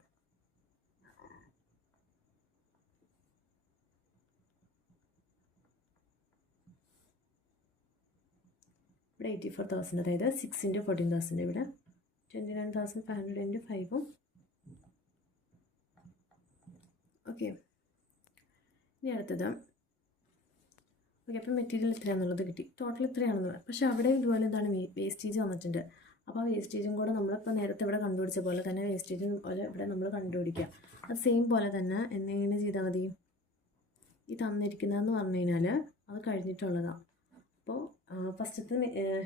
ഇവിടെ 84,000, അതായത് 6 ഇൻറ്റു 14,000. ഇവിടെ 29,500 ഇൻറ്റു 5ഉം. ഓക്കെ, ഇനി അടുത്തത്. ഓക്കെ, അപ്പോൾ മെറ്റീരിയൽ എത്രയാണെന്നുള്ളത് കിട്ടി, ടോട്ടൽ എത്രയാണെന്നുള്ളത്. പക്ഷേ അവിടെ ഇതുപോലെ എന്താണ് വേസ്റ്റേജ് വന്നിട്ടുണ്ട്. അപ്പോൾ ആ വേസ്റ്റേജും കൂടെ നമ്മളിപ്പോൾ നേരത്തെ ഇവിടെ കണ്ടുപിടിച്ച പോലെ തന്നെ വേസ്റ്റേജും പോലെ ഇവിടെ നമ്മൾ കണ്ടുപിടിക്കുക. അത് സെയിം പോലെ തന്നെ എങ്ങനെ ചെയ്താൽ മതി? ഈ തന്നിരിക്കുന്നതെന്ന് പറഞ്ഞു കഴിഞ്ഞാൽ അത് കഴിഞ്ഞിട്ടുള്ളതാണ്. അപ്പോൾ ഫസ്റ്റത്തെ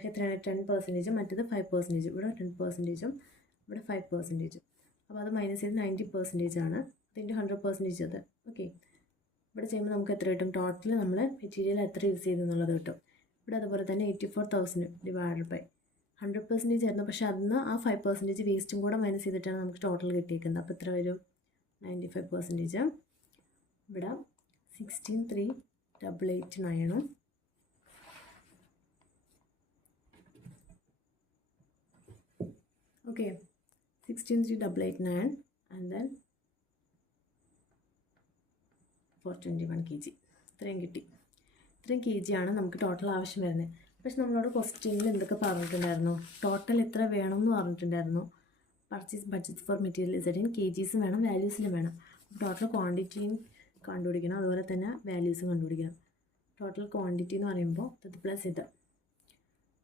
എത്രയാണ്? 10%, മറ്റേത് 5%. ഇവിടെ 10%ഉം ഇവിടെ 5%. അപ്പോൾ അത് മൈനസ് ചെയ്ത് 90% ആണ്. അതിൻ്റെ 100% അത്. ഓക്കെ, ഇവിടെ ചെയ്യുമ്പോൾ നമുക്ക് എത്ര കിട്ടും? ടോട്ടൽ നമ്മൾ മെറ്റീരിയൽ എത്ര യൂസ് ചെയ്തെന്നുള്ളത് കിട്ടും. ഇവിടെ അതുപോലെ തന്നെ 84,000 ഡിവൈഡഡ് ബൈ 100% ആയിരുന്നു. പക്ഷേ അതിന് ആ 5% വേസ്റ്റും കൂടെ മൈനസ് ചെയ്തിട്ടാണ് നമുക്ക് ടോട്ടൽ കിട്ടിയിരിക്കുന്നത്. അപ്പോൾ എത്ര വരും? 95%. ഇവിടെ 16,389ഉം ഓക്കെ, 16,389 ആൻഡ് ദെൻ 421 kg. ഇത്രയും കിട്ടി. ഇത്രയും kg ആണ് നമുക്ക് ടോട്ടൽ ആവശ്യം വരുന്നത്. പക്ഷെ നമ്മളോട് ക്വസ്റ്റ്യനിൽ എന്തൊക്കെ പറഞ്ഞിട്ടുണ്ടായിരുന്നു? ടോട്ടൽ എത്ര വേണം എന്ന് പറഞ്ഞിട്ടുണ്ടായിരുന്നു. Purchase budget for material Z in kgs വേണം, വാല്യൂസിലും വേണം. ടോട്ടൽ ക്വാണ്ടിറ്റിയും കണ്ടുപിടിക്കണം, അതുപോലെ തന്നെ വാല്യൂസും കണ്ടുപിടിക്കണം. ടോട്ടൽ ക്വാണ്ടിറ്റി എന്ന് പറയുമ്പോൾ ഇത് പ്ലസ് ഇത്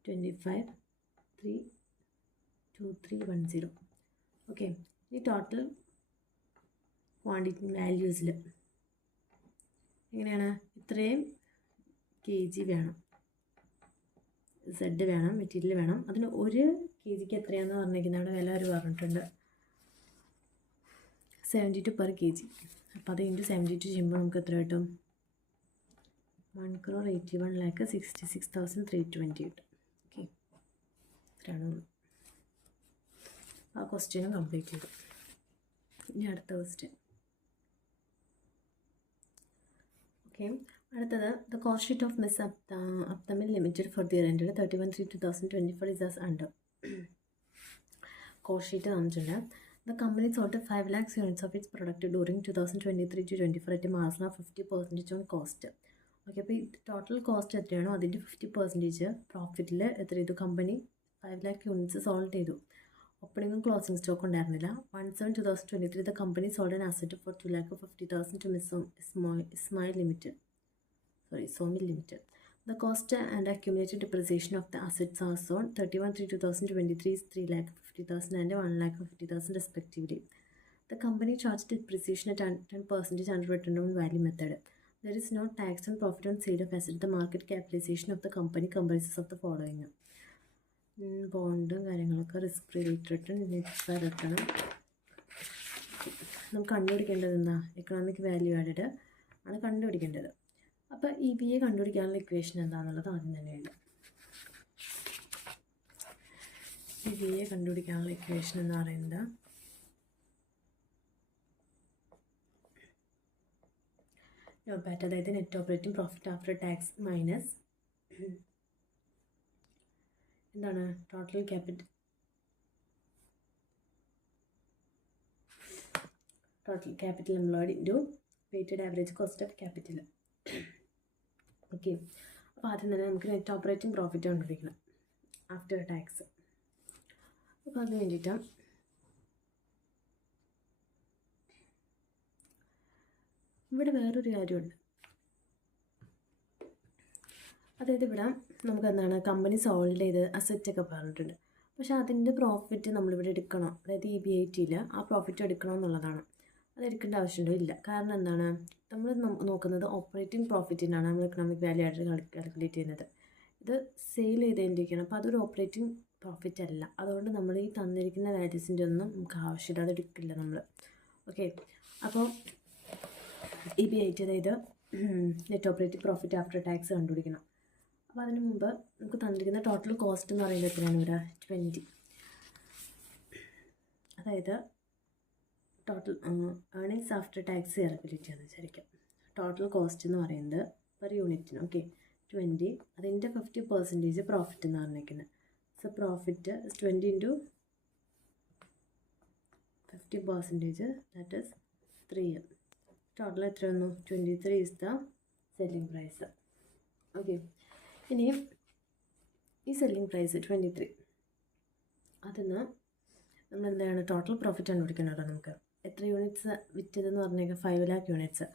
25,32310. ഓക്കെ, ഈ ടോട്ടൽ ക്വാണ്ടിറ്റി വാല്യൂസിൽ എങ്ങനെയാണ്? ഇത്രയും kg വേണം, സെഡ് വേണം, മെറ്റീരിയൽ വേണം. അതിന് 1 kgക്ക് എത്രയാണെന്ന് പറഞ്ഞിരിക്കുന്നത് അവിടെ വില അവർ പറഞ്ഞിട്ടുണ്ട്, 72 per kg. അപ്പോൾ അത് ഇൻറ്റു 72 ചെയ്യുമ്പോൾ നമുക്ക് എത്ര കിട്ടും? 1,81,66,320 കിട്ടും. ഓക്കെ, ഇത്രയാണ്. ആ ക്വസ്റ്റ്യനും കംപ്ലീറ്റ് ചെയ്തു. ഇനി അടുത്ത ക്വസ്റ്റ്യൻ. ഓക്കെ, അടുത്തത് the cost sheet of miss Aptamil limited for the year ended 31/3/2024 is as under. Cost sheet തന്നിട്ടുണ്ട്. The company sold 5 lakhs units of its product during 2023-24 at margin of 50% on cost. Okay, അപ്പോൾ ഈ total cost എത്രയാണോ അതിൻ്റെ 50% പ്രോഫിറ്റിൽ എത്ര ചെയ്തു? Company 5 lakh units sold ചെയ്തു. ഓപ്പണിംഗും closing stock ഉണ്ടായിരുന്നില്ല. 1/7/2023 the company sold an asset for 2,50,000 to miss Ismail limited. Sawmill Limited. The cost and accumulated depreciation of the assets as on 31/3/2023 is 3,50,000 and 1,50,000 respectively. The company charged depreciation at 10% under return on value method. There is no tax on profit on sale of assets. The market capitalization of the company comprises of the following: bond, കാര്യങ്ങളൊക്കെ, risk free rate return, net return. നമുക്ക് കണ്ടുപിടിക്കേണ്ടത് എന്താ? Economic value added ആണ് കണ്ടുപിടിക്കേണ്ടത്. അപ്പോൾ EVA കണ്ടുപിടിക്കാനുള്ള equation എന്താണെന്നുള്ളത് ആദ്യം തന്നെ എഴുതാം. PVA കണ്ടുപിടിക്കാനുള്ള ഇക്വേഷൻ എന്ന് പറയുന്നത് NOPAT, അതായത് net operating profit after tax minus എന്താണ് total capital employed into weighted average cost of capital. Okay, അപ്പോൾ ആദ്യം തന്നെ നമുക്ക് നെറ്റ് ഓപ്പറേറ്റിംഗ് പ്രോഫിറ്റ് കണ്ടുപിടിക്കണം ആഫ്റ്റർ ടാക്സ്. അപ്പോൾ അതിന് വേണ്ടിയിട്ട് ഇവിടെ വേറൊരു കാര്യമുണ്ട്. അതായത് ഇവിടെ നമുക്ക് എന്താണ് കമ്പനി സോൾഡ് ചെയ്ത് അസറ്റൊക്കെ പറഞ്ഞിട്ടുണ്ട്. പക്ഷേ അതിൻ്റെ പ്രോഫിറ്റ് നമ്മളിവിടെ എടുക്കണോ, അതായത് EBITയിൽ ആ പ്രോഫിറ്റ് എടുക്കണോ എന്നുള്ളതാണ്. അത് എടുക്കേണ്ട ആവശ്യമുണ്ടോ? ഇല്ല. കാരണം എന്താണ്, നമ്മൾ നോക്കുന്നത് ഓപ്പറേറ്റിംഗ് പ്രോഫിറ്റിനാണ് നമ്മൾ എക്കണോമിക് വാല്യൂ ആയിട്ട് കാൽക്കുലേറ്റ് ചെയ്യുന്നത്. ഇത് സെയിൽ ചെയ്തേണ്ടിരിക്കണം. അപ്പോൾ അതൊരു ഓപ്പറേറ്റിംഗ് പ്രോഫിറ്റ് അല്ല. അതുകൊണ്ട് നമ്മൾ ഈ തന്നിരിക്കുന്ന വാല്യൂസിൻ്റെ ഒന്നും നമുക്ക് ആവശ്യമില്ല, അത് എടുക്കില്ല നമ്മൾ. ഓക്കെ, അപ്പോൾ EBIT അതായത് net operating profit after tax കണ്ടുപിടിക്കണം. അപ്പോൾ അതിന് മുമ്പ് നമുക്ക് തന്നിരിക്കുന്ന ടോട്ടൽ കോസ്റ്റ് എന്ന് പറയുന്നത് എത്രയാണ് ഇവിടെ 20. അതായത് total earnings after tax calculate ചെയ്യാമെന്ന് വിചാരിക്കാം. ടോട്ടൽ കോസ്റ്റ് എന്ന് പറയുന്നത് പെർ യൂണിറ്റിന് 20, അതിൻ്റെ 50% പ്രോഫിറ്റ് എന്ന് പറഞ്ഞിരിക്കുന്നത്. So profit 20 into 50%, that is 3. Total എത്ര വന്നു? 23 is the selling price. Okay, ഇനി ഈ സെല്ലിംഗ് പ്രൈസ് 23, അതിന് നമ്മൾ എന്താണ് ടോട്ടൽ പ്രോഫിറ്റ് കണ്ടുപിടിക്കണമല്ലോ. നമുക്ക് എത്ര യൂണിറ്റ്സ് വിറ്റതെന്ന് പറഞ്ഞേക്കാം? 5 lakh യൂണിറ്റ്സ്.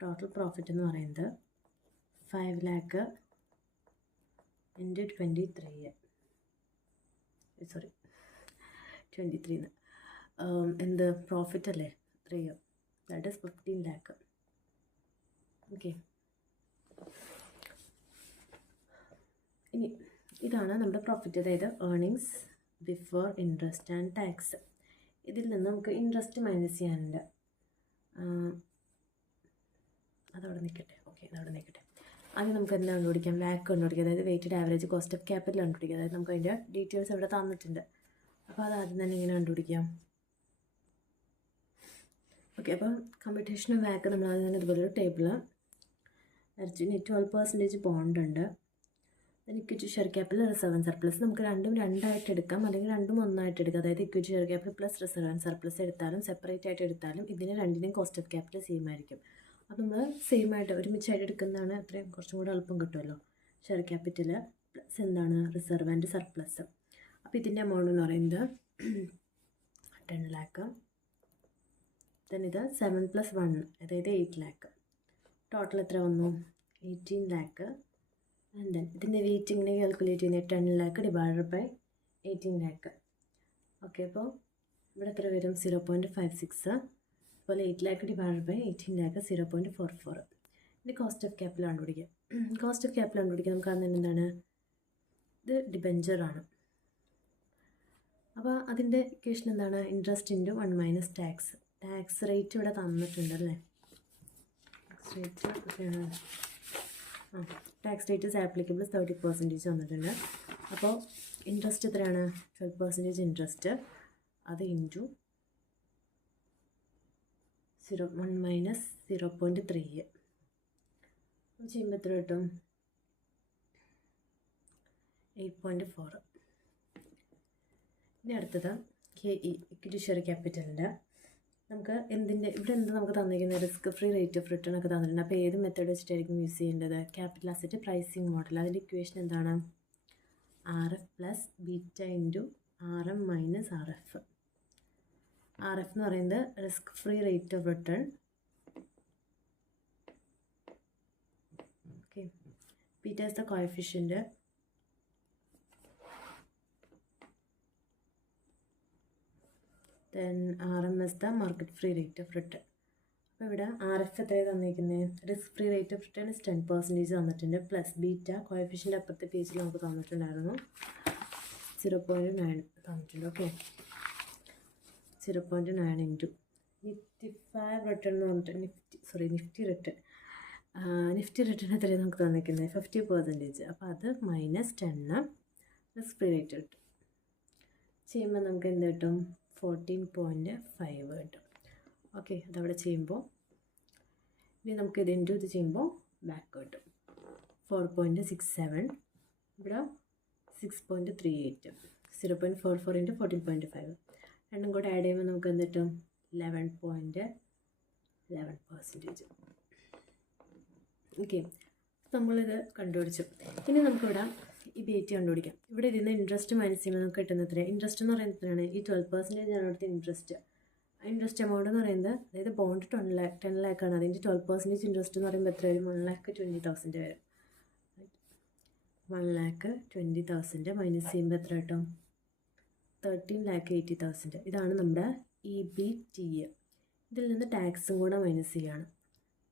ടോട്ടൽ പ്രോഫിറ്റ് എന്ന് പറയുന്നത് 5 lakh ഇൻറ്റു 23, സോറി 23 എന്ത് പ്രോഫിറ്റ് അല്ലേ? 3, ദാറ്റ് ഈസ് 15 lakh. ഓക്കെ, ഇനി ഇതാണ് നമ്മുടെ പ്രോഫിറ്റ്, അതായത് earnings before interest and tax. ഇതിൽ നിന്ന് നമുക്ക് ഇൻട്രസ്റ്റ് മൈനസ് ചെയ്യാനുണ്ട്. അതവിടെ നിൽക്കട്ടെ. ഓക്കെ, അതവിടെ നിൽക്കട്ടെ. ആദ്യം നമുക്ക് എന്താ കണ്ടുപിടിക്കാം? ലാക്ക് കണ്ടുപിടിക്കാം, അതായത് weighted average cost of capital കണ്ടുപിടിക്കാം. അതായത് നമുക്ക് അതിൻ്റെ ഡീറ്റെയിൽസ് ഇവിടെ തന്നിട്ടുണ്ട്. അപ്പോൾ അത് ആദ്യം തന്നെ ഇങ്ങനെ കണ്ടുപിടിക്കാം. ഓക്കെ, അപ്പം കമ്പ്യൂട്ടേഷൻ ഓഫ് വാക്ക് നമ്മൾ ആദ്യം തന്നെ ഇതുപോലൊരു ടേബിൾ വരച്ചു. ഇനി 12% ബോണ്ട് ഉണ്ട്. Equity share capital, reserve and surplus. നമുക്ക് രണ്ടും രണ്ടായിട്ട് എടുക്കാം, അല്ലെങ്കിൽ രണ്ടും ഒന്നായിട്ട് എടുക്കാം. അതായത് equity share capital plus reserve and surplus എടുത്താലും സെപ്പറേറ്റ് ആയിട്ട് എടുത്താലും ഇതിന് രണ്ടിനും കോസ്റ്റ് ഓഫ് ക്യാപിറ്റൽ സെയിം ആയിരിക്കും. അപ്പോൾ നമ്മൾ സെയിം ആയിട്ട് ഒരുമിച്ചായിട്ട് എടുക്കുന്നതാണ് അത്രയും കുറച്ചും കൂടെ എളുപ്പം കിട്ടുമല്ലോ. ഷെയർ ക്യാപിറ്റൽ പ്ലസ് എന്താണ് റിസർവ് ആൻഡ് സർപ്ലസ്. അപ്പോൾ ഇതിൻ്റെ എമൗണ്ട് എന്ന് പറയുന്നത് 10 lakh. ദെൻ ഇത് 7 + 1, അതായത് 8 lakh. ടോട്ടൽ എത്ര വന്നു? 18 lakh. ആൻഡ് ദെൻ ഇതിൻ്റെ വെയിറ്റിങ്ങിനെ കാൽക്കുലേറ്റ് ചെയ്യുന്നത് 10 lakh divided by 18 lakh. Okay, അപ്പോൾ ഇവിടെ എത്ര വരും? 0.56. അതുപോലെ 8 lakh ഡിവൈഡഡ് ബൈ 18 lakh 0.44. ഇനി കോസ്റ്റ് ഓഫ് ക്യാപിറ്റൽ കണ്ടുപിടിക്കാം. കോസ്റ്റ് ഓഫ് ക്യാപിറ്റൽ കണ്ടുപിടിക്കാം. നമുക്ക് അതിന് എന്താണ്? ഇത് ഡിബെഞ്ചറാണ്. അപ്പോൾ അതിൻ്റെ ഇക്വേഷൻ എന്താണ്? Interest into 1 - tax. Tax rate ഇവിടെ തന്നിട്ടുണ്ടല്ലേ. ടാക്സ് റേറ്റ് എത്രയാണ്? ടാക്സ് റേറ്റ് ഇസ് ആപ്ലിക്കബിൾ 30% വന്നിട്ടുണ്ട്. അപ്പോൾ ഇൻട്രസ്റ്റ് എത്രയാണ്? 12% ഇൻട്രസ്റ്റ്. അത് ഇൻറ്റു 1 - 0.3 ചെയ്യുമ്പോൾ എത്ര കിട്ടും? 8.4. ഇനി അടുത്തത് KE, ഇക്വിറ്റി ഷെയർ ക്യാപിറ്റലിൻ്റെ. നമുക്ക് എന്തിൻ്റെ ഇവിടെ എന്ത് നമുക്ക് തന്നിരിക്കുന്നത്? Risk free rate of return ഒക്കെ തന്നിട്ടുണ്ട്. അപ്പോൾ ഏത് മെത്തേഡ് വെച്ചിട്ടായിരിക്കും യൂസ് ചെയ്യേണ്ടത്? Capital asset pricing model. അതിൻ്റെ ഇക്വേഷൻ എന്താണ്? RF + beta into RM - RF. RF എന്ന് പറയുന്നത് risk free rate of return. Okay, beta is the coefficient. Then RM is the market free rate of return. അപ്പോൾ ഇവിടെ RF എത്രയാണ് തന്നിരിക്കുന്നത്? Risk free rate of return 10% തന്നിട്ടുണ്ട്. Plus beta coefficient അപ്പുറത്തെ പേജിൽ നമുക്ക് തന്നിട്ടുണ്ടായിരുന്നു 0.9 തന്നിട്ടുണ്ട്. ഓക്കെ, 0.9 ഇൻറ്റു നിഫ്റ്റി 5 റിട്ടേൺ എന്ന് പറഞ്ഞിട്ട് നിഫ്റ്റി റിട്ടേൺ. നിഫ്റ്റി റിട്ടേൺ എത്രയാണ് നമുക്ക് തന്നിരിക്കുന്നത്? 50%. അപ്പോൾ അത് -10 റിസ്ക് ഫ്രീ റേറ്റ് കിട്ടും. ചെയ്യുമ്പോൾ നമുക്ക് എന്ത് കിട്ടും? 14.5 കിട്ടും. ഓക്കെ, അതവിടെ ചെയ്യുമ്പോൾ ഇനി നമുക്ക് ഇത് ഇൻറ്റു ഇത് ചെയ്യുമ്പോൾ ബാക്ക് കിട്ടും 4.67. ഇവിടെ 6.38, 0.44 ഇൻറ്റു 14.5. രണ്ടും കൂടെ ആഡ് ചെയ്യുമ്പോൾ നമുക്ക് എന്ത് കിട്ടും? 11.11%. ഓക്കെ, നമ്മളിത് കണ്ടുപിടിച്ചു. ഇനി നമുക്കിവിടെ ഈ BAT കണ്ടുപിടിക്കാം. ഇവിടെ ഇരുന്ന് ഇൻട്രസ്റ്റ് മൈനസ് ചെയ്യുമ്പോൾ നമുക്ക് കിട്ടുന്ന എത്രയാണ്? ഇൻട്രസ്റ്റ് എന്ന് പറയുന്നത് എത്രയാണ്? ഈ 12% ആണ് ഇവിടുത്തെ ഇൻട്രസ്റ്റ്. ഇൻട്രസ്റ്റ് എമൗണ്ട് എന്ന് പറയുന്നത്, അതായത് ബോണ്ട് 10 lakh ആണ്. അതിൻ്റെ 12% ഇൻട്രസ്റ്റ് എന്ന് പറയുമ്പോൾ എത്ര വരും? 1,20,000 വരും. 1,20,000 മൈനസ് ചെയ്യുമ്പോൾ എത്ര കിട്ടും? 13,80,000. ഇതാണ് നമ്മുടെ EBT. ഇതിൽ നിന്ന് ടാക്സും കൂടെ മൈനസ് ചെയ്യുകയാണ്.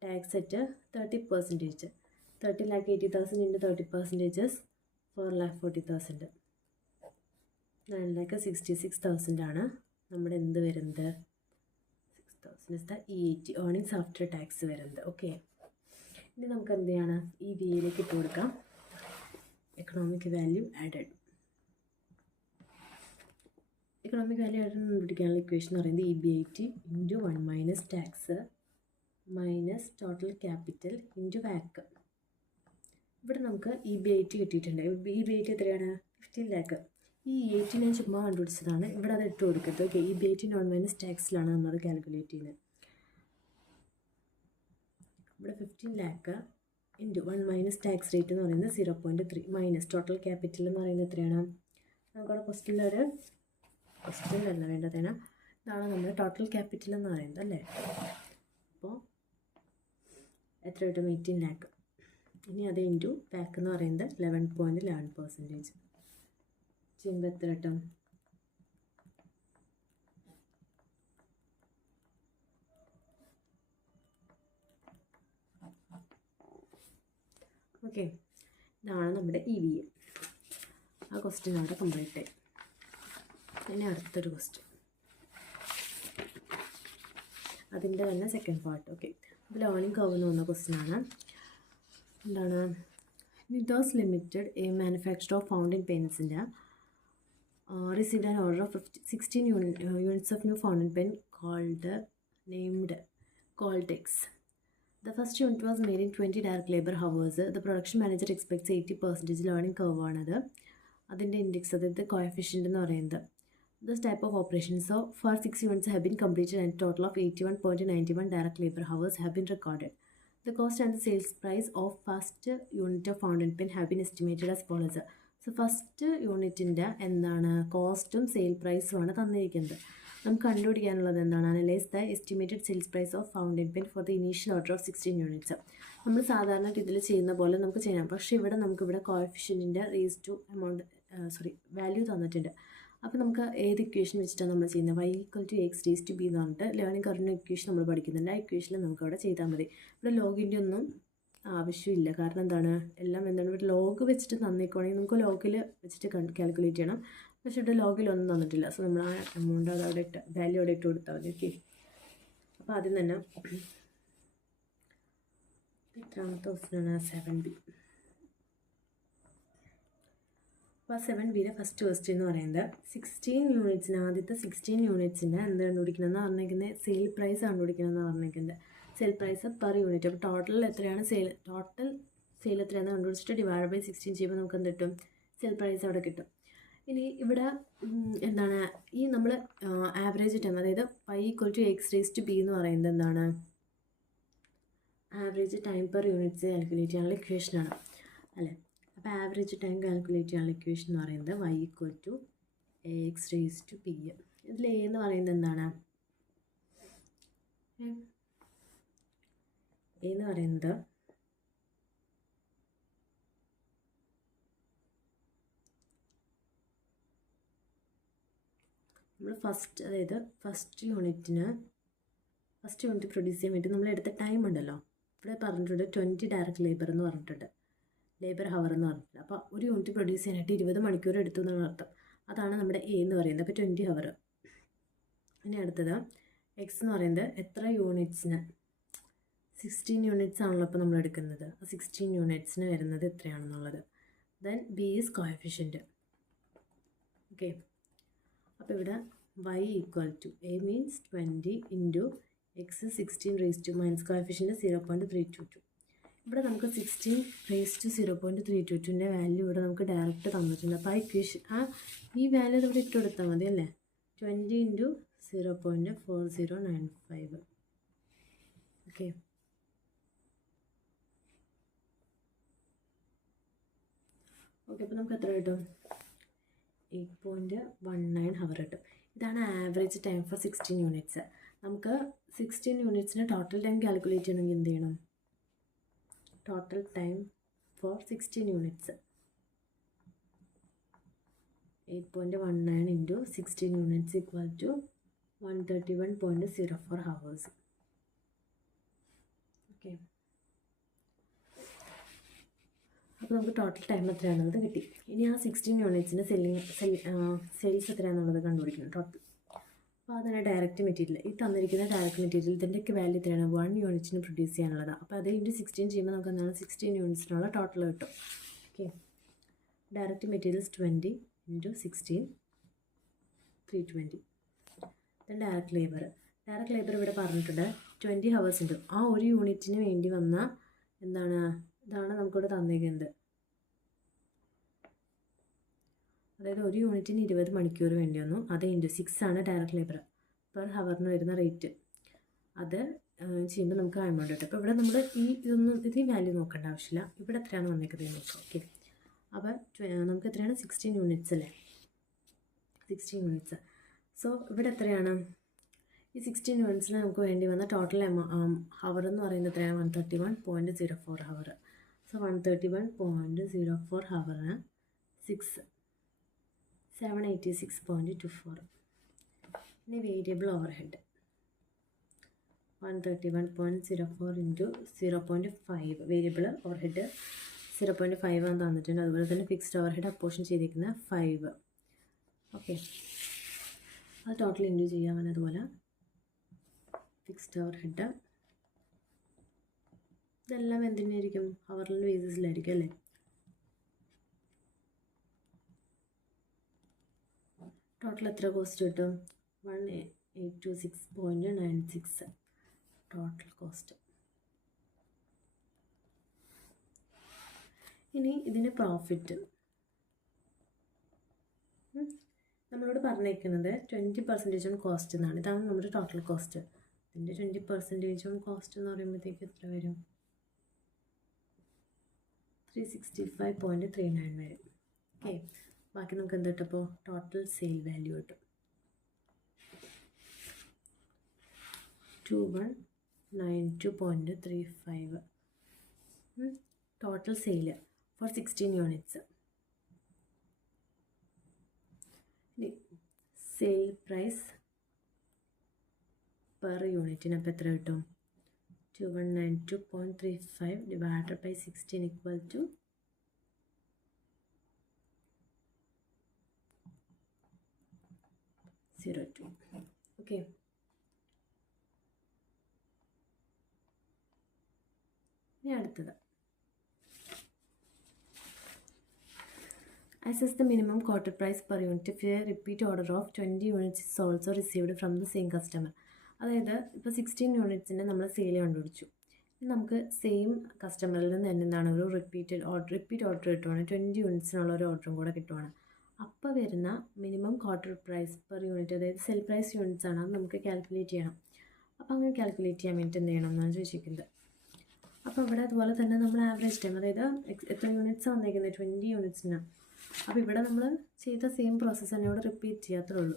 Tax at 30%. 13,80,000 ഇൻറ്റു 30% 4,40,000. 9,66,000 ആണ് നമ്മുടെ എന്ത് വരുന്നത്? 6,000 is the EAT, earnings after tax വരുന്നത്. ഓക്കെ, ഇനി നമുക്ക് എന്ത് ചെയ്യണം? ഈ BAയിലേക്ക് ഇട്ട് കൊടുക്കാം. Economic value added. Economic value added കണ്ടുപിടിക്കാനുള്ള ഇക്വേഷൻ എന്ന് പറയുന്നത് EBIT into 1 minus tax minus total capital into വാക്ക്. ഇവിടെ നമുക്ക് EBIT കിട്ടിയിട്ടുണ്ട്. EBIT എത്രയാണ്? 15 lakh. ഈ EAT ഞാൻ ചുമ്മാ കണ്ടുപിടിച്ചതാണ്. ഇവിടെ അത് ഇട്ട് കൊടുക്കരുത്. ഓക്കെ, EBIT നോൺ മൈനസ് ടാക്സിലാണ് നമ്മളത് കാൽക്കുലേറ്റ് ചെയ്യുന്നത്. ഇവിടെ 15 lakh into 1 minus tax rate എന്ന് പറയുന്നത് 0.3 മൈനസ് ടോട്ടൽ ക്യാപിറ്റൽ എന്ന് പറയുന്നത് എത്രയാണ്? നമുക്കവിടെ ക്വസ്റ്റ്യനിലൊരു ക്വസ്റ്റ്യനിലല്ല വേണ്ടതേനാ. ഇതാണ് നമ്മുടെ ടോട്ടൽ ക്യാപിറ്റൽ എന്ന് പറയുന്നത് അല്ലേ. അപ്പോൾ എത്ര കിട്ടും? 18 lakh. ഇനി അത് ഇൻറ്റു ബാക്ക് എന്ന് പറയുന്നത് 11.11% ചെയ്യുമ്പോൾ എത്ര കിട്ടും? ഓക്കെ, ഇതാണ് നമ്മുടെ EVA. ആ ക്വസ്റ്റ്യൻ അവിടെ കംപ്ലീറ്റ് ആയി. ഇനി അടുത്തൊരു ക്വസ്റ്റ്യൻ, അതിൻ്റെ തന്നെ സെക്കൻഡ് പാർട്ട്. ഓക്കെ, ഇത് ലേണിംഗ് കർവ് എന്ന് പറഞ്ഞ ക്വസ്റ്റ്യനാണ്. എന്താണ്? നിതോസ് limited, a manufacture of fountain പെൻസിൻ്റെ received an order of 16 units of new fountain pen named Coltex. The first unit was made in 20 direct labor hours. The production manager expects 80% learning curve ആണത്. അതിൻ്റെ index, അതായത് coefficient എന്ന് പറയുന്നത്. This type of operations, so far 6 units have been completed and a total of 81.91 direct labor hours have been recorded. The cost and the sales price of first unit of fountain pen have been estimated as follows. So first യൂണിറ്റിൻ്റെ എന്താണ് കോസ്റ്റും sale പ്രൈസും ആണ് തന്നിരിക്കുന്നത്. നമുക്ക് കണ്ടുപിടിക്കാനുള്ളത് എന്താണ്? Analyse the estimated sales price of fountain pen for the initial order of 16 units. നമ്മൾ സാധാരണ ഇതിൽ ചെയ്യുന്ന പോലെ നമുക്ക് ചെയ്യാം. പക്ഷേ ഇവിടെ നമുക്കിവിടെ കോഎഫിഷ്യൻറ്റിൻ്റെ റേസ് ടു വാല്യൂ തന്നിട്ടുണ്ട്. അപ്പോൾ നമുക്ക് ഏത് ഇക്വേഷൻ വെച്ചിട്ടാണ് നമ്മൾ ചെയ്യുന്നത്? y = x raised to b എന്ന് പറഞ്ഞിട്ട് ലേണിംഗ് കർവിൻ്റെ ഇക്വേഷൻ നമ്മൾ പഠിക്കുന്നുണ്ട്. ആ ഇക്വേഷനിൽ നമുക്ക് അവിടെ ചെയ്താൽ മതി. ഇവിടെ ലോഗിൻ്റെ ഒന്നും ആവശ്യമില്ല. കാരണം എന്താണ്? എല്ലാം എന്താണ് ഇവിടെ ലോഗ് വെച്ചിട്ട് തന്നിക്കോണെങ്കിൽ നമുക്ക് ലോഗിൽ വെച്ചിട്ട് കാൽക്കുലേറ്റ് ചെയ്യണം. പക്ഷേ ഇവിടെ ലോഗിലൊന്നും തന്നിട്ടില്ല. സോ നമ്മൾ ആ എമൗണ്ട് അത് അവിടെ ഇട്ട് വാല്യൂ അവിടെ ഇട്ട് കൊടുത്താൽ മതി. ഓക്കെ, അപ്പോൾ ആദ്യം തന്നെ എത്രാമത്തെ ക്വസ്റ്റ്യനാണ്? 7B. അപ്പോൾ 7Bയുടെ ഫസ്റ്റ് ക്വസ്റ്റ്യൻ എന്ന് പറയുന്നത് 16 യൂണിറ്റ്സിന്, ആദ്യത്തെ 16 യൂണിറ്റ്സിൻ്റെ എന്ത് കണ്ടുപിടിക്കണമെന്ന് പറഞ്ഞിരിക്കുന്നത്? സെയിൽ പ്രൈസ് കണ്ടുപിടിക്കണമെന്ന് പറഞ്ഞിരിക്കുന്നത്. Sale price per unit. അപ്പോൾ ടോട്ടൽ എത്രയാണ് ടോട്ടൽ സെയിൽ എത്രയാണെന്ന് കണ്ടുപിടിച്ചിട്ട് ഡിവൈഡ് ബൈ 16 ചെയ്യുമ്പോൾ നമുക്ക് എന്ത് കിട്ടും? സെയിൽ പ്രൈസ് അവിടെ കിട്ടും. ഇനി ഇവിടെ എന്താണ് ഈ നമ്മൾ ആവറേജ് ടൈം, അതായത് y = x raised to b എന്ന് പറയുന്നത് എന്താണ്? Average time per units calculate ചെയ്യാനുള്ള ഇക്വേഷനാണ് അല്ലേ. അപ്പോൾ ആവറേജ് ടൈം കാൽക്കുലേറ്റ് ചെയ്യാനുള്ള ഇക്വേഷൻ എന്ന് പറയുന്നത് y = x raised to b. ഇതിൽ a എന്ന് പറയുന്നത് എന്താണ്? a എന്ന് പറയുന്നത് നമ്മൾ ഫസ്റ്റ് യൂണിറ്റ് പ്രൊഡ്യൂസ് ചെയ്യാൻ വേണ്ടി നമ്മൾ എടുത്ത ടൈം ഉണ്ടല്ലോ. ഇവിടെ പറഞ്ഞിട്ടുണ്ട് 20 ഡയറക്റ്റ് ലേബർ എന്ന് പറഞ്ഞിട്ടുണ്ട്, ലേബർ ഹവർ എന്ന് പറഞ്ഞിട്ടുണ്ട്. അപ്പോൾ ഒരു യൂണിറ്റ് പ്രൊഡ്യൂസ് ചെയ്യാനായിട്ട് 20 മണിക്കൂർ എടുത്തു എന്നാണ് അർത്ഥം. അതാണ് നമ്മുടെ എ എന്ന് പറയുന്നത്. അപ്പോൾ 20 ഹവർ. ഇനി അടുത്തത് എക്സ് എന്ന് പറയുന്നത് എത്ര യൂണിറ്റ്സിന്? 16 യൂണിറ്റ്സ് ആണല്ലോ അപ്പോൾ നമ്മൾ എടുക്കുന്നത്. ആ 16 യൂണിറ്റ്സിന് വരുന്നത് എത്രയാണെന്നുള്ളത്. Then B is coefficient. Okay, അപ്പോൾ ഇവിടെ y equal to a means 20 into x 16 raise to minus coefficient 0.322. ഇവിടെ നമുക്ക് 16 റേസ് ടു 0.322ൻ്റെ വാല്യൂ ഇവിടെ നമുക്ക് ഡയറക്റ്റ് തന്നിട്ടുണ്ട്. അപ്പോൾ ഈ വാല്യൂ ഇവിടെ ഇട്ട് കൊടുത്താൽ മതി അല്ലേ. 20 ഇൻറ്റു 0.4095. ഓക്കെ, അപ്പോൾ നമുക്ക് എത്ര കിട്ടും? 8.19 ഹവർ കിട്ടും. ഇതാണ് ആവറേജ് ടൈം ഫോർ 16 യൂണിറ്റ്സ്. നമുക്ക് 16 യൂണിറ്റ്സിന് ടോട്ടൽ ടൈം കാൽക്കുലേറ്റ് ചെയ്യണമെങ്കിൽ എന്ത് ചെയ്യണം? Total time for 16 units 8.19 into 16 units equal to 131.04 hours. Okay, അപ്പോൾ നമുക്ക് ടോട്ടൽ ടൈം എത്രയാണെന്നുള്ളത് കിട്ടി. ഇനി ആ 16 യൂണിറ്റ്സിൻ്റെ സെയിൽസ് എത്രയാണെന്നുള്ളത് കണ്ടുപിടിക്കണം ടോട്ടൽ. അപ്പോൾ അതിന് ഡയറക്റ്റ് മെറ്റീരിയൽ, ഈ തന്നിരിക്കുന്ന ഡയറക്റ്റ് മെറ്റീരിയൽ ഇതിൻ്റെയൊക്കെ വാല്യൂ എത്രയാണ്? 1 യൂണിറ്റിന് പ്രൊഡ്യൂസ് ചെയ്യാനുള്ളതാണ്. അപ്പോൾ അത് ഇൻറ്റു 16 ചെയ്യുമ്പോൾ നമുക്ക് എന്താണ് 16 യൂണിറ്റ്സിനുള്ള ടോട്ടൽ കിട്ടും. Okay, direct materials 20 into 16 320. Then direct labour ഇവിടെ പറഞ്ഞിട്ടുണ്ട് 20 ഹവേഴ്സ് ഉണ്ട്. ആ ഒരു യൂണിറ്റിന് വേണ്ടി വന്ന ഇതാണ് നമുക്കിവിടെ തന്നിരിക്കുന്നത്. അതായത് ഒരു യൂണിറ്റിന് 20 മണിക്കൂർ വേണ്ടി വന്നു. അത് ഇൻറ്റു 6 ആണ് ഡയറക്റ്റ് ലേബർ പെർ ഹവറിന് വരുന്ന റേറ്റ്. അത് ചെയ്യുമ്പോൾ നമുക്ക് എമൗണ്ട് കിട്ടും. അപ്പോൾ ഇവിടെ നമ്മൾ ഈ വാല്യൂ നോക്കേണ്ട ആവശ്യമില്ല. ഇവിടെ എത്രയാണ് വന്നിരിക്കുന്നത് നോക്കാം. ഓക്കെ, അപ്പോൾ നമുക്ക് എത്രയാണ്? 16 യൂണിറ്റ്സ് അല്ലേ, 16 യൂണിറ്റ്സ്. സോ ഇവിടെ എത്രയാണ്? ഈ 16 യൂണിറ്റ്സിന് നമുക്ക് വേണ്ടി വന്ന ടോട്ടൽ ഹവർ എന്ന് പറയുന്നത് എത്രയാണ്? 131.04 ഹവർ. സോ 131.04 ഹവറിന് 786.24. ഇനി variable overhead 131.04 into 0.5. Variable overhead 0.5 ആണ് തന്നിട്ടുണ്ട്. അതുപോലെ തന്നെ ഫിക്സ്ഡ് ഓവർഹെഡ് അപ്പോർഷൻ ചെയ്തിരിക്കുന്ന 5. ഓക്കെ, അത് ടോട്ടൽ ഇൻറ്റു ചെയ്യാം. അങ്ങനെ അതുപോലെ ഫിക്സ്ഡ് ഓവർഹെഡ് ഇതെല്ലാം എന്തിനായിരിക്കും? ഹവറിൽ ബേസിസിലായിരിക്കും അല്ലേ. ടോട്ടൽ എത്ര കോസ്റ്റ് കിട്ടും? 1826.96 ടോട്ടൽ കോസ്റ്റ്. ഇനി ഇതിന് പ്രോഫിറ്റ് നമ്മളോട് പറഞ്ഞേക്കുന്നത് 20% കോസ്റ്റ് എന്നാണ്. ഇതാണ് നമ്മുടെ ടോട്ടൽ കോസ്റ്റ്. ഇതിൻ്റെ 20% കോസ്റ്റ് എന്ന് പറയുമ്പോഴത്തേക്ക് എത്ര വരും? 365.39 വരും. ഓക്കെ, ബാക്കി നമുക്ക് എന്ത് കിട്ടും? അപ്പോൾ ടോട്ടൽ സെയിൽ വാല്യൂ കിട്ടും 2192.35. Total sale for 16 units. Sale price per യൂണിറ്റിന് അപ്പോൾ എത്ര കിട്ടും? 2192.35 divided by 16 equal to 02. Okay, ഇനി അടുത്തത് assess the minimum quoted price per unit if a repeat order of 20 units is also received from the same customer. അതായത് ഇപ്പോൾ 16 യൂണിറ്റ്സിൻ്റെ നമ്മൾ sale കണ്ടുപിടിച്ചു. നമുക്ക് സെയിം കസ്റ്റമറിൽ നിന്ന് തന്നെ എന്താണ് ഒരു റിപ്പീറ്റ് ഓർഡർ കിട്ടുവാണ്. 20 യൂണിറ്റ്സിനുള്ള ഒരു ഓർഡറും കൂടെ കിട്ടുവാണ്. അപ്പോൾ വരുന്ന minimum quarter price per unit, അതായത് സെൽ പ്രൈസ് യൂണിറ്റ്സ് ആണ്, അത് നമുക്ക് കാൽക്കുലേറ്റ് ചെയ്യണം. അപ്പോൾ അങ്ങനെ കാൽക്കുലേറ്റ് ചെയ്യാൻ വേണ്ടിയിട്ട് എന്ത് ചെയ്യണം എന്നാണ് ചോദിച്ചിരിക്കുന്നത്. അപ്പോൾ ഇവിടെ അതുപോലെ തന്നെ നമ്മൾ ആവറേജ് ടൈം, അതായത് എത്ര യൂണിറ്റ്സാണ് വന്നിരിക്കുന്നത്? 20 യൂണിറ്റ്സിനാണ്. അപ്പോൾ ഇവിടെ നമ്മൾ ചെയ്ത സെയിം പ്രോസസ്സ് തന്നെ ഇവിടെ റിപ്പീറ്റ് ചെയ്യാത്തേ ഉള്ളൂ.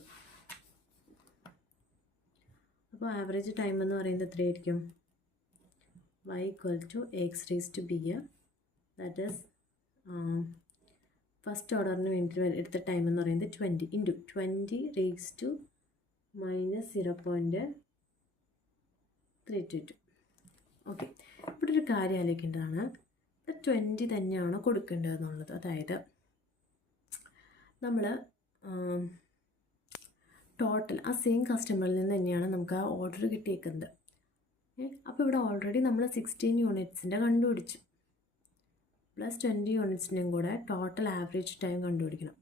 അപ്പോൾ ആവറേജ് ടൈം എന്ന് പറയുന്നത് എത്രയായിരിക്കും? y equal to x raise to b, that is first ഓർഡറിന് വേണ്ടി എടുത്ത ടൈം എന്ന് പറയുന്നത് 20 into 20 raise to minus 0.322. Okay, ഇവിടെ ഒരു കാര്യം ആലോചിക്കേണ്ടതാണ്. 20 തന്നെയാണോ കൊടുക്കേണ്ടതെന്നുള്ളത്. അതായത് നമ്മൾ ടോട്ടൽ ആ സെയിം കസ്റ്റമറിൽ നിന്ന് തന്നെയാണ് നമുക്ക് ആ ഓർഡർ കിട്ടിയേക്കുന്നത്. അപ്പോൾ ഇവിടെ ഓൾറെഡി നമ്മൾ 16 യൂണിറ്റ്സിൻ്റെ കണ്ടുപിടിച്ചു, പ്ലസ് 20 യൂണിറ്റ്സിൻ്റെയും കൂടെ ടോട്ടൽ ആവറേജ് ടൈം കണ്ടുപിടിക്കണം.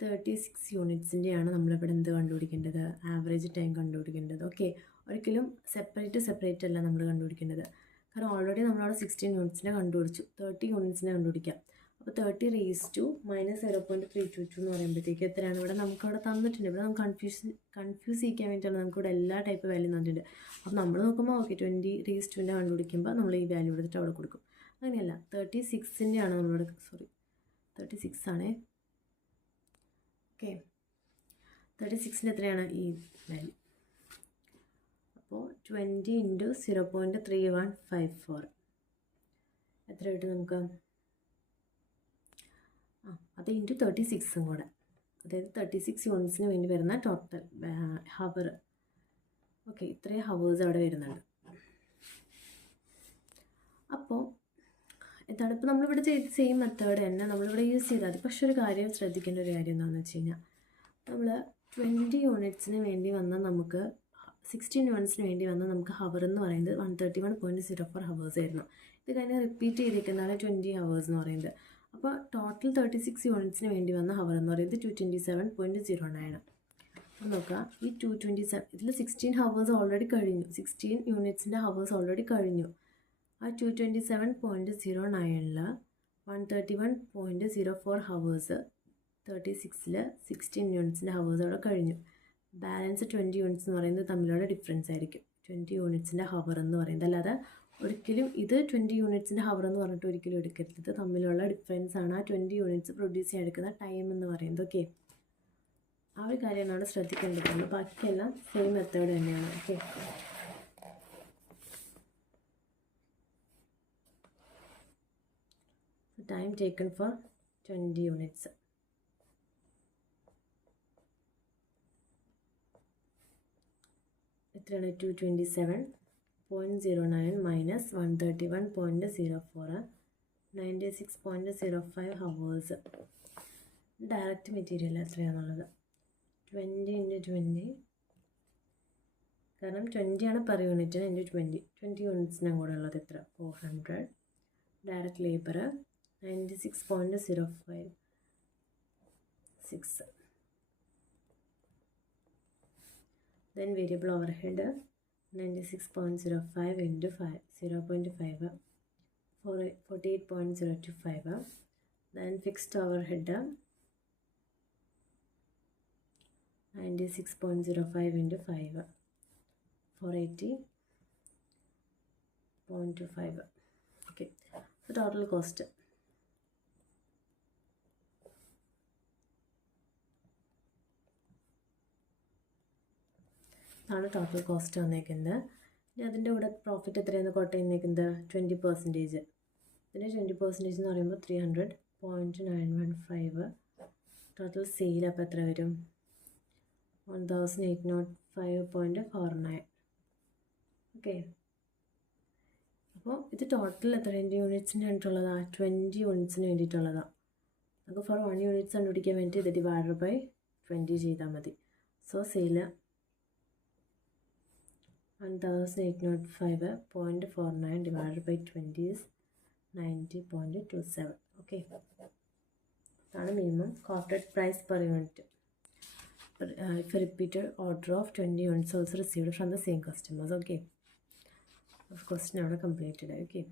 36 യൂണിറ്റ്സിൻ്റെയാണ് നമ്മളിവിടെ എന്ത് കണ്ടുപിടിക്കേണ്ടത്, ആവറേജ് ടൈം കണ്ടുപിടിക്കേണ്ടത്. ഓക്കെ, ഒരിക്കലും സെപ്പറേറ്റ് അല്ല നമ്മൾ കണ്ടുപിടിക്കേണ്ടത്. കാരണം ഓൾറെഡി നമ്മളവിടെ 16 യൂണിറ്റ്സിനെ കണ്ടുപിടിച്ചു, 30 യൂണിറ്റ്സിനെ കണ്ടുപിടിക്കാം. അപ്പോൾ 30 - 0.322 എന്ന് പറയുമ്പോഴത്തേക്ക് എത്രയാണ് ഇവിടെ നമുക്കവിടെ തന്നിട്ടുണ്ട്. ഇവിടെ നമുക്ക് കൺഫ്യൂസ് ചെയ്യിക്കാൻ വേണ്ടിയിട്ടാണ് നമുക്കിവിടെ എല്ലാ ടൈപ്പ് വാല്യൂ തന്നിട്ടുണ്ട്. അപ്പോൾ നമ്മൾ നോക്കുമ്പോൾ ഓക്കെ 20 കണ്ടുപിടിക്കുമ്പോൾ നമ്മൾ ഈ വാല്യൂ എടുത്തിട്ട് അവിടെ കൊടുക്കും. അങ്ങനെയല്ല, 36ൻ്റെയാണ് നമ്മളിവിടെ 36 ആണേ. ഓക്കെ, 36ൻ്റെ എത്രയാണ് ഈ വാല്യൂ. അപ്പോൾ 20 × 0.3154 എത്ര കിട്ടും നമുക്ക്? അത് ഇൻറ്റു 36 കൂടെ, അതായത് 36 യൂണിറ്റ്സിന് വേണ്ടി വരുന്ന ടോട്ടൽ ഹവർ. ഓക്കെ, ഇത്രയും ഹവേഴ്സ് അവിടെ വരുന്നുണ്ട്. അപ്പോൾ എന്താണ് ഇപ്പോൾ നമ്മളിവിടെ ചെയ്ത സെയിം മെത്തേഡ് തന്നെ നമ്മളിവിടെ യൂസ് ചെയ്താൽ മതി. പക്ഷെ ഒരു കാര്യം ശ്രദ്ധിക്കേണ്ട ഒരു കാര്യം എന്താണെന്ന് വെച്ച് കഴിഞ്ഞാൽ, നമ്മൾ 20 യൂണിറ്റ്സിന് വേണ്ടി വന്നാൽ നമുക്ക് 16 യൂണിറ്റ്സിന് വേണ്ടി വന്നാൽ നമുക്ക് ഹവർ എന്ന് പറയുന്നത് 131.04 ഹവേഴ്സ് ആയിരുന്നു. ഇത് കഴിഞ്ഞ് റിപ്പീറ്റ് ചെയ്തിരിക്കുന്നതാണ് 20 ഹവേഴ്സ് എന്ന് പറയുന്നത്. അപ്പോൾ ടോട്ടൽ 36 യൂണിറ്റ്സിന് വേണ്ടി വന്ന ഹവർ എന്ന് പറയുന്നത് 227.09. അപ്പോൾ നോക്കുക, ഈ 227 ഇതിൽ 16 ഹവേഴ്സ് ഓൾറെഡി കഴിഞ്ഞു, 16 യൂണിറ്റ്സിൻ്റെ ഹവേഴ്സ് ഓൾറെഡി കഴിഞ്ഞു. ആ 227.09 131.04 ഹവേഴ്സ് 36ൽ 16 യൂണിറ്റ്സിൻ്റെ ഹവേഴ്സ് അവിടെ കഴിഞ്ഞു. ബാലൻസ് 20 യൂണിറ്റ്സ് എന്ന് പറയുന്നത് തമ്മിലുള്ള ഡിഫറൻസ് ആയിരിക്കും 20 യൂണിറ്റ്സിൻ്റെ ഹവർ എന്ന് പറയുന്നത്. അല്ലാതെ ഒരിക്കലും ഇത് 20 യൂണിറ്റ്സിൻ്റെ ഹവർ എന്ന് പറഞ്ഞിട്ട് ഒരിക്കലും എടുക്കരുത്. ഇത് തമ്മിലുള്ള ഡിഫറൻസ് ആണ് ആ 20 യൂണിറ്റ്സ് പ്രൊഡ്യൂസ് ചെയ്യാൻ എടുക്കുന്ന ടൈം എന്ന് പറയുന്നത്. ഓക്കെ, ആ ഒരു കാര്യമാണ് അവിടെ ശ്രദ്ധിക്കേണ്ടതുള്ളൂ. ബാക്കിയെല്ലാം സെയിം മെത്തേഡ് തന്നെയാണ്. Okay, time taken four 20 units. എത്രയാണ്? 227.09 - 131.04 96.05 ഹവേഴ്സ്. ഡയറക്റ്റ് മെറ്റീരിയൽ എത്രയാണെന്നുള്ളത് 20 × 20, കാരണം 20 ആണ് പെർ യൂണിറ്റിന്, ഇൻറ്റു 20 യൂണിറ്റ്സിനും കൂടെ ഉള്ളത് എത്ര? 400. Direct labour 96.056. Then variable overhead 96.05 × 0.5 48.025. Then fixed overhead 96.05 × 5 480.25. Okay, so total cost ആണ് ടോട്ടൽ കോസ്റ്റ് വന്നേക്കുന്നത്. ഇനി അതിൻ്റെ കൂടെ പ്രോഫിറ്റ് എത്രയാണ് കോട്ട് ചെയ്യുന്നേക്കുന്നത്? 20%. ഇതിൻ്റെ 20% എന്ന് പറയുമ്പോൾ 300.915. ടോട്ടൽ സെയിൽ അപ്പോൾ എത്ര വരും? 1805.49. ഓക്കെ, അപ്പോൾ ഇത് ടോട്ടൽ എത്ര യൂണിറ്റ്സിന് വേണ്ടിയിട്ടുള്ളതാണ്? 20 യൂണിറ്റ്സിന് വേണ്ടിയിട്ടുള്ളതാണ്. നമുക്ക് ഫോർ 1 യൂണിറ്റ്സ് കണ്ടുപിടിക്കാൻ വേണ്ടി ഇത് ഡിവൈഡഡ് ബൈ 20 ചെയ്താൽ മതി. So sale 1805.49 divided by 20 is 90.27. Okay, that's minimum quoted price per unit. If a repeated order of 20 units also received from the same customers. Okay, of course now completed. Okay.